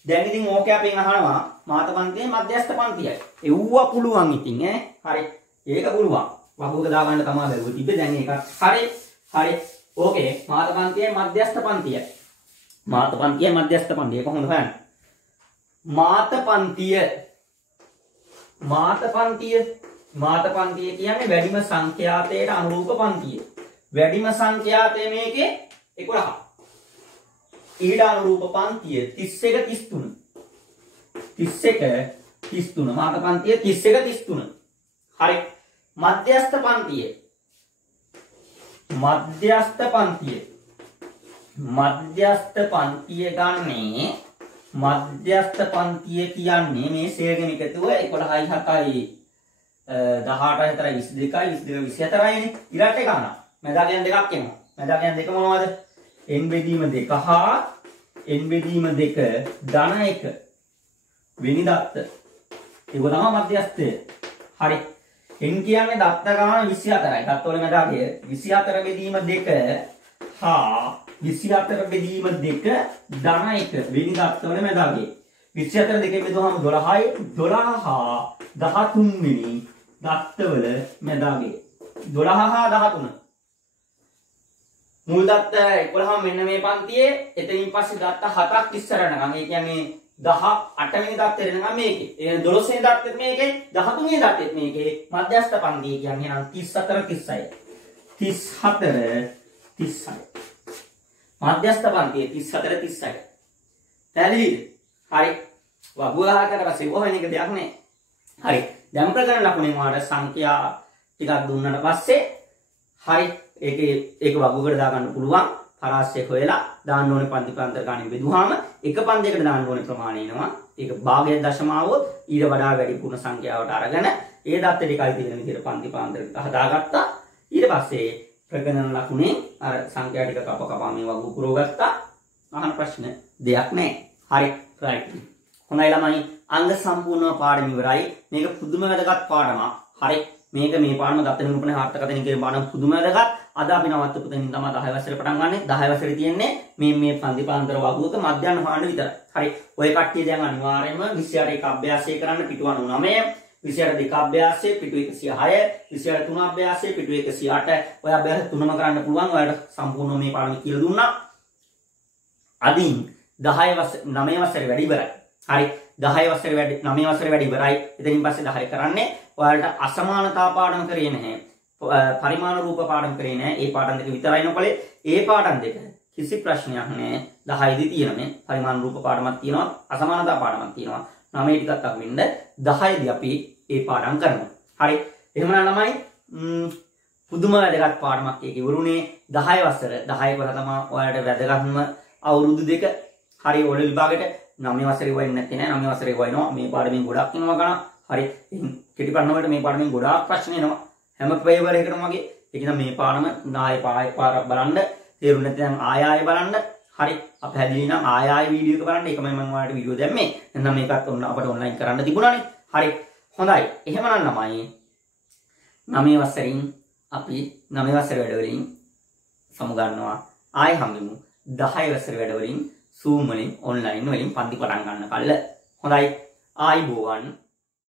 දැන් ඉතින් ඕකේ අපෙන් අහනවා මාත පන්තියේ මධ්‍යස්ථ පන්තියයි එව්ව පුළුවන් ඉතින් හරි ඒක පුළුවන් වහුවක දාගන්න තමයි බැලුව තිබ්බේ දැන් ඒක හරි ඕකේ මාත පන්තියේ මධ්‍යස්ථ පන්තියයි මධ්‍යස්ථ පන්තිය කොහොමද හොයන්නේ මාත පන්තිය කියන්නේ වැඩිම සංඛ්‍යාතයට අනුරූප පන්තිය. වැඩිම සංඛ්‍යාතය මේකේ 11. ඊට අනුරූප පන්තිය 31 33. මාත පන්තිය 31 33. හරි. මධ්‍යස්ථ පන්තිය කියන්නේ මේ සේගෙන එකතුව 11යි 7යි 18යි 4යි 22යි 24යි නේ ඉරට ගන්න. මැදගයන් දෙකක් එනවා. මැදගයන් දෙක මොනවද? n බෙදීම 2 හා n බෙදීම 2 ධන 1 වෙනි දත්ත. ඒක තමයි මධ්‍යස්ථය. හරි. n කියන්නේ දත්ත ගාන 24යි. දත්තවල මැදගය 24 බෙදීම 2 හා 24 බෙදීම 2 ධන 1 වෙනි දත්තවල මැදගය. 24 දෙකෙන් බෙදුවහම 12යි 12 හා 13 වෙනි දත්තවල මැදගය 12 හා 13 මුල් දත්ත 11 මෙන්න මේ පන්තියේ එතනින් පස්සේ දත්ත 7ක් ඉස්සරහටම ඒ කියන්නේ 18 වෙනි දත්තේ එනකම් මේකේ 12 වෙනි දත්තෙත් මේකේ 13 වෙනි දත්තෙත් මේකේ මධ්‍යස්ථ පන්තිය කියන්නේ නම් 34 මධ්‍යස්ථ පන්තියේ 34 36 පැහැදිලිද හරි වගුවහකට පස්සේ ඔය වෙන එක දෙයක් නෑ හරි දැන් ප්‍රකරණ ලකුණෙන් වාට සංඛ්‍යා ටිකක් දුන්නට පස්සේ හරි ඒක වගුවකට දාගන්න පුළුවන් පරාසය හොයලා දාන්න ඕනේ පන්ති ප්‍රාන්තර ගානේ බෙදුවාම එක පන්තියකට දාන්න ඕනේ ප්‍රමාණය එනවා ඒක භාගය දශමාවොත් ඊට වඩා වැඩි පූර්ණ සංඛ්‍යාවට අරගෙන ඒ දත්ත ටිකයි තියෙන විදිහට පන්ති ප්‍රාන්තරයට හදාගත්තා ඊට පස්සේ ප්‍රගණන ලකුණේ අර සංඛ්‍යා ටික කපා මේ වගුව පුරවගත්තා අහන ප්‍රශ්න දෙයක් නෑ හරි රයිට් හොඳයි ළමයි අංග සම්පූර්ණ පාඩම ඉවරයි මේක පුදුම වැදගත් පාඩමක් හරි මේක මේ පාඩම දත්ත නිරූපණය හාර්ථකතනින් කියන පාඩම පුදුම වැදගත් අද අපි නවත්ත පුතෙන් තමයි 10 වසරේ පටන් ගන්නෙ 10 වසරේ තියෙන්නේ මේ පන්ති පාන්තර වගුවක මධ්‍යන පාඩම විතරයි හරි ඔය කට්ටිය දැන් අනිවාර්යයෙන්ම 28 එක අභ්‍යාසය කරන්න පිටු 99 28 දෙක අභ්‍යාසය පිටු 106 28 තුන අභ්‍යාසය පිටු 108 ඔය අභ්‍යාස තුනම කරන්න පුළුවන් ඔයාලට සම්පූර්ණ මේ පාඩම කියලා දුන්නා අදින් 9 වසරේ වැඩි ඉවරයි හරි 10 වසරේ වැඩි 9 වසරේ වැඩි ඉවරයි එතනින් පස්සේ 10 කරන්නේ ඔයාලට අසමානතා පාඩම් කරේ නැහැ පරිමාණ රූප පාඩම් කරේ නැහැ ඒ පාඩම් දෙක විතරයි නොකලේ ඒ පාඩම් දෙක කිසි ප්‍රශ්නයක් නැහැ 10 දී තියෙනනේ පරිමාණ රූප පාඩමක් තියෙනවා අසමානතා පාඩමක් තියෙනවා 9 ටිකක් අහුවෙන්න 10 දී අපි ඒ පාඩම් කරනවා හරි එහෙමනම් ළමයි පුදුම වැදගත් පාඩමක් ඒක ඉවරුනේ 10 වසර 10 වර තමයි ඔයාලට වැදගත්ම අවුරුදු දෙක හරි ඔය විභාගෙට 9 වසරේ වෙන්නේ නැත්තේ නෑ 9 වසරේ වෙනවා මේ පාඩමෙන් ගොඩක් එනවා ගන්න හරි කෙටි පන්නවලට මේ පාඩමෙන් ගොඩාක් ප්‍රශ්න එනවා හැම පේපර් එකකටම වගේ. ඒක නම් මේ පාඩම නාය පාරක් බලන්න. තේරුම් නැත්නම් ආය බලන්න. හරි. අප හැදිලි නම් ආය වීඩියෝ එක බලන්න. ඒකමයි මම ඔයාලට වීඩියෝ දැම්මේ. එහෙනම් මේකත් අපට ඔන්ලයින් කරන්න තිබුණානේ. හරි. හොඳයි. එහෙමනම් ළමයි 9 වසරින් අපි 9 වසර වැඩවලින් සමුගන්නවා. ආයෙ හම්බෙමු 10 වසර වැඩවලින් Zoom වලින් ඔන්ලයින් වලින් පන්ති පටන් ගන්න කල්ල. හොඳයි. ආයිබෝවන්.